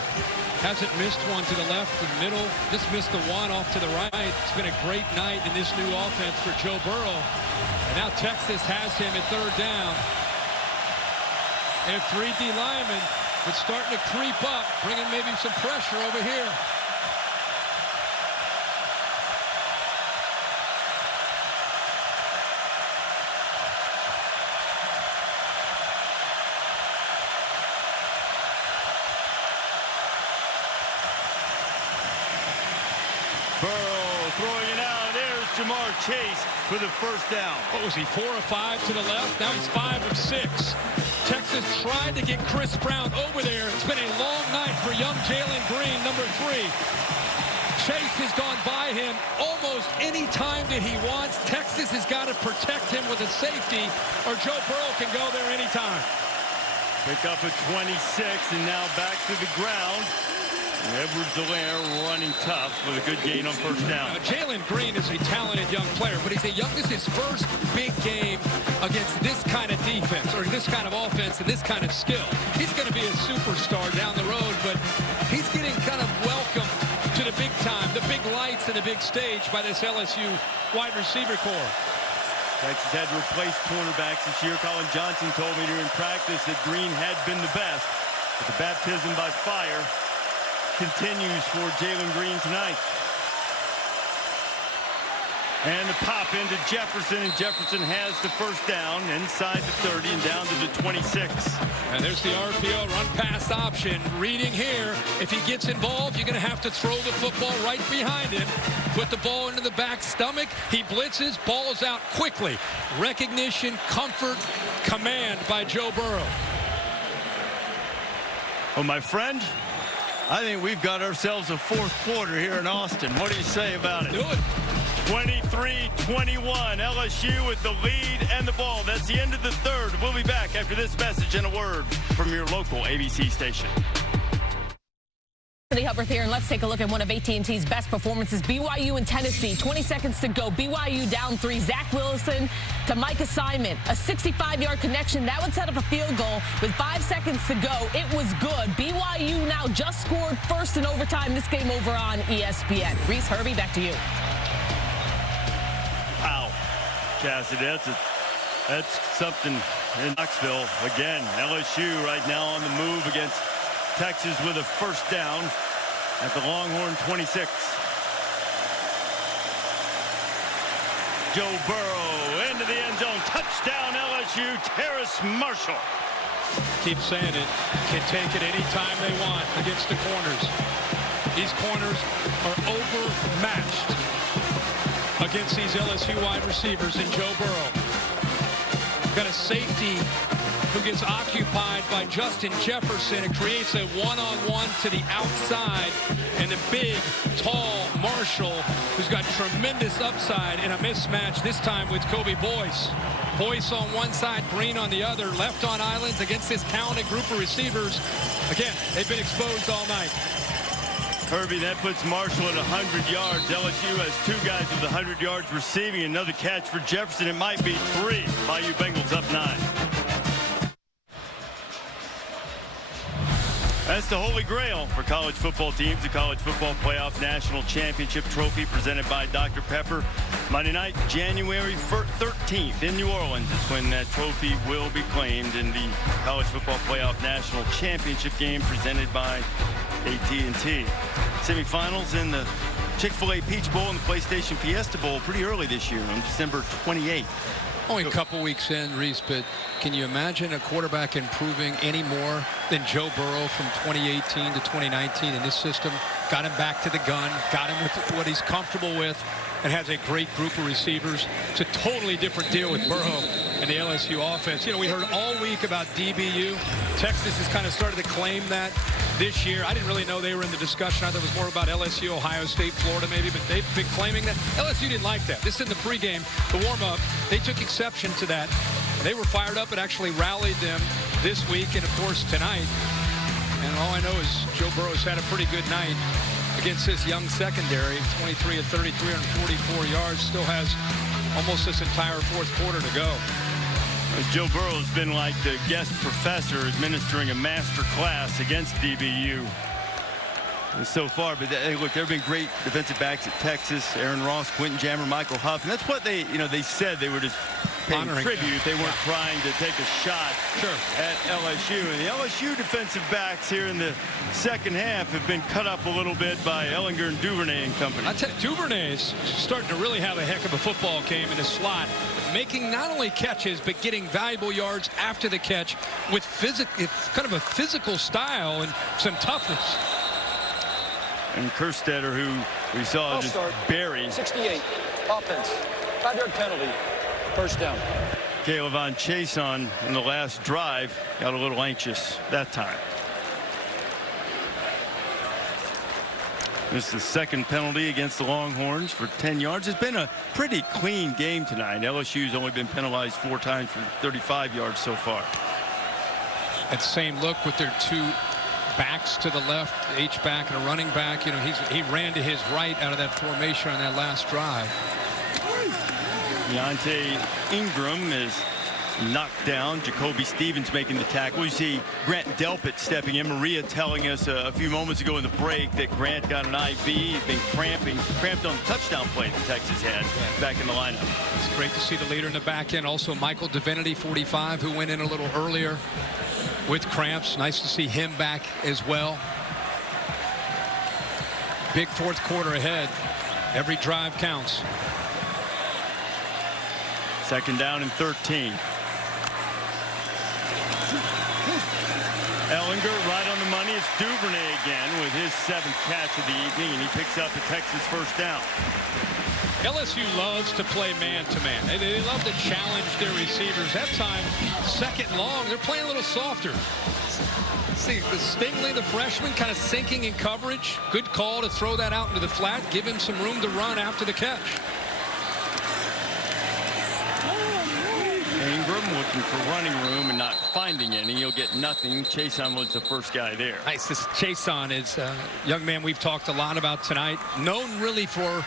Hasn't missed one to the left and middle. Just missed the one off to the right. It's been a great night in this new offense for Joe Burrow. And now Texas has him at 3rd down. And 3D linemen, but starting to creep up, bringing maybe some pressure over here. Jamar Chase for the 1st down. What was he, 4 of 5 to the left? Now he's 5 of 6. Texas tried to get Chris Brown over there. It's been a long night for young Jalen Green, number 3. Chase has gone by him almost any time that he wants. Texas has got to protect him with a safety, or Joe Burrow can go there anytime. Pick up at 26, and now back to the ground. Edwards-Helaire running tough with a good gain on 1st down. Jalen Green is a talented young player, but this is his first big game against this kind of defense, or this kind of offense and this kind of skill. He's going to be a superstar down the road, but he's getting kind of welcomed to the big time, the big lights and the big stage by this LSU wide receiver corps. Texas had to replace cornerbacks this year. Colin Johnson told me during practice that Green had been the best, but the baptism by fire continues for Jalen Green tonight. And the pop into Jefferson, and Jefferson has the 1st down inside the 30 and down to the 26. And there's the RPO run-pass option. Reading here, if he gets involved, you're going to have to throw the football right behind him. Put the ball into the back stomach. He blitzes, ball's out quickly. Recognition, comfort, command by Joe Burrow. Well, my friend, I think we've got ourselves a 4th quarter here in Austin. What do you say about it? Do it. 23-21, LSU with the lead and the ball. That's the end of the 3rd. We'll be back after this message and a word from your local ABC station. Hubbard here, and let's take a look at one of AT&T's best performances. BYU and Tennessee, 20 seconds to go. BYU down 3. Zach Wilson to Micah Simon. A 65-yard connection. That would set up a field goal with 5 seconds to go. It was good. BYU now just scored first in overtime. This game over on ESPN. Reese Herbie, back to you. Wow. Cassidy, that's something in Knoxville. Again, LSU right now on the move against Texas with a 1st down at the Longhorn 26. Joe Burrow into the end zone. Touchdown LSU. Terrace Marshall. Keep saying it. Can take it anytime they want against the corners. These corners are overmatched against these LSU wide receivers and Joe Burrow. Got a safety who gets occupied by Justin Jefferson. It creates a one-on-one to the outside, and the big, tall Marshall, who's got tremendous upside in a mismatch, this time with Kobe Boyce. Boyce on one side, Green on the other, left on islands against this talented group of receivers. Again, they've been exposed all night. Herbie, that puts Marshall at 100 yards. LSU has 2 guys with 100 yards receiving. Another catch for Jefferson. It might be 3. Bayou Bengals up 9. That's the holy grail for college football teams. The College Football Playoff National Championship Trophy presented by Dr. Pepper. Monday night, January 13th in New Orleans is when that trophy will be claimed in the College Football Playoff National Championship game presented by AT&T. Semifinals in the Chick-fil-A Peach Bowl and the PlayStation Fiesta Bowl pretty early this year on December 28th. Only a couple weeks in, Reese, but can you imagine a quarterback improving any more than Joe Burrow from 2018 to 2019 in this system? Got him back to the gun, got him with what he's comfortable with, and has a great group of receivers. It's a totally different deal with Burrow and the LSU offense. You know, we heard all week about DBU. Texas has kind of started to claim that this year. I didn't really know they were in the discussion. I thought it was more about LSU, Ohio State, Florida maybe, but they've been claiming that. LSU didn't like that. This is in the pregame, the warm-up. They took exception to that. They were fired up and actually rallied them this week and, of course, tonight. And all I know is Joe Burrow's had a pretty good night against this young secondary. 23 of 30, 344 yards. Still has almost this entire fourth quarter to go. Joe Burrow's been like the guest professor administering a master class against DBU so far. But look, there have been great defensive backs at Texas. Aaron Ross, Quentin Jammer, Michael Huff. And that's what they said. They were just paying tribute. They weren't trying to take a shot at LSU. And the LSU defensive backs here in the second half have been cut up a little bit by Ellinger and Duvernay and company. I tell you, Duvernay is starting to really have a heck of a football game in the slot, making not only catches but getting valuable yards after the catch with kind of a physical style and some toughness. And Kerstetter, who we saw just bury. 68, offense, 5-yard penalty, first down. Caleb Chason in the last drive got a little anxious that time. This is the second penalty against the Longhorns for 10 yards. It's been a pretty clean game tonight. LSU's only been penalized 4 times for 35 yards so far. That same look with their 2 backs to the left, H-back and a running back. You know, he ran to his right out of that formation on that last drive. Deontay Ingram is knocked down. Jacoby Stevens making the tackle. You see Grant Delpit stepping in. Maria telling us a few moments ago in the break that Grant got an IV. He's been cramped on the touchdown play that Texas had back in the lineup. It's great to see the leader in the back end. Also Michael Divinity, 45, who went in a little earlier with cramps. Nice to see him back as well. Big fourth quarter ahead. Every drive counts. Second down and 13. Ellinger right on the money. It's Duvernay again with his 7th catch of the evening, and he picks up the Texas first down. LSU loves to play man-to-man. They love to challenge their receivers. That time, second long, they're playing a little softer. See, the Stingley, the freshman, kind of sinking in coverage. Good call to throw that out into the flat, give him some room to run after the catch. Ingram looking for running room and not finding any. He'll get nothing. Chason was the first guy there. Nice. This Chason is a young man we've talked a lot about tonight. Known really for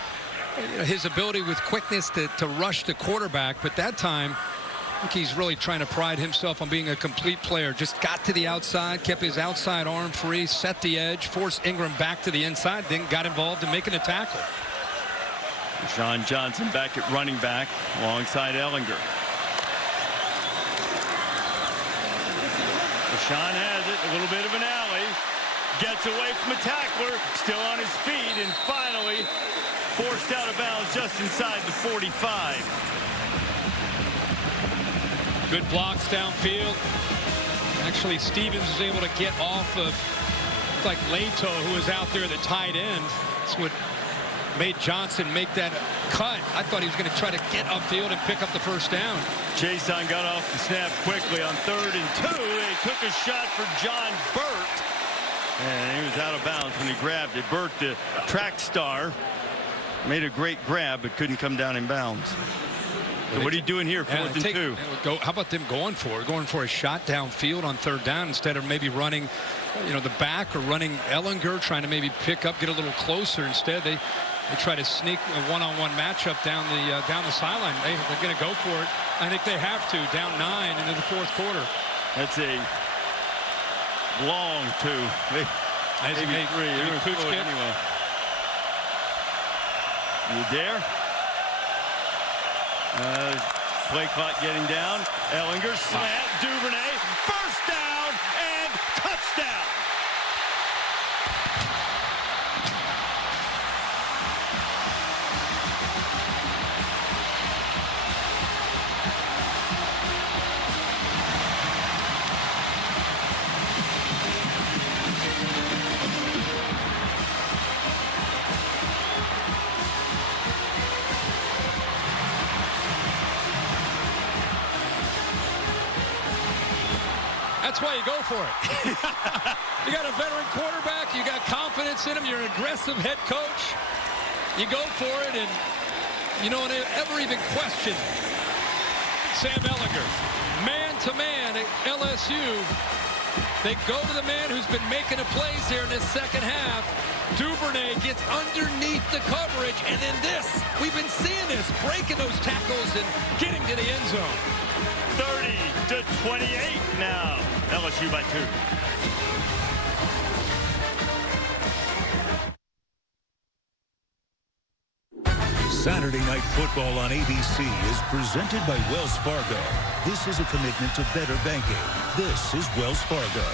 his ability with quickness to rush the quarterback. But that time, I think he's really trying to pride himself on being a complete player. Just got to the outside, kept his outside arm free, set the edge, forced Ingram back to the inside, then got involved in making a tackle. Sean Johnson back at running back alongside Ellinger. Sean has it, a little bit of an alley, gets away from a tackler, still on his feet, and finally forced out of bounds just inside the 45. Good blocks downfield. Actually, Stevens was able to get off of, like Leto, who was out there at the tight end. That's what made Johnson make that cut. I thought he was going to try to get upfield and pick up the first down. Chason got off the snap quickly on 3rd and 2. They took a shot for John Burt. And he was out of bounds when he grabbed it. Burt, the track star, made a great grab but couldn't come down in bounds. So what are you doing here, 4th and 2? How about them going for a shot downfield on 3rd down instead of maybe running, the back or running Ellinger, trying to maybe pick up, get a little closer. Instead, they try to sneak a one-on-one matchup down the sideline. They're going to go for it. I think they have to, down 9 into the 4th quarter. That's a long 2. Maybe 3. Anyway. You there? Play clock getting down. Ellinger slant. Duvernay. First down and touchdown. That's why you go for it. You got a veteran quarterback. You got confidence in him. You're an aggressive head coach. You go for it, and you don't ever even question Sam Ellinger. Man-to-man at LSU. They go to the man who's been making the plays here in this second half. Duvernay gets underneath the coverage, and then this. We've been seeing this, breaking those tackles and getting to the end zone. 30-28 now. LSU by 2. Saturday Night Football on ABC is presented by Wells Fargo. This is a commitment to better banking. This is Wells Fargo.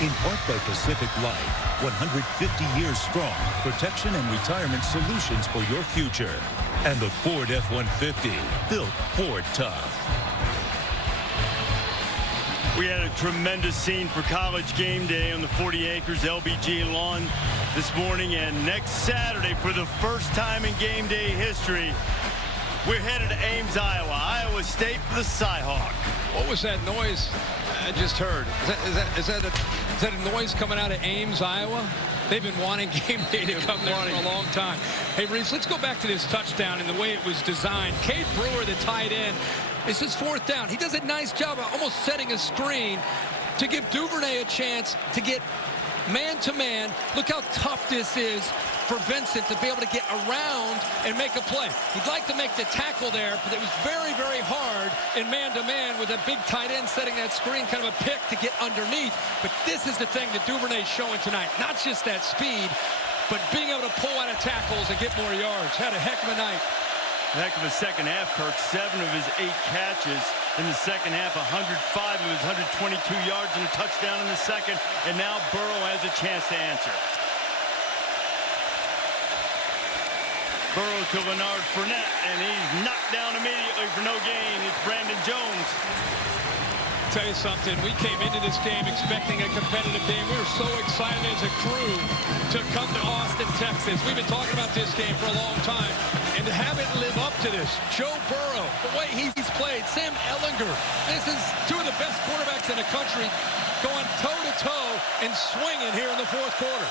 In part by Pacific Life, 150 years strong, protection and retirement solutions for your future. And the Ford F-150, built Ford tough. We had a tremendous scene for College Game Day on the 40 Acres LBG lawn this morning, and next Saturday, for the first time in game day history, we're headed to Ames, Iowa. Iowa State for the Cyhawk. What was that noise I just heard? Is that a noise coming out of Ames, Iowa? They've been wanting game day to come there for a long time. Hey, Reese, let's go back to this touchdown and the way it was designed. Cade Brewer, the tight end, it's his 4th down. He does a nice job of almost setting a screen to give Duvernay a chance to get man-to-man. Look how tough this is for Vincent to be able to get around and make a play. He'd like to make the tackle there, but it was very, very hard in man-to-man with a big tight end setting that screen, kind of a pick to get underneath. But this is the thing that Duvernay's showing tonight. Not just that speed, but being able to pull out of tackles and get more yards. Had a heck of a night. Heck of a second half, Kirk. 7 of his 8 catches in the second half, 105 of his 122 yards and a touchdown in the second. And now Burrow has a chance to answer. Burrow to Leonard Fournette, and he's knocked down immediately for no gain. It's Brandon Jones. Tell you something, we came into this game expecting a competitive game. We were so excited as a crew to come to Austin, Texas. We've been talking about this game for a long time, and to have it live up to this. Joe Burrow, the way he's played, Sam Ellinger, this is 2 of the best quarterbacks in the country going toe-to-toe and swinging here in the 4th quarter.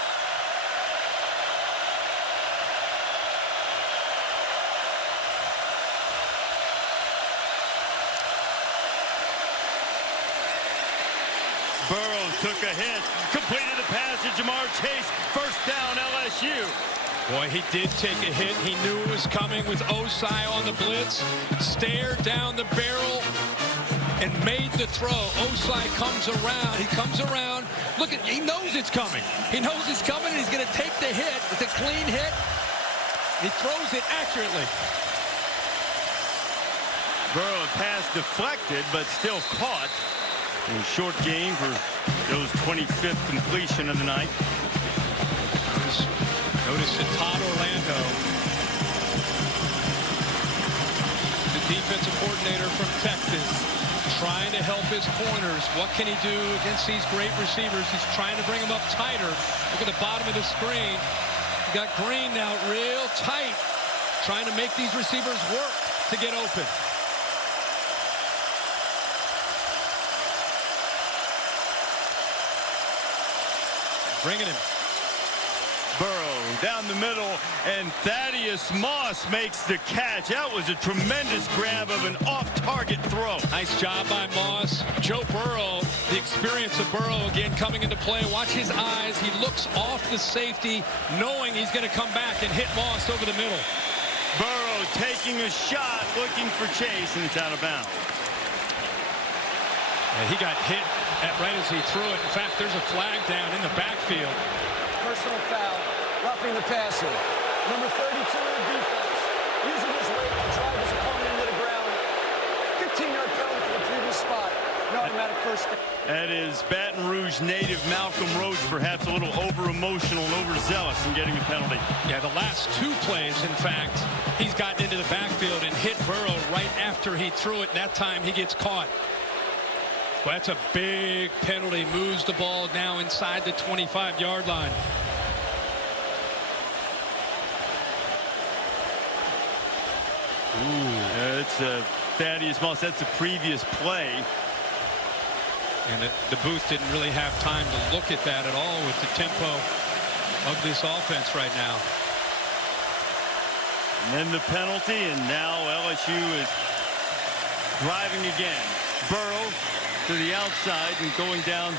Burrow took a hit, completed the pass to Jamar Chase. First down, LSU. Boy, he did take a hit. He knew it was coming with Osai on the blitz. Stared down the barrel and made the throw. Osai comes around. He comes around. Look at, he knows it's coming. He knows it's coming, and he's going to take the hit. It's a clean hit. He throws it accurately. Burrow pass deflected, but still caught. A short game for those 25th completion of the night. Notice that Todd Orlando, the defensive coordinator from Texas, trying to help his corners. What can he do against these great receivers? He's trying to bring them up tighter. Look at the bottom of the screen. got Green now real tight, trying to make these receivers work to get open. Bringing him. Burrow down the middle, and Thaddeus Moss makes the catch. That was a tremendous grab of an off-target throw. Nice job by Moss. Joe Burrow, the experience of Burrow again coming into play. Watch his eyes. He looks off the safety, knowing he's going to come back and hit Moss over the middle. Burrow taking a shot, looking for Chase, and it's out of bounds. He got hit right as he threw it. In fact, there's a flag down in the backfield. Personal foul, roughing the passer. Number 32 in the defense, using his weight to drive his opponent into the ground. 15-yard penalty for the previous spot. No automatic first down. That is Baton Rouge native Malcolm Roach, perhaps a little over-emotional and overzealous in getting the penalty. Yeah, the last two plays, in fact, he's gotten into the backfield and hit Burrow right after he threw it. That time he gets caught. Well, that's a big penalty. Moves the ball now inside the 25-yard line. Ooh. It's Thaddeus Moss. That's the previous play. And the booth didn't really have time to look at that at all with the tempo of this offense right now. And then the penalty, and now LSU is driving again. Burrow to the outside and going down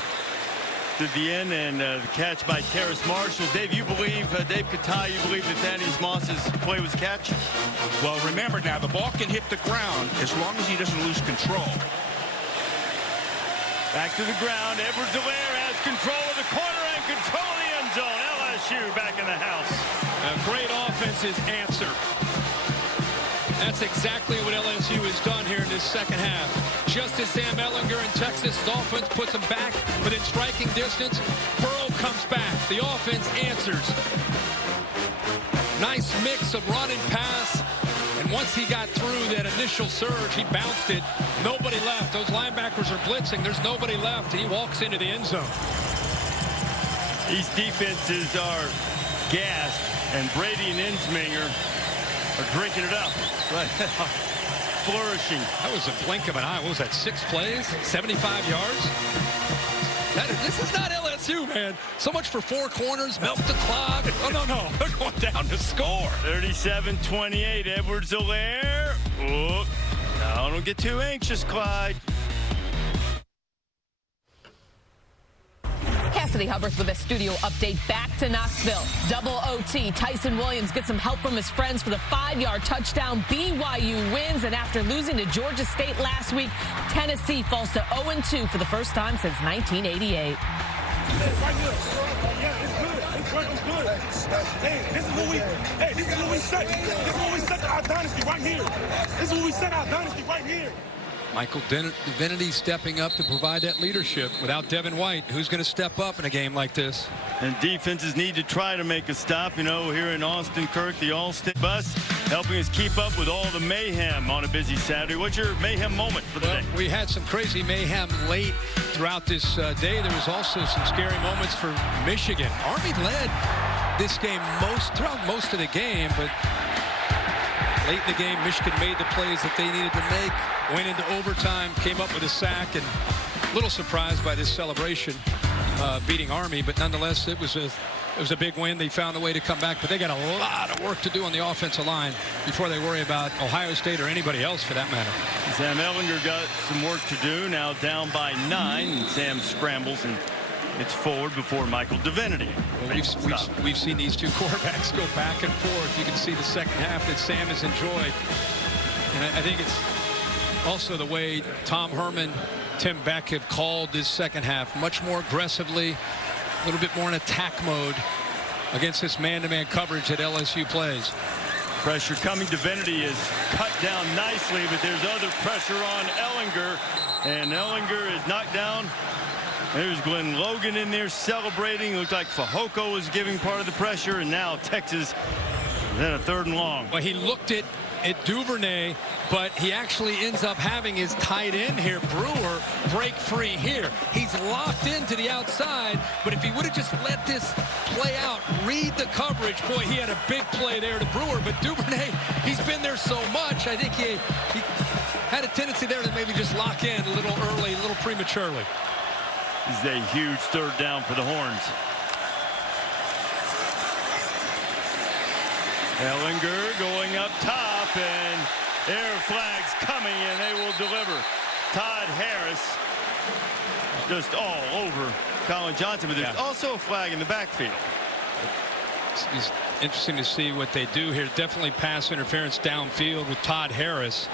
to the end, and the catch by Terrace Marshall. Dave, you believe, Dave Katai, you believe that Thaddeus Moss's play was catch? Well, remember now, the ball can hit the ground as long as he doesn't lose control. Back to the ground. Edwards-Helaire has control of the corner and control of the end zone. LSU back in the house. A great offensive answer. That's exactly what LSU has done here in this second half. Just as Sam Ehlinger and Texas' offense puts them back within striking distance, Burrow comes back. The offense answers. Nice mix of run and pass. And once he got through that initial surge, he bounced it. Nobody left. Those linebackers are blitzing. There's nobody left. He walks into the end zone. These defenses are gassed, and Brady and Ensminger are drinking it up right now. Flourishing. That was a blink of an eye. What was that, 6 plays, 75 yards? This is not LSU, man. So much for 4 corners, milk the clock. Oh, no. They're going down to score. 37-28, Edwards-Helaire. Oh, no, don't get too anxious, Clyde. Cassidy Hubbard with a studio update back to Knoxville. Double OT. Tyson Williams gets some help from his friends for the 5-yard touchdown. BYU wins, and after losing to Georgia State last week, Tennessee falls to 0-2 for the first time since 1988. Hey, this is what we set. This is what we set our dynasty right here. This is what we set our dynasty right here. Michael Divinity stepping up to provide that leadership. Without Devin White, who's going to step up in a game like this? And defenses need to try to make a stop. You know, here in Austin, Kirk, the All-State bus, helping us keep up with all the mayhem on a busy Saturday. What's your mayhem moment for the day? We had some crazy mayhem late throughout this day. There was also some scary moments for Michigan. Army led this game throughout most of the game, but late in the game, Michigan made the plays that they needed to make, went into overtime, came up with a sack, and a little surprised by this celebration beating Army, but nonetheless, it was a big win. They found a way to come back, but they got a lot of work to do on the offensive line before they worry about Ohio State or anybody else for that matter. Sam Ehlinger got some work to do, now down by 9, and Sam scrambles and it's forward before Michael Divinity. Well, we've seen these two quarterbacks go back and forth. You can see the second half that Sam has enjoyed. And I think it's also the way Tom Herman, Tim Beck have called this second half much more aggressively, a little bit more in attack mode against this man-to-man coverage that LSU plays. Pressure coming. Divinity is cut down nicely, but there's other pressure on Ehlinger, and Ehlinger is knocked down. There's Glenn Logan in there celebrating. Looked like Fehoko was giving part of the pressure, and now Texas then a 3rd and long. Well, he looked at at Duvernay, but he actually ends up having his tight end here, Brewer, break free here. He's locked into the outside, but if he would have just let this play out, read the coverage, boy, he had a big play there to Brewer. But Duvernay, he's been there so much, I think he had a tendency there to maybe just lock in a little early, a little prematurely. This is a huge third down for the Horns. Ellinger going up top, and air flags coming, and they will deliver. Todd Harris just all over Colin Johnson, but there's also a flag in the backfield. It's interesting to see what they do here. Definitely pass interference downfield with Todd Harris.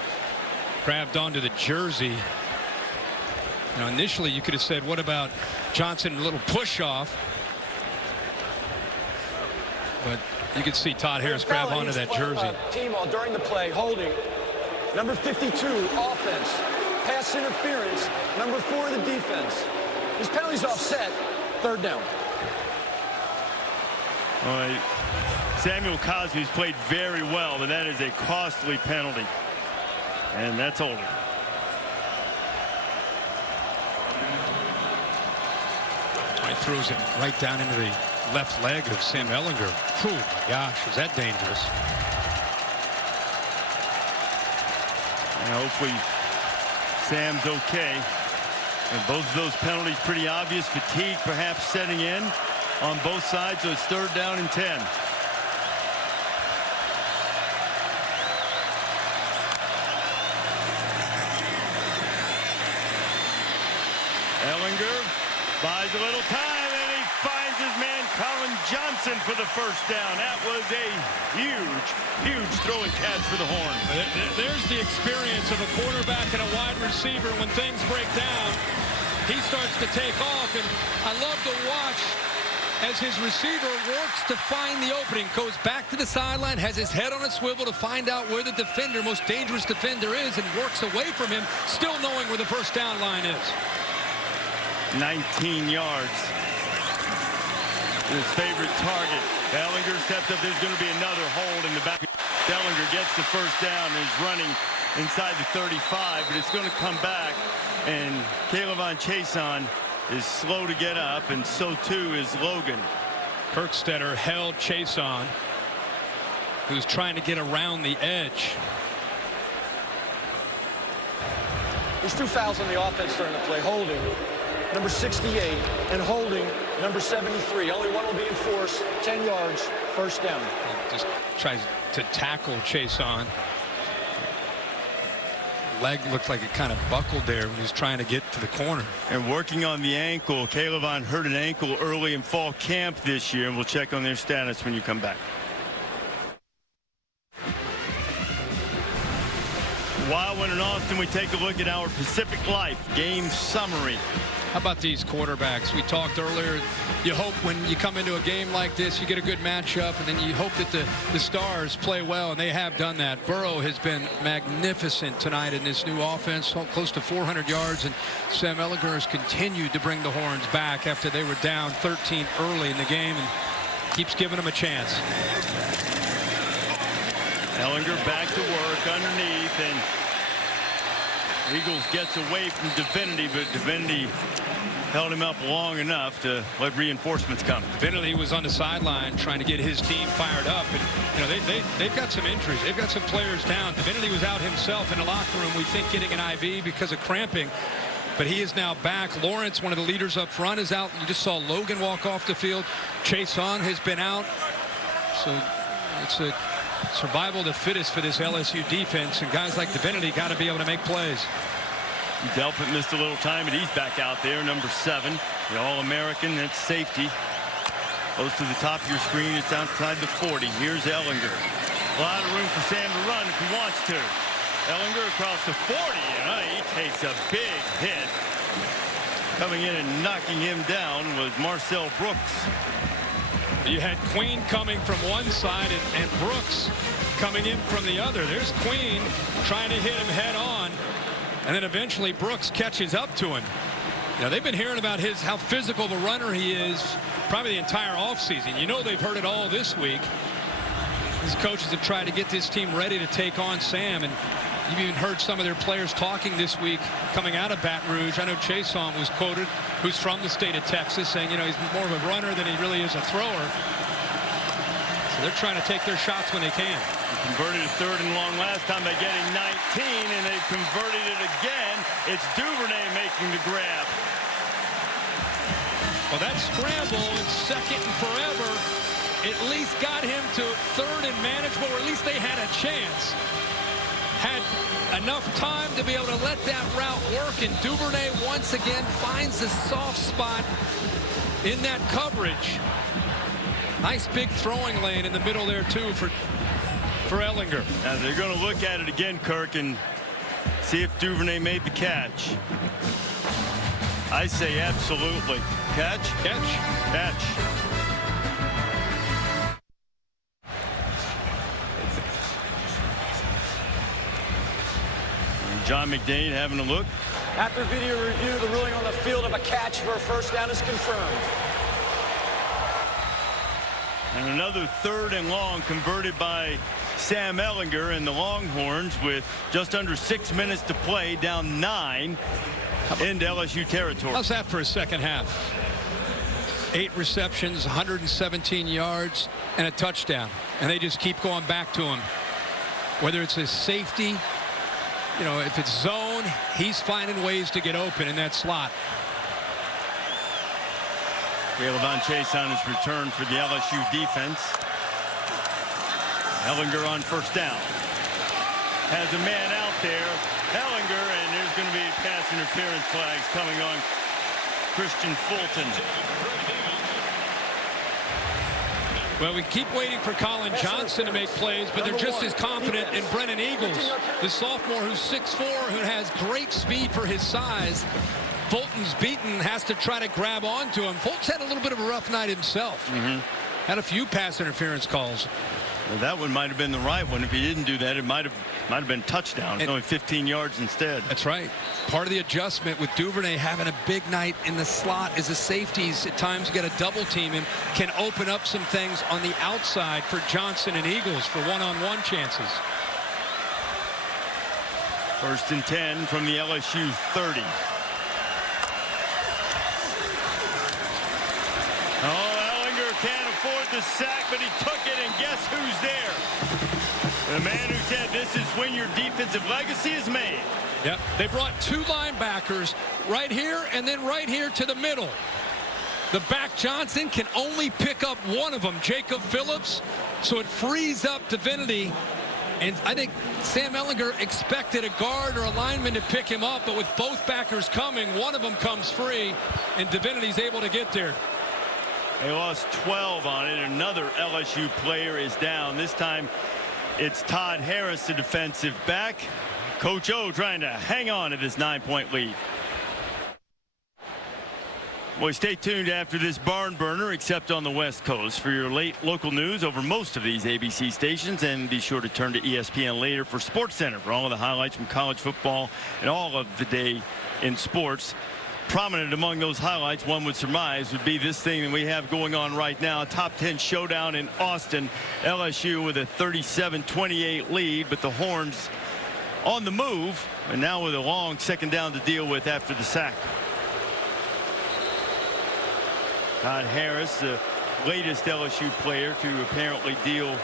Grabbed onto the jersey. You know, initially you could have said, what about Johnson, a little push off? But you could see Todd Harris grab onto that jersey. Team all during the play, holding. Number 52, offense. Pass interference. Number 4, the defense. His penalty's offset. Third down. All right. Samuel Cosby's played very well, but that is a costly penalty. And that's holding. He throws it right down into the left leg of Sam Ellinger. Oh my gosh, is that dangerous? And hopefully Sam's okay. And both of those penalties pretty obvious. Fatigue perhaps setting in on both sides, so it's third down and 10. Ellinger buys a little time, and he finds his man Colin Johnson for the first down. That was a huge, huge throw and catch for the Horns. There's the experience of a quarterback and a wide receiver. When things break down, he starts to take off, and I love to watch as his receiver works to find the opening, goes back to the sideline, has his head on a swivel to find out where the defender, most dangerous defender is, and works away from him, still knowing where the first down line is. 19 yards. His favorite target. Ellinger steps up. There's going to be another hold in the back. Ellinger gets the first down and is running inside the 35, but it's going to come back, and Caleb Chason is slow to get up, and so too is Logan. Kirkstetter held Chason, who's trying to get around the edge. There's 2 fouls on the offense during the play. Holding number 68 and holding number 73. Only one will be enforced. 10 yards, first down. Just tries to tackle Chason. Leg looked like it kind of buckled there when he was trying to get to the corner. And working on the ankle. Caleb hurt an ankle early in fall camp this year, and we'll check on their status when you come back. While we're in Austin, we take a look at our Pacific Life game summary. How about these quarterbacks? We talked earlier, you hope when you come into a game like this, you get a good matchup, and then you hope that the stars play well, and they have done that. Burrow has been magnificent tonight in this new offense, close to 400 yards, and Sam Ellinger has continued to bring the Horns back after they were down 13 early in the game, and keeps giving them a chance. Ellinger back to work underneath, and Eagles gets away from Divinity, but Divinity held him up long enough to let reinforcements come. Divinity was on the sideline trying to get his team fired up, and you know they've got some injuries. They've got some players down. Divinity was out himself in the locker room, we think, getting an IV because of cramping, but he is now back. Lawrence, one of the leaders up front, is out. You just saw Logan walk off the field. Chason has been out, so it's a survival of the fittest for this LSU defense, and guys like Divinity got to be able to make plays. Delpit missed a little time, and he's back out there, number 7, the All-American. That's safety. Close to the top of your screen. It's outside the 40. Here's Ellinger. A lot of room for Sam to run if he wants to. Ellinger across the 40, and he takes a big hit. Coming in and knocking him down was Marcel Brooks. You had Queen coming from one side and Brooks coming in from the other. There's Queen trying to hit him head on, and then eventually Brooks catches up to him. Now, they've been hearing about how physical of a runner he is probably the entire offseason. You know they've heard it all this week. These coaches have tried to get this team ready to take on Sam, and you've even heard some of their players talking this week coming out of Baton Rouge. I know Chason was quoted, who's from the state of Texas, saying, you know, he's more of a runner than he really is a thrower. So they're trying to take their shots when they can. They converted a 3rd and long last time by getting 19, and they've converted it again. It's Duvernay making the grab. Well, that scramble in 2nd and forever at least got him to 3rd and manageable, or at least they had a chance. Had enough time to be able to let that route work, and Duvernay once again finds the soft spot in that coverage. Nice big throwing lane in the middle there, too, for Ehlinger. Now they're going to look at it again, Kirk, and see if Duvernay made the catch. I say absolutely. Catch? Catch. Catch. And John McDade having a look. After video review, the ruling on the field of a catch for a first down is confirmed. And another 3rd and long converted by Sam Ehlinger, and the Longhorns with just under 6 minutes to play, down 9 into LSU territory. How's that for a second half? 8 receptions, 117 yards, and a touchdown. And they just keep going back to him. Whether it's a safety, you know, if it's zone, he's finding ways to get open in that slot. Caleb Chase on his return for the LSU defense. Ehlinger on first down. Has a man out there. Ehlinger, and there's going to be pass interference flags coming on Christian Fulton. Well, we keep waiting for Colin Johnson to make plays, but they're just as confident in Brennan Eagles, the sophomore who's 6'4", who has great speed for his size. Fulton's beaten, has to try to grab onto him. Fulton's had a little bit of a rough night himself. Had a few pass interference calls. Well, that one might have been the right one. If he didn't do that, it might have been touchdown. It's only 15 yards instead. That's right. Part of the adjustment with Duvernay having a big night in the slot is the safeties at times get a double team him, can open up some things on the outside for Johnson and Eagles for one-on-one chances. 1st and 10 from the LSU 30. Can't afford the sack, but he took it, and guess who's there? The man who said this is when your defensive legacy is made. Yep, they brought 2 linebackers right here and then right here to the middle. The back Johnson can only pick up one of them, Jacob Phillips, so it frees up Divinity. And I think Sam Ehlinger expected a guard or a lineman to pick him up, but with both backers coming, one of them comes free, and Divinity's able to get there. They lost 12 on it. Another LSU player is down. This time it's Todd Harris, the defensive back. Coach O trying to hang on to this 9-point lead. Boy, stay tuned after this barn burner, except on the West Coast, for your late local news over most of these ABC stations. And be sure to turn to ESPN later for SportsCenter for all of the highlights from college football and all of the day in sports. Prominent among those highlights, one would surmise, would be this thing that we have going on right now. Top 10 showdown in Austin. LSU with a 37-28 lead, but the Horns on the move, and now with a long 2nd down to deal with after the sack. Todd Harris, the latest LSU player to apparently deal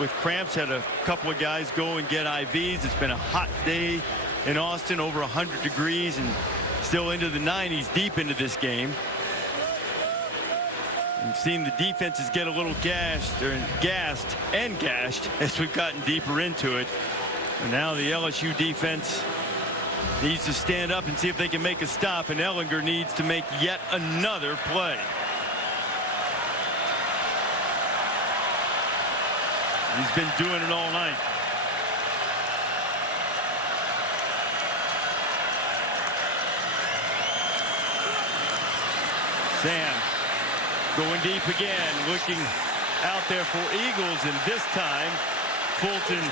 with cramps, had a couple of guys go and get IVs. It's been a hot day in Austin, over 100 degrees, and still into the 90s deep into this game. We've seen the defenses get a little gassed as we've gotten deeper into it. And now the LSU defense needs to stand up and see if they can make a stop, and Ehlinger needs to make yet another play. He's been doing it all night. Sam going deep again, looking out there for Eagles, and this time Fulton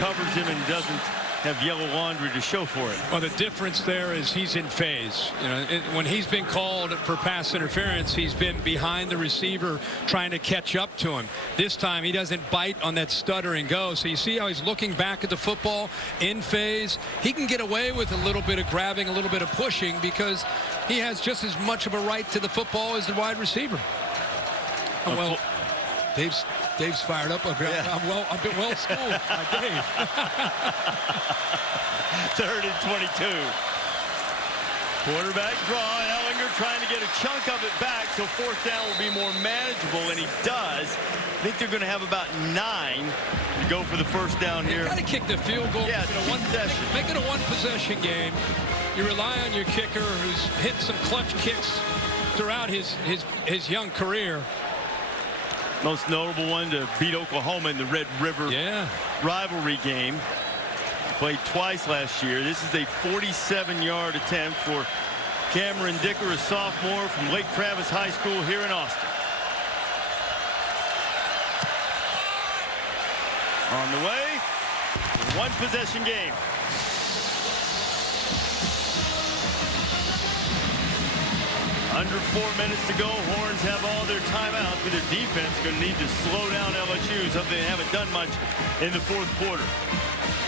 covers him and doesn't have yellow laundry to show for it. Well, the difference there is he's in phase. You know, when he's been called for pass interference, he's been behind the receiver trying to catch up to him. This time he doesn't bite on that stutter and go. So you see how he's looking back at the football in phase. He can get away with a little bit of grabbing, a little bit of pushing, because he has just as much of a right to the football as the wide receiver. Oh, well, Dave's fired up. I've been well schooled by Dave. 3rd and 22. Quarterback draw. Ellinger trying to get a chunk of it back so 4th down will be more manageable, and he does. I think they're going to have about 9 to go for the 1st down here. You got to kick the field goal. Yeah, make it a one-possession game. You rely on your kicker, who's hit some clutch kicks throughout his young career. Most notable one to beat Oklahoma in the Red River rivalry game. Played twice last year. This is a 47-yard attempt for Cameron Dicker, a sophomore from Lake Travis High School here in Austin. On the way, one-possession game. Under 4 minutes to go. Horns have all their timeouts, but their defense going to need to slow down LSU, something they haven't done much in the 4th quarter.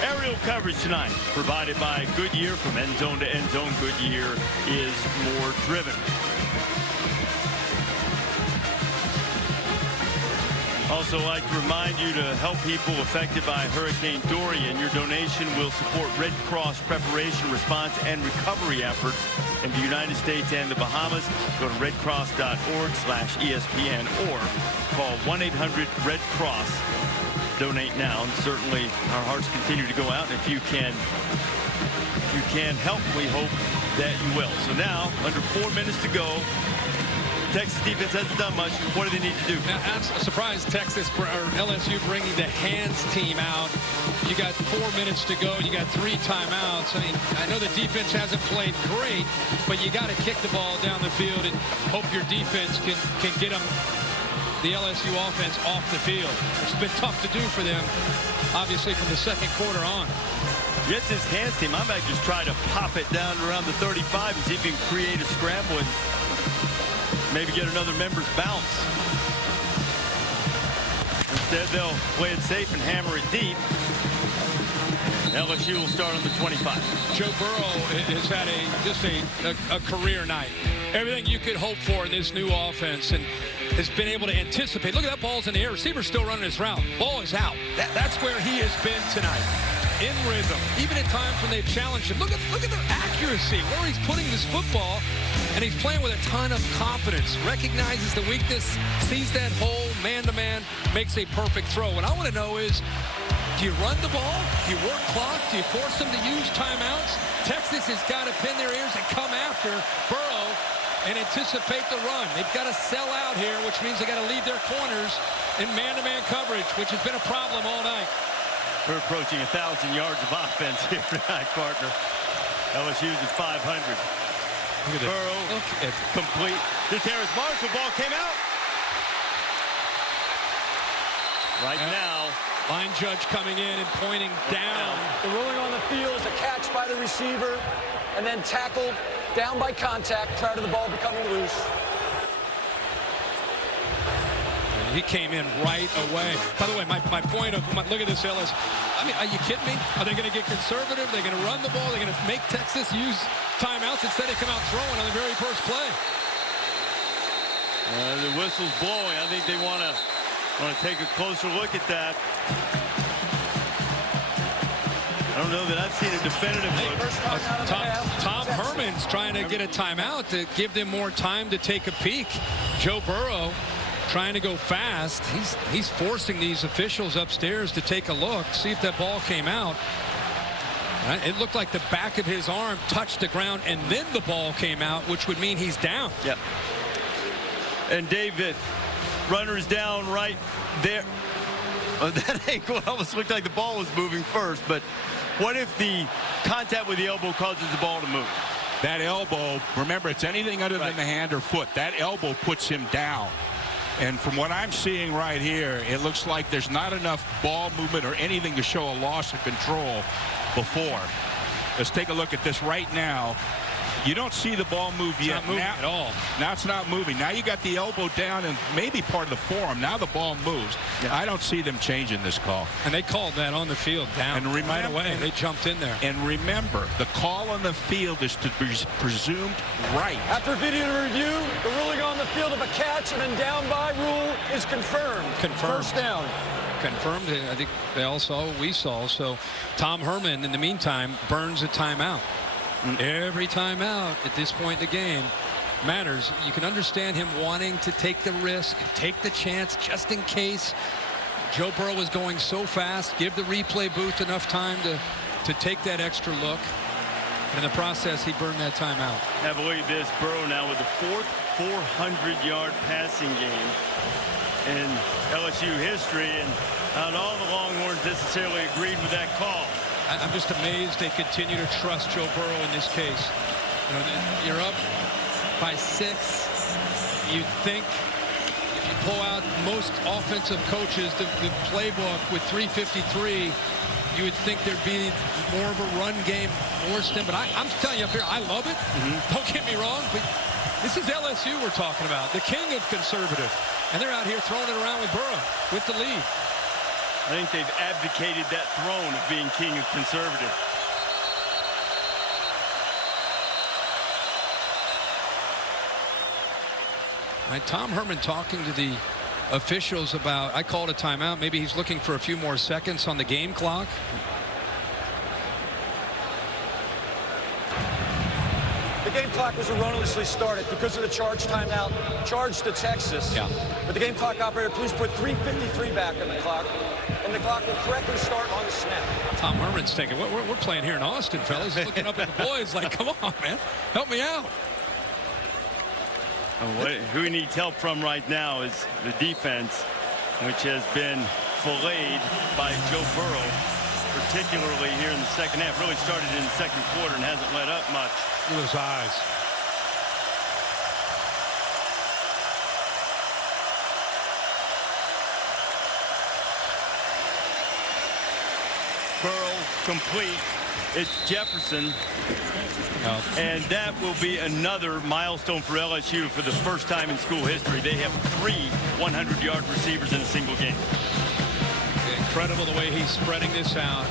Aerial coverage tonight provided by Goodyear. From end zone to end zone, Goodyear is more driven. Also like to remind you to help people affected by Hurricane Dorian. Your donation will support Red Cross preparation, response, and recovery efforts in the United States and the Bahamas. Go to redcross.org/ESPN or call 1-800-RED-CROSS. Donate now, and certainly our hearts continue to go out. And if you can help, we hope that you will. So now, under 4 minutes to go, Texas defense hasn't done much. What do they need to do? Now, I'm surprised LSU bringing the hands team out. You got 4 minutes to go. You got 3 timeouts. I mean, I know the defense hasn't played great, but you got to kick the ball down the field and hope your defense can get the LSU offense off the field. It's been tough to do for them, obviously, from the 2nd quarter on. Gets his hands team. I might just try to pop it down around the 35 and see if he can create a scramble and maybe get another member's bounce. Instead, they'll play it safe and hammer it deep. LSU will start on the 25. Joe Burrow has had a career night. Everything you could hope for in this new offense, and has been able to anticipate. Look at that, ball's in the air. Receiver's still running his route. Ball is out. That's where he has been tonight. In rhythm. Even at times when they've challenged him. Look at the accuracy, where he's putting this football, and he's playing with a ton of confidence. Recognizes the weakness, sees that hole, man-to-man, makes a perfect throw. What I want to know is, do you run the ball? Do you work clock? Do you force them to use timeouts? Texas has got to pin their ears and come after Burrow and anticipate the run. They've got to sell out here, which means they got to leave their corners in man-to-man coverage, which has been a problem all night. We're approaching 1,000 yards of offense here tonight, partner. LSU's at 500. Burrow complete. The Terrace Marshall ball came out. Right now. Line judge coming in and pointing down. The ruling on the field is a catch by the receiver and then tackled down by contact prior to the ball becoming loose. He came in right away. By the way, my point of, look at this, Ellis. I mean, are you kidding me? Are they going to get conservative? They're going to run the ball? They're going to make Texas use timeouts instead of come out throwing on the very first play? The whistle's blowing. I think they want to take a closer look at that. I don't know that I've seen a definitive look. Tom Herman's trying to get a timeout to give them more time to take a peek. Joe Burrow trying to go fast. He's forcing these officials upstairs to take a look, see if that ball came out. It looked like the back of his arm touched the ground, and then the ball came out, which would mean he's down. Yep. And David, runner's down right there. That angle almost looked like the ball was moving first, but what if the contact with the elbow causes the ball to move? That elbow, remember, it's anything other than the hand or foot. That elbow puts him down. And from what I'm seeing right here, it looks like there's not enough ball movement or anything to show a loss of control. before. Let's take a look at this right now. You don't see the ball move yet. Not moving at all. Now it's not moving. Now you got the elbow down and maybe part of the forearm. Now the ball moves. Yeah. I don't see them changing this call. And they called that on the field down and remember, right away. They jumped in there. And remember, the call on the field is to be presumed right. After video review, the ruling on the field of a catch and then down by rule is confirmed. First down. Confirmed. I think they all saw what we saw. So Tom Herman, in the meantime, burns a timeout. Every timeout at this point in the game matters. You can understand him wanting to take the risk, take the chance just in case. Joe Burrow was going so fast. Give the replay booth enough time to take that extra look. And in the process, he burned that timeout. Have a look at this. Burrow now with the fourth 400-yard passing game in LSU history, and not all the Longhorns necessarily agreed with that call. I'm just amazed they continue to trust Joe Burrow in this case. You know, you're up by 6. You'd think if you pull out most offensive coaches, the playbook with 353, you would think there'd be more of a run game forced in. But I'm telling you up here, I love it. Don't get me wrong, but this is LSU we're talking about, the king of conservative. And they're out here throwing it around with Burrow with the lead. I think they've abdicated that throne of being king of conservative. Tom Herman talking to the officials about, I called a timeout. Maybe he's looking for a few more seconds on the game clock. The game clock was erroneously started because of the charge timeout, charged to Texas. Yeah. But the game clock operator, please put 3:53 back on the clock, and the clock will correctly start on the snap. Tom Herman's thinking, we're playing here in Austin, fellas. He's looking up at the boys like, come on, man, help me out. Who he needs help from right now is the defense, which has been filleted by Joe Burrow, particularly here in the second half. Really started in the second quarter and hasn't let up much. Look at those eyes. Burrow complete. It's Jefferson. And that will be another milestone for LSU for the first time in school history. They have 3 100-yard receivers in a single game. Incredible the way he's spreading this out.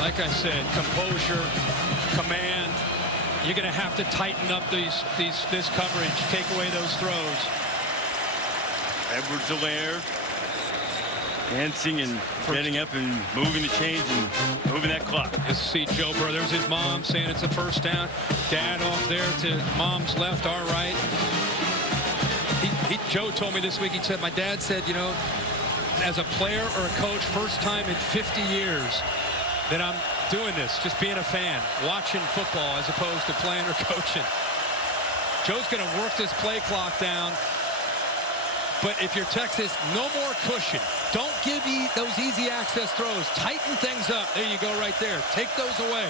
Like I said, composure, command. You're going to have to tighten up this coverage, take away those throws. Edwards-Helaire dancing and getting up and moving the chains and moving that clock. Let's see Joe Burrow. There's his mom saying it's a first down. Dad off there to mom's left, our right. Joe told me this week, he said, my dad said, you know, as a player or a coach, first time in 50 years that I'm doing this, just being a fan, watching football as opposed to playing or coaching. Joe's going to work this play clock down. But if you're Texas, no more cushion. Don't give those easy access throws. Tighten things up. There you go right there. Take those away.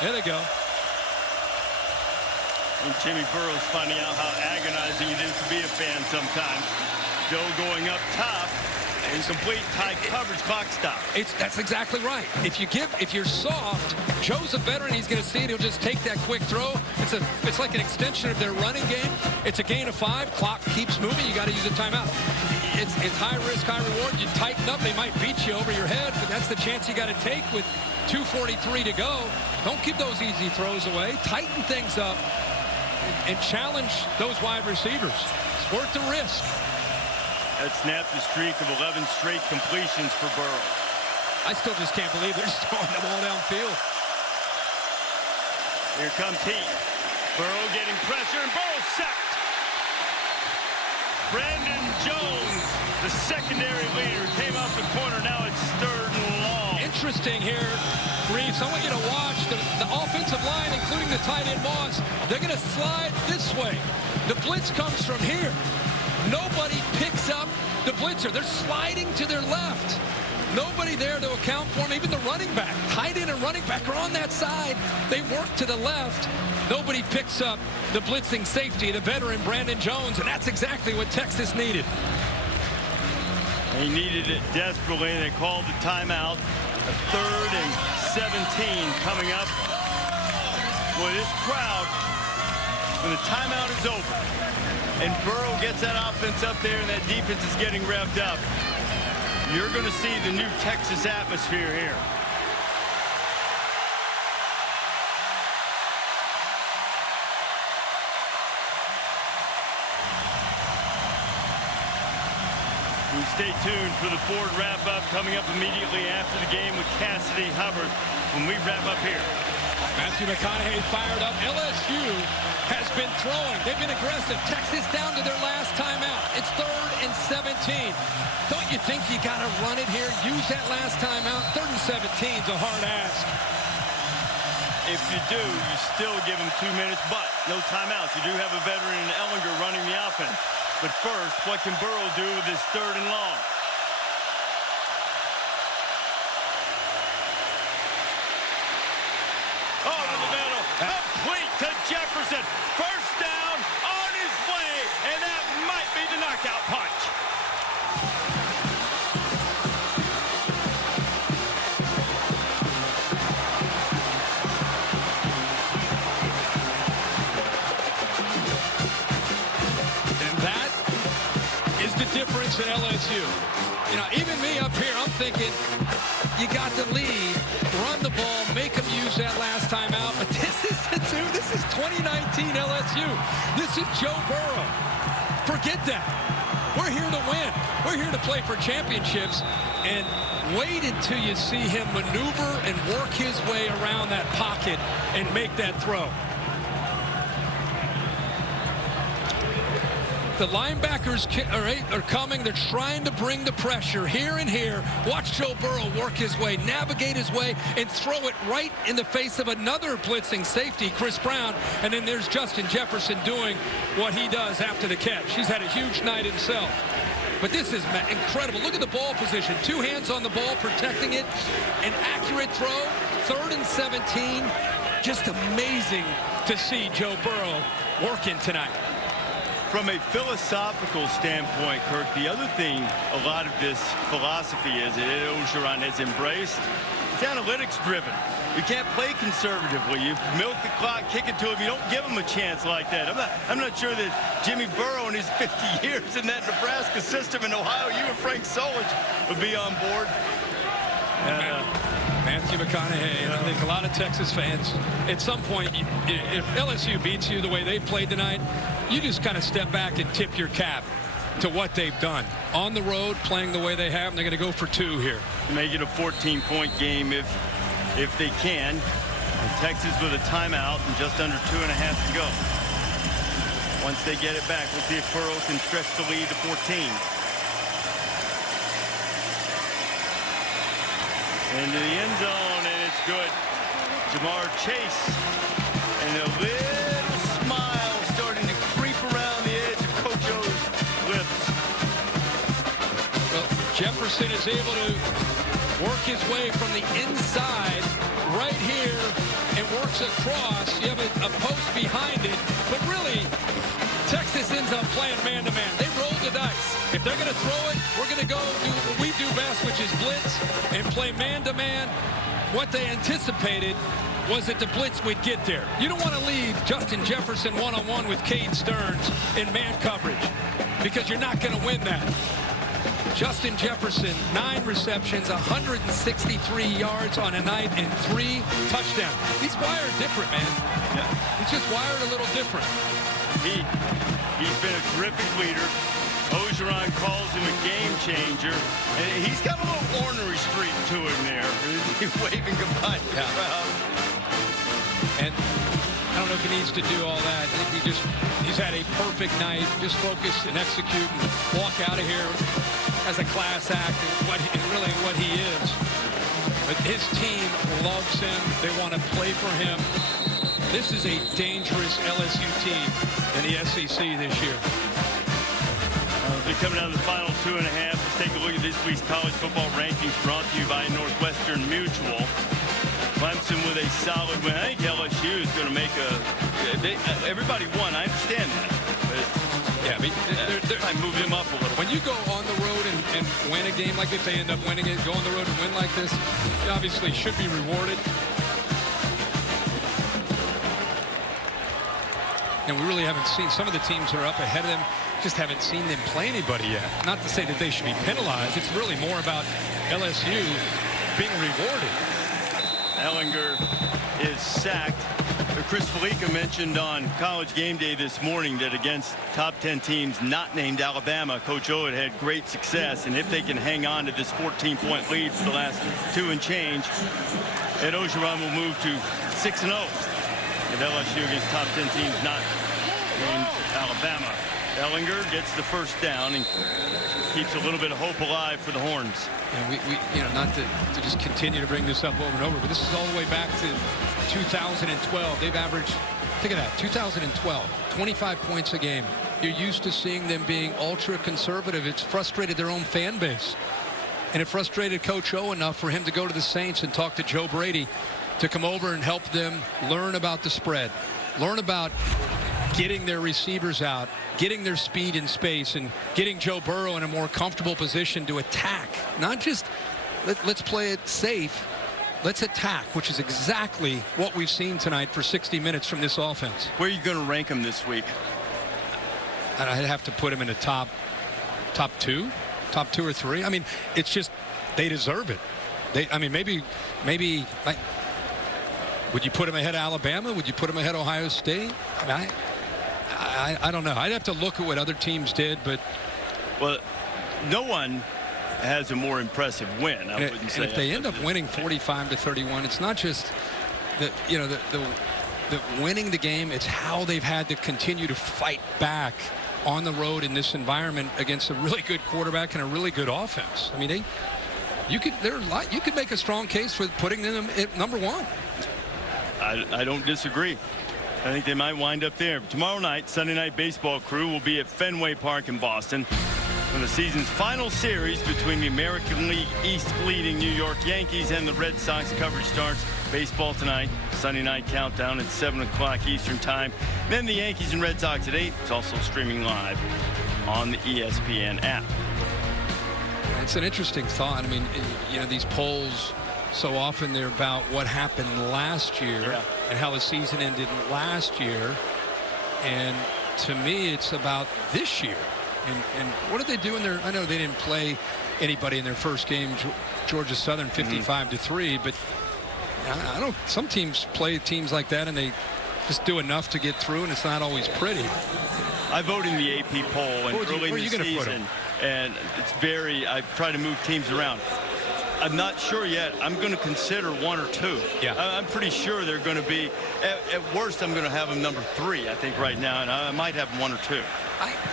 There they go. And Jimmy Burrow's finding out how agonizing it is to be a fan sometimes. Joe going up top. Incomplete, tight coverage, clock stop. That's exactly right. If you're soft, Joe's a veteran. He's going to see it. He'll just take that quick throw. It's like an extension of their running game. It's a gain of 5. Clock keeps moving. You got to use a timeout. It's high risk, high reward. You tighten up, they might beat you over your head, but that's the chance you got to take with 2:43 to go. Don't give those easy throws away. Tighten things up and challenge those wide receivers. It's worth the risk. That snapped the streak of 11 straight completions for Burrow. I still just can't believe they're just throwing the ball downfield. Here comes Heat. Burrow getting pressure, and Burrow sacked. Brandon Jones, the secondary leader, came off the corner. Now it's 3rd and long. Interesting here, Reeves. I want you to watch the offensive line, including the tight end Moss. They're going to slide this way. The blitz comes from here. Nobody picks up the blitzer. They're sliding to their left. Nobody there to account for them. Even the running back, tight end and running back are on that side. They work to the left. Nobody picks up the blitzing safety, the veteran Brandon Jones, and that's exactly what Texas needed. He needed it desperately, and they called the timeout. A 3rd and 17 coming up. Boy, this crowd, when the timeout is over, and Burrow gets that offense up there and that defense is getting revved up, you're going to see the new Texas atmosphere here. Stay tuned for the Ford wrap-up coming up immediately after the game with Cassidy Hubbard when we wrap up here. Matthew McConaughey fired up. LSU has been throwing. They've been aggressive. Texas down to their last timeout. It's 3rd and 17. Don't you think you got to run it here? Use that last timeout. 3rd and 17 is a hard ask. If you do, you still give them 2 minutes, but no timeouts. You do have a veteran in Ellinger running the offense. But first, what can Burrow do with his 3rd and long? Over the middle, complete to Jefferson. First down, on his way, and that might be the knockout punch. Difference at LSU. You know, even me up here, I'm thinking you got the lead, run the ball, make them use that last timeout. But this is 2019 LSU. This is Joe Burrow. Forget that. We're here to win. We're here to play for championships. And wait until you see him maneuver and work his way around that pocket and make that throw. The linebackers are coming. They're trying to bring the pressure here and here. Watch Joe Burrow work his way, navigate his way, and throw it right in the face of another blitzing safety, Chris Brown. And then there's Justin Jefferson doing what he does after the catch. He's had a huge night himself. But this is incredible. Look at the ball position. 2 hands on the ball, protecting it. An accurate throw, 3rd and 17. Just amazing to see Joe Burrow working tonight. From a philosophical standpoint, Kirk, the other thing a lot of this philosophy is that Orgeron has embraced, it's analytics driven. You can't play conservatively. You milk the clock, kick it to him. You don't give him a chance like that. I'm not sure that Jimmy Burrow in his 50 years in that Nebraska system in Ohio, you and Frank Solich would be on board. Matthew McConaughey, and I think a lot of Texas fans, at some point, if LSU beats you the way they played tonight, you just kind of step back and tip your cap to what they've done. On the road, playing the way they have, and they're going to go for 2 here. Make it a 14-point game if they can. And Texas with a timeout and just under 2.5 to go. Once they get it back, we'll see if Burrow can stretch the lead to 14. Into the end zone, and it's good. Jamar Chase, and a little smile starting to creep around the edge of Coach O's lips. Well, Jefferson is able to work his way from the inside right here and works across. You have a post behind it, but really, Texas ends up playing man-to-man. They roll the dice. If they're going to throw it, we're going to go do what we do best, which is blitz and play man-to-man. What they anticipated was that the blitz would get there. You don't want to leave Justin Jefferson one-on-one with Cade Stearns in man coverage because you're not going to win that. Justin Jefferson, 9 receptions, 163 yards on a night, and 3 touchdowns. He's wired different, man. Yeah. He's just wired a little different. He's been a terrific leader. Orgeron calls him a game changer. And he's got a little ornery streak to him there. He's waving goodbye to the crowd. And I don't know if he needs to do all that. I think he's had a perfect night. Just focus and execute and walk out of here as a class act and really what he is. But his team loves him. They want to play for him. This is a dangerous LSU team in the SEC this year. We're coming down to the final 2.5. Let's take a look at this week's college football rankings brought to you by Northwestern Mutual. Clemson with a solid win. I think LSU is going to make everybody won. I understand that. But yeah, I mean, I move them up a little. When you go on the road and and win a game like this, they end up winning it, go on the road and win like this, they obviously should be rewarded. And we really haven't seen some of the teams that are up ahead of them, just haven't seen them play anybody yet. Not to say that they should be penalized. It's really more about LSU being rewarded. Ellinger is sacked. Chris Felica mentioned on College Game Day this morning that against top 10 teams not named Alabama, Coach O had great success. And if they can hang on to this 14-point lead for the last 2 and change, Ed Orgeron will move to 6-0. If LSU against top 10 teams not named Alabama. Ellinger gets the first down and keeps a little bit of hope alive for the Horns. And we you know, not to just continue to bring this up over and over, but this is all the way back to 2012. They've averaged, think of that, 2012, 25 points a game. You're used to seeing them being ultra conservative. It's frustrated their own fan base. And it frustrated Coach O enough for him to go to the Saints and talk to Joe Brady to come over and help them learn about the spread, learn about getting their receivers out, getting their speed in space, and getting Joe Burrow in a more comfortable position to attack. Not just let's play it safe, let's attack, which is exactly what we've seen tonight for 60 minutes from this offense. Where are you going to rank them this week? And I'd have to put them in the top 2 or 3. I mean, it's just they deserve it. I mean, maybe like, would you put them ahead of Alabama? Would you put them ahead of Ohio State? I mean, I don't know. I'd have to look at what other teams did, but well, no one has a more impressive win. I wouldn't say. And if they end up winning 45-31, it's not just the winning the game. It's how they've had to continue to fight back on the road in this environment against a really good quarterback and a really good offense. I mean, you could make a strong case for putting them at number 1. I don't disagree. I think they might wind up there. Tomorrow night, Sunday Night Baseball crew will be at Fenway Park in Boston for the season's final series between the American League East leading New York Yankees and the Red Sox. Coverage starts baseball tonight. Sunday night countdown at 7 o'clock Eastern time. Then the Yankees and Red Sox at 8. It's also streaming live on the ESPN app. It's an interesting thought. I mean, you know, these polls, so often they're about what happened last year and how the season ended last year. And to me, it's about this year. And what did they do in their, I know they didn't play anybody in their first game, Georgia Southern 55-3, but I don't, some teams play teams like that and they just do enough to get through, and it's not always pretty. I vote in the AP poll and early in the season, and it's very, I've tried to move teams around. I'm not sure yet. I'm going to consider 1 or 2. Yeah. I'm pretty sure they're going to be, at worst, I'm going to have them number 3, I think, right now, and I might have 1 or 2.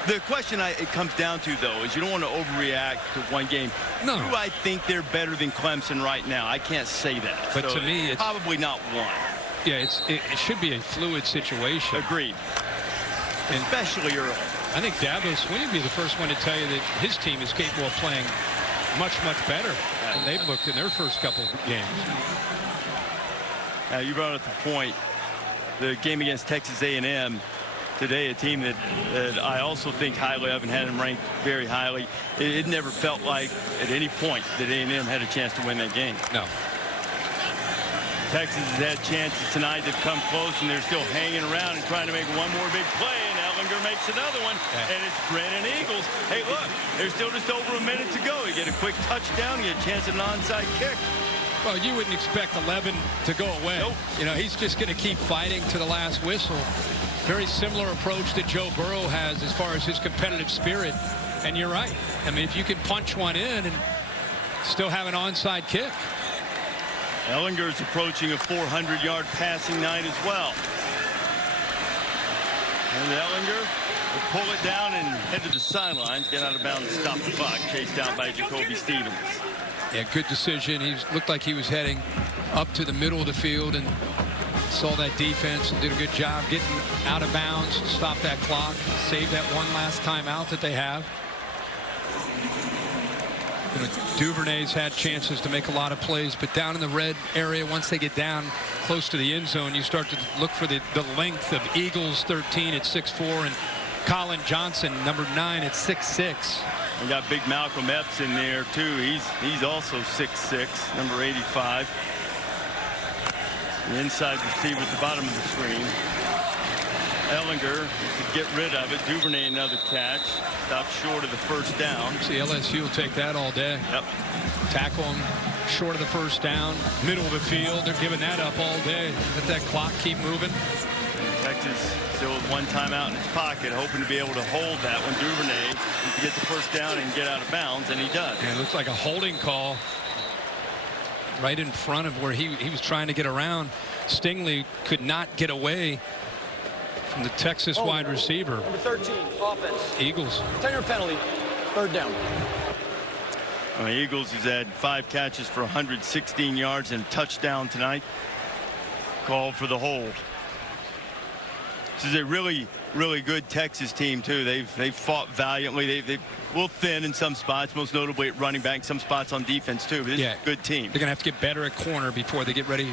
The question it comes down to, though, is you don't want to overreact to one game. No. Do I think they're better than Clemson right now? I can't say that. But so to me, it's probably not 1. Yeah, it should be a fluid situation. Agreed. And especially early. I think Dabo Swinney would be the first one to tell you that his team is capable of playing much, much better than they've looked in their first couple of games. Now, you brought up the point. The game against Texas A&M today, a team that I also think highly of and had them ranked very highly. It never felt like at any point that A&M had a chance to win that game. No. Texas has had chances tonight. They've come close, and they're still hanging around and trying to make one more big play, and Ellinger makes another one, and it's Brennan Eagles. Hey, look, there's still just over a minute to go. You get a quick touchdown, you get a chance at an onside kick. Well, you wouldn't expect 11 to go away. Nope. You know, he's just going to keep fighting to the last whistle. Very similar approach that Joe Burrow has as far as his competitive spirit. And you're right. I mean, if you can punch one in and still have an onside kick. Ellinger's approaching a 400-yard passing night as well. And Ellinger will pull it down and head to the sidelines, get out of bounds, stop the clock, chased out by Jacoby Stevens. Yeah, good decision. He looked like he was heading up to the middle of the field and saw that defense and did a good job getting out of bounds, stop that clock, save that one last timeout that they have. You know, Duvernay's had chances to make a lot of plays, but down in the red area, once they get down close to the end zone, you start to look for the length of Eagles 13 at 6'4", and Colin Johnson, number 9 at 6'6". We got big Malcolm Epps in there too. He's also 6'6", number 85. The inside receiver at the bottom of the screen. Ellinger to get rid of it. Duvernay another catch. Stopped short of the first down. See, LSU will take that all day. Yep. Tackle him short of the first down, middle of the field. They're giving that up all day. Let that clock keep moving. Texas still with one timeout in his pocket, hoping to be able to hold that one. Duvernay to get the first down and get out of bounds, and he does. And it looks like a holding call right in front of where he was trying to get around. Stingley could not get away from the Texas wide receiver. Number 13, offense. Eagles. 10-yard penalty, third down. Eagles has had 5 catches for 116 yards and a touchdown tonight. Called for the hold. This is a really, really good Texas team too. They've fought valiantly. They will thin in some spots, most notably at running back, some spots on defense too. But this is a good team. They're gonna have to get better at corner before they get ready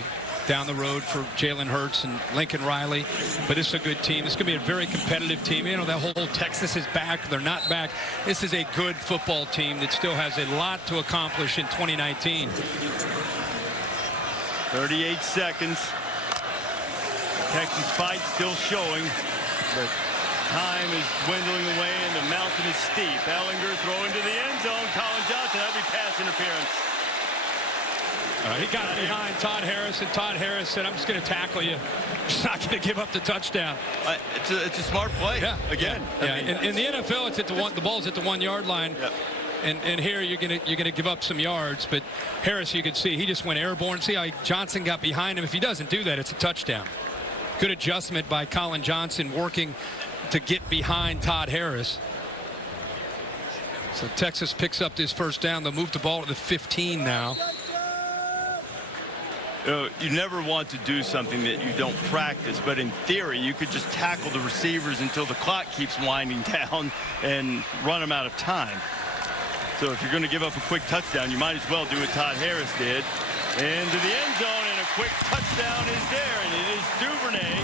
down the road for Jalen Hurts and Lincoln Riley. But it's a good team. It's going to be a very competitive team. You know, that whole Texas is back. They're not back. This is a good football team that still has a lot to accomplish in 2019. 38 seconds. Texas fight still showing. But time is dwindling away and the mountain is steep. Ellinger throwing to the end zone. Colin Johnson, that'd be pass interference. He got behind Todd Harris, and Todd Harris said, I'm just going to tackle you. Just not going to give up the touchdown. It's a smart play. Yeah. Again. Yeah. In the NFL, it's at the ball's at the 1 yard line. Yep. And here you're gonna give up some yards. But Harris, you could see he just went airborne. See how Johnson got behind him. If he doesn't do that, it's a touchdown. Good adjustment by Colin Johnson working to get behind Todd Harris. So Texas picks up this first down. They'll move the ball to the 15 now. You never want to do something that you don't practice, but in theory, you could just tackle the receivers until the clock keeps winding down and run them out of time. So if you're going to give up a quick touchdown, you might as well do what Todd Harris did. Into the end zone, and a quick touchdown is there, and it is Duvernay.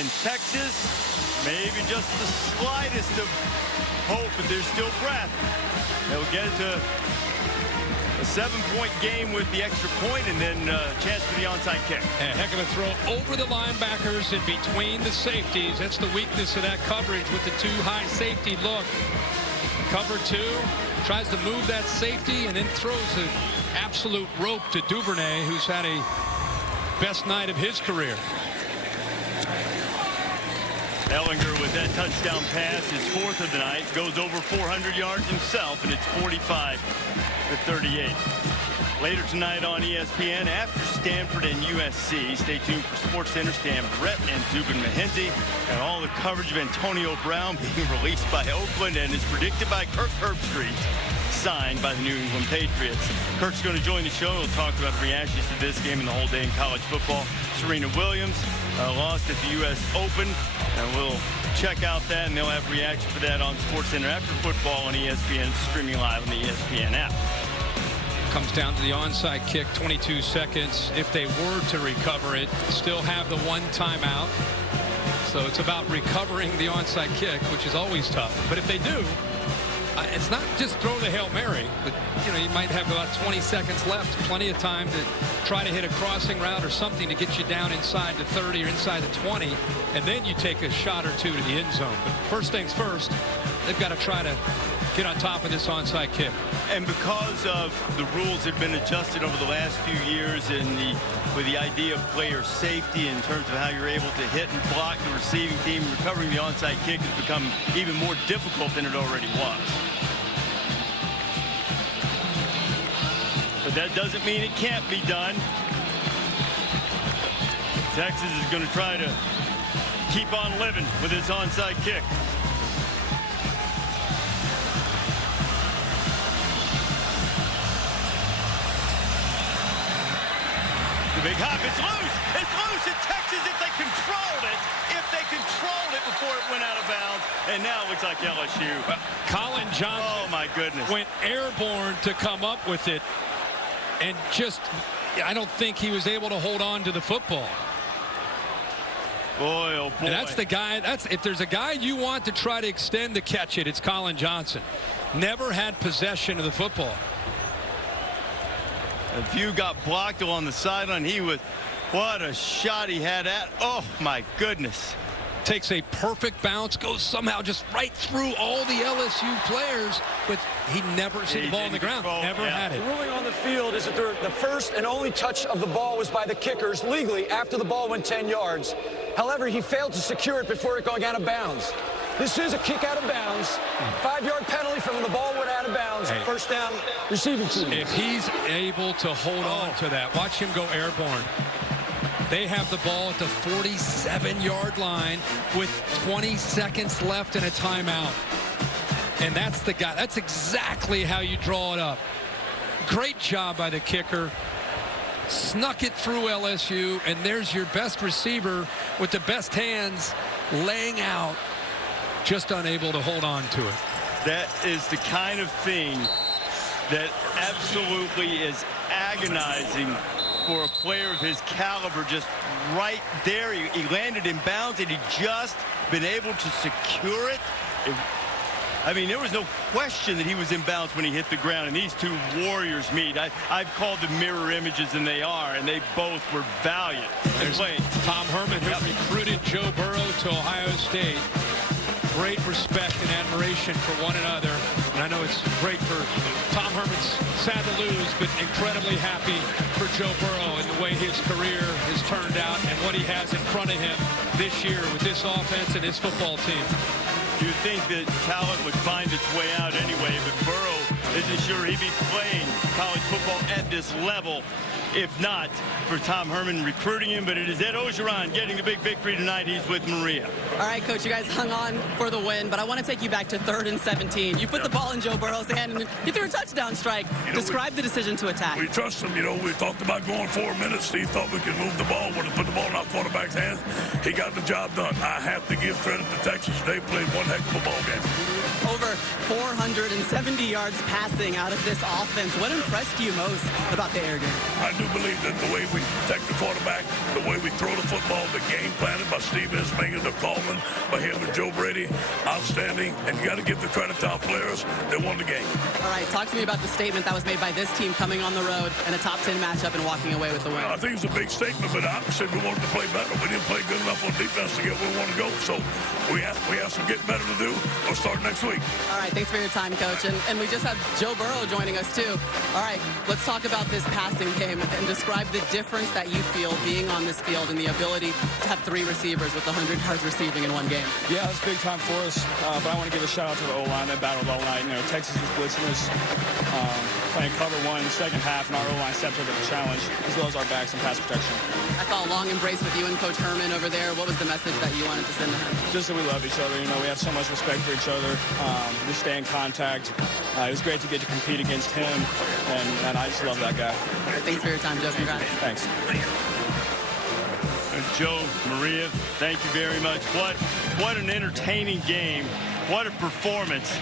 And Texas, maybe just the slightest of hope, but there's still breath. They'll get it to a 7-point game with the extra point, and then a chance for the onside kick. A heck of a throw over the linebackers and between the safeties. That's the weakness of that coverage with the 2 high safety look. Cover 2, tries to move that safety and then throws an absolute rope to Duvernay, who's had a best night of his career. Ellinger with that touchdown pass, his 4th of the night, goes over 400 yards himself, and it's 45-38. Later tonight on ESPN, after Stanford and USC, stay tuned for SportsCenter. Stan Brett and Zubin Mehenti, and all the coverage of Antonio Brown being released by Oakland and is predicted by Kirk Herbstreit, signed by the New England Patriots. Kirk's going to join the show. We'll talk about the reactions to this game and the whole day in college football. Serena Williams lost at the U.S. Open, and we'll check out that, and they'll have reaction for that on SportsCenter after football on ESPN, streaming live on the ESPN app. Comes down to the onside kick, 22 seconds. If they were to recover it, still have the 1 timeout. So it's about recovering the onside kick, which is always tough. But if they do, it's not just throw the Hail Mary, but you might have about 20 seconds left, plenty of time to try to hit a crossing route or something to get you down inside the 30 or inside the 20, and then you take a shot or 2 to the end zone. But first things first, they've got to try to get on top of this onside kick. And because of the rules that have been adjusted over the last few years with the idea of player safety in terms of how you're able to hit and block the receiving team, recovering the onside kick has become even more difficult than it already was. But that doesn't mean it can't be done. Texas is going to try to keep on living with this onside kick. The big hop, it's loose, and Texas, if they controlled it before it went out of bounds, and now it looks like LSU. Colin Johnson, oh my goodness, went airborne to come up with it, and just, I don't think he was able to hold on to the football. Boy, oh boy. And that's the guy. If there's a guy you want to try to extend to catch it, it's Colin Johnson. Never had possession of the football. A few got blocked on the sideline. What a shot he had at. Oh my goodness. Takes a perfect bounce, goes somehow just right through all the LSU players, but he never seen the ball on the ground. Never had it. The ruling on the field is that the first and only touch of the ball was by the kickers legally after the ball went 10 yards. However, he failed to secure it before it going out of bounds. This is a kick out of bounds. 5-yard penalty from when the ball went out of bounds. Hey. First down receiving team. If he's able to hold on to that, watch him go airborne. They have the ball at the 47-yard line with 20 seconds left in a timeout. And that's the guy. That's exactly how you draw it up. Great job by the kicker. Snuck it through LSU, and there's your best receiver with the best hands laying out, just unable to hold on to it. That is the kind of thing that absolutely is agonizing for a player of his caliber. Just right there, he landed in bounds, and he just been able to secure it. I mean, there was no question that he was in bounds when he hit the ground, and these two warriors meet. I've called them mirror images, and they are, and they both were valiant. There's Tom Herman, who recruited Joe Burrow to Ohio State. Great respect and admiration for one another. And I know it's great for Tom Herman's sad to lose, but incredibly happy for Joe Burrow and the way his career has turned out and what he has in front of him this year with this offense and his football team. You'd think that talent would find its way out anyway, but Burrow isn't sure he'd be playing college football at this level if not for Tom Herman recruiting him. But it is Ed Ogeron getting the big victory tonight. He's with Maria. All right, Coach, you guys hung on for the win, but I want to take you back to 3rd and 17. You put the ball in Joe Burrow's hand, and you threw a touchdown strike. Describe the decision to attack. We trust him. We talked about going 4 minutes. Steve thought we could move the ball. When he put the ball in our quarterback's hands, he got the job done. I have to give credit to Texas. They played one heck of a ball game. Over 470 yards passing out of this offense. What impressed you most about the air game? I do believe that the way we protect the quarterback, the way we throw the football, the game planted by Steve Ismanger, the Coleman, by him and Joe Brady, outstanding. And you got to give the credit to our players that won the game. All right, talk to me about the statement that was made by this team coming on the road in a top 10 matchup and walking away with the win. I think it's a big statement, but I said we wanted to play better. We didn't play good enough on defense to get where we want to go. So we have some getting better to do. We'll start next week. All right, thanks for your time, Coach. And we just have Joe Burrow joining us, too. All right, let's talk about this passing game and describe the difference that you feel being on this field and the ability to have 3 receivers with 100 yards receiving in one game. Yeah, it's big time for us, but I want to give a shout-out to the O-line. They battled all night. Texas was blitzing us, playing cover 1 in the second half, and our O-line stepped up to the challenge, as well as our backs and pass protection. I saw a long embrace with you and Coach Herman over there. What was the message that you wanted to send to him? Just that we love each other. We have so much respect for each other. We stay in contact. It was great to get to compete against him, and I just love that guy. Thanks for your time, Joe. Congrats. Thanks. Joe, Maria, thank you very much. What an entertaining game. What a performance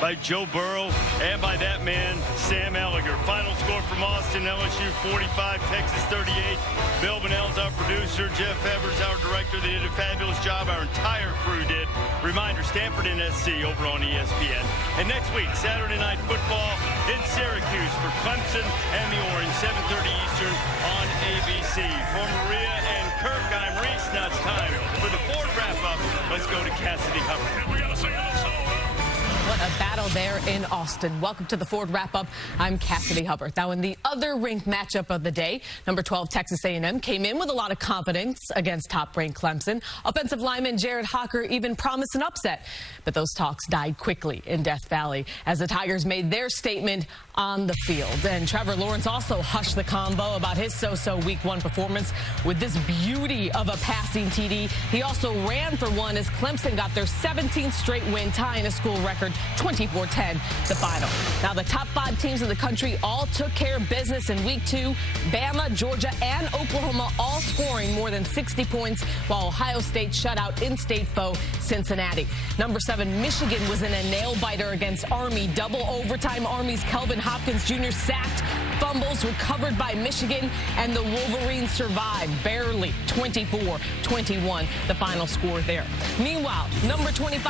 by Joe Burrow and by that man, Sam Ehlinger. Final score from Austin, LSU 45, Texas 38. Bill Bonnell's our producer. Jeff Evers, our director. They did a fabulous job. Our entire crew did. Reminder, Stanford and SC over on ESPN. And next week, Saturday Night Football in Syracuse for Clemson and the Orange, 7:30 Eastern on ABC. For Maria and Kirk, I'm Reese. Now it's time for the Ford wrap-up. Let's go to Cassidy Hubbard. We got to sing a song. What a battle there in Austin. Welcome to the Ford Wrap-Up. I'm Cassidy Hubbard. Now, in the other ranked matchup of the day, number 12 Texas A&M came in with a lot of confidence against top-ranked Clemson. Offensive lineman Jared Hocker even promised an upset, but those talks died quickly in Death Valley as the Tigers made their statement on the field. And Trevor Lawrence also hushed the convo about his so-so Week 1 performance with this beauty of a passing TD. He also ran for one as Clemson got their 17th straight win, tying a school record 20 24-10, the final. Now, the top 5 teams in the country all took care of business in week 2. Bama, Georgia, and Oklahoma all scoring more than 60 points, while Ohio State shut out in-state foe Cincinnati. Number 7, Michigan was in a nail-biter against Army. Double overtime. Army's Kelvin Hopkins Jr. sacked. Fumbles recovered by Michigan, and the Wolverines survived barely. 24-21, the final score there. Meanwhile, number 25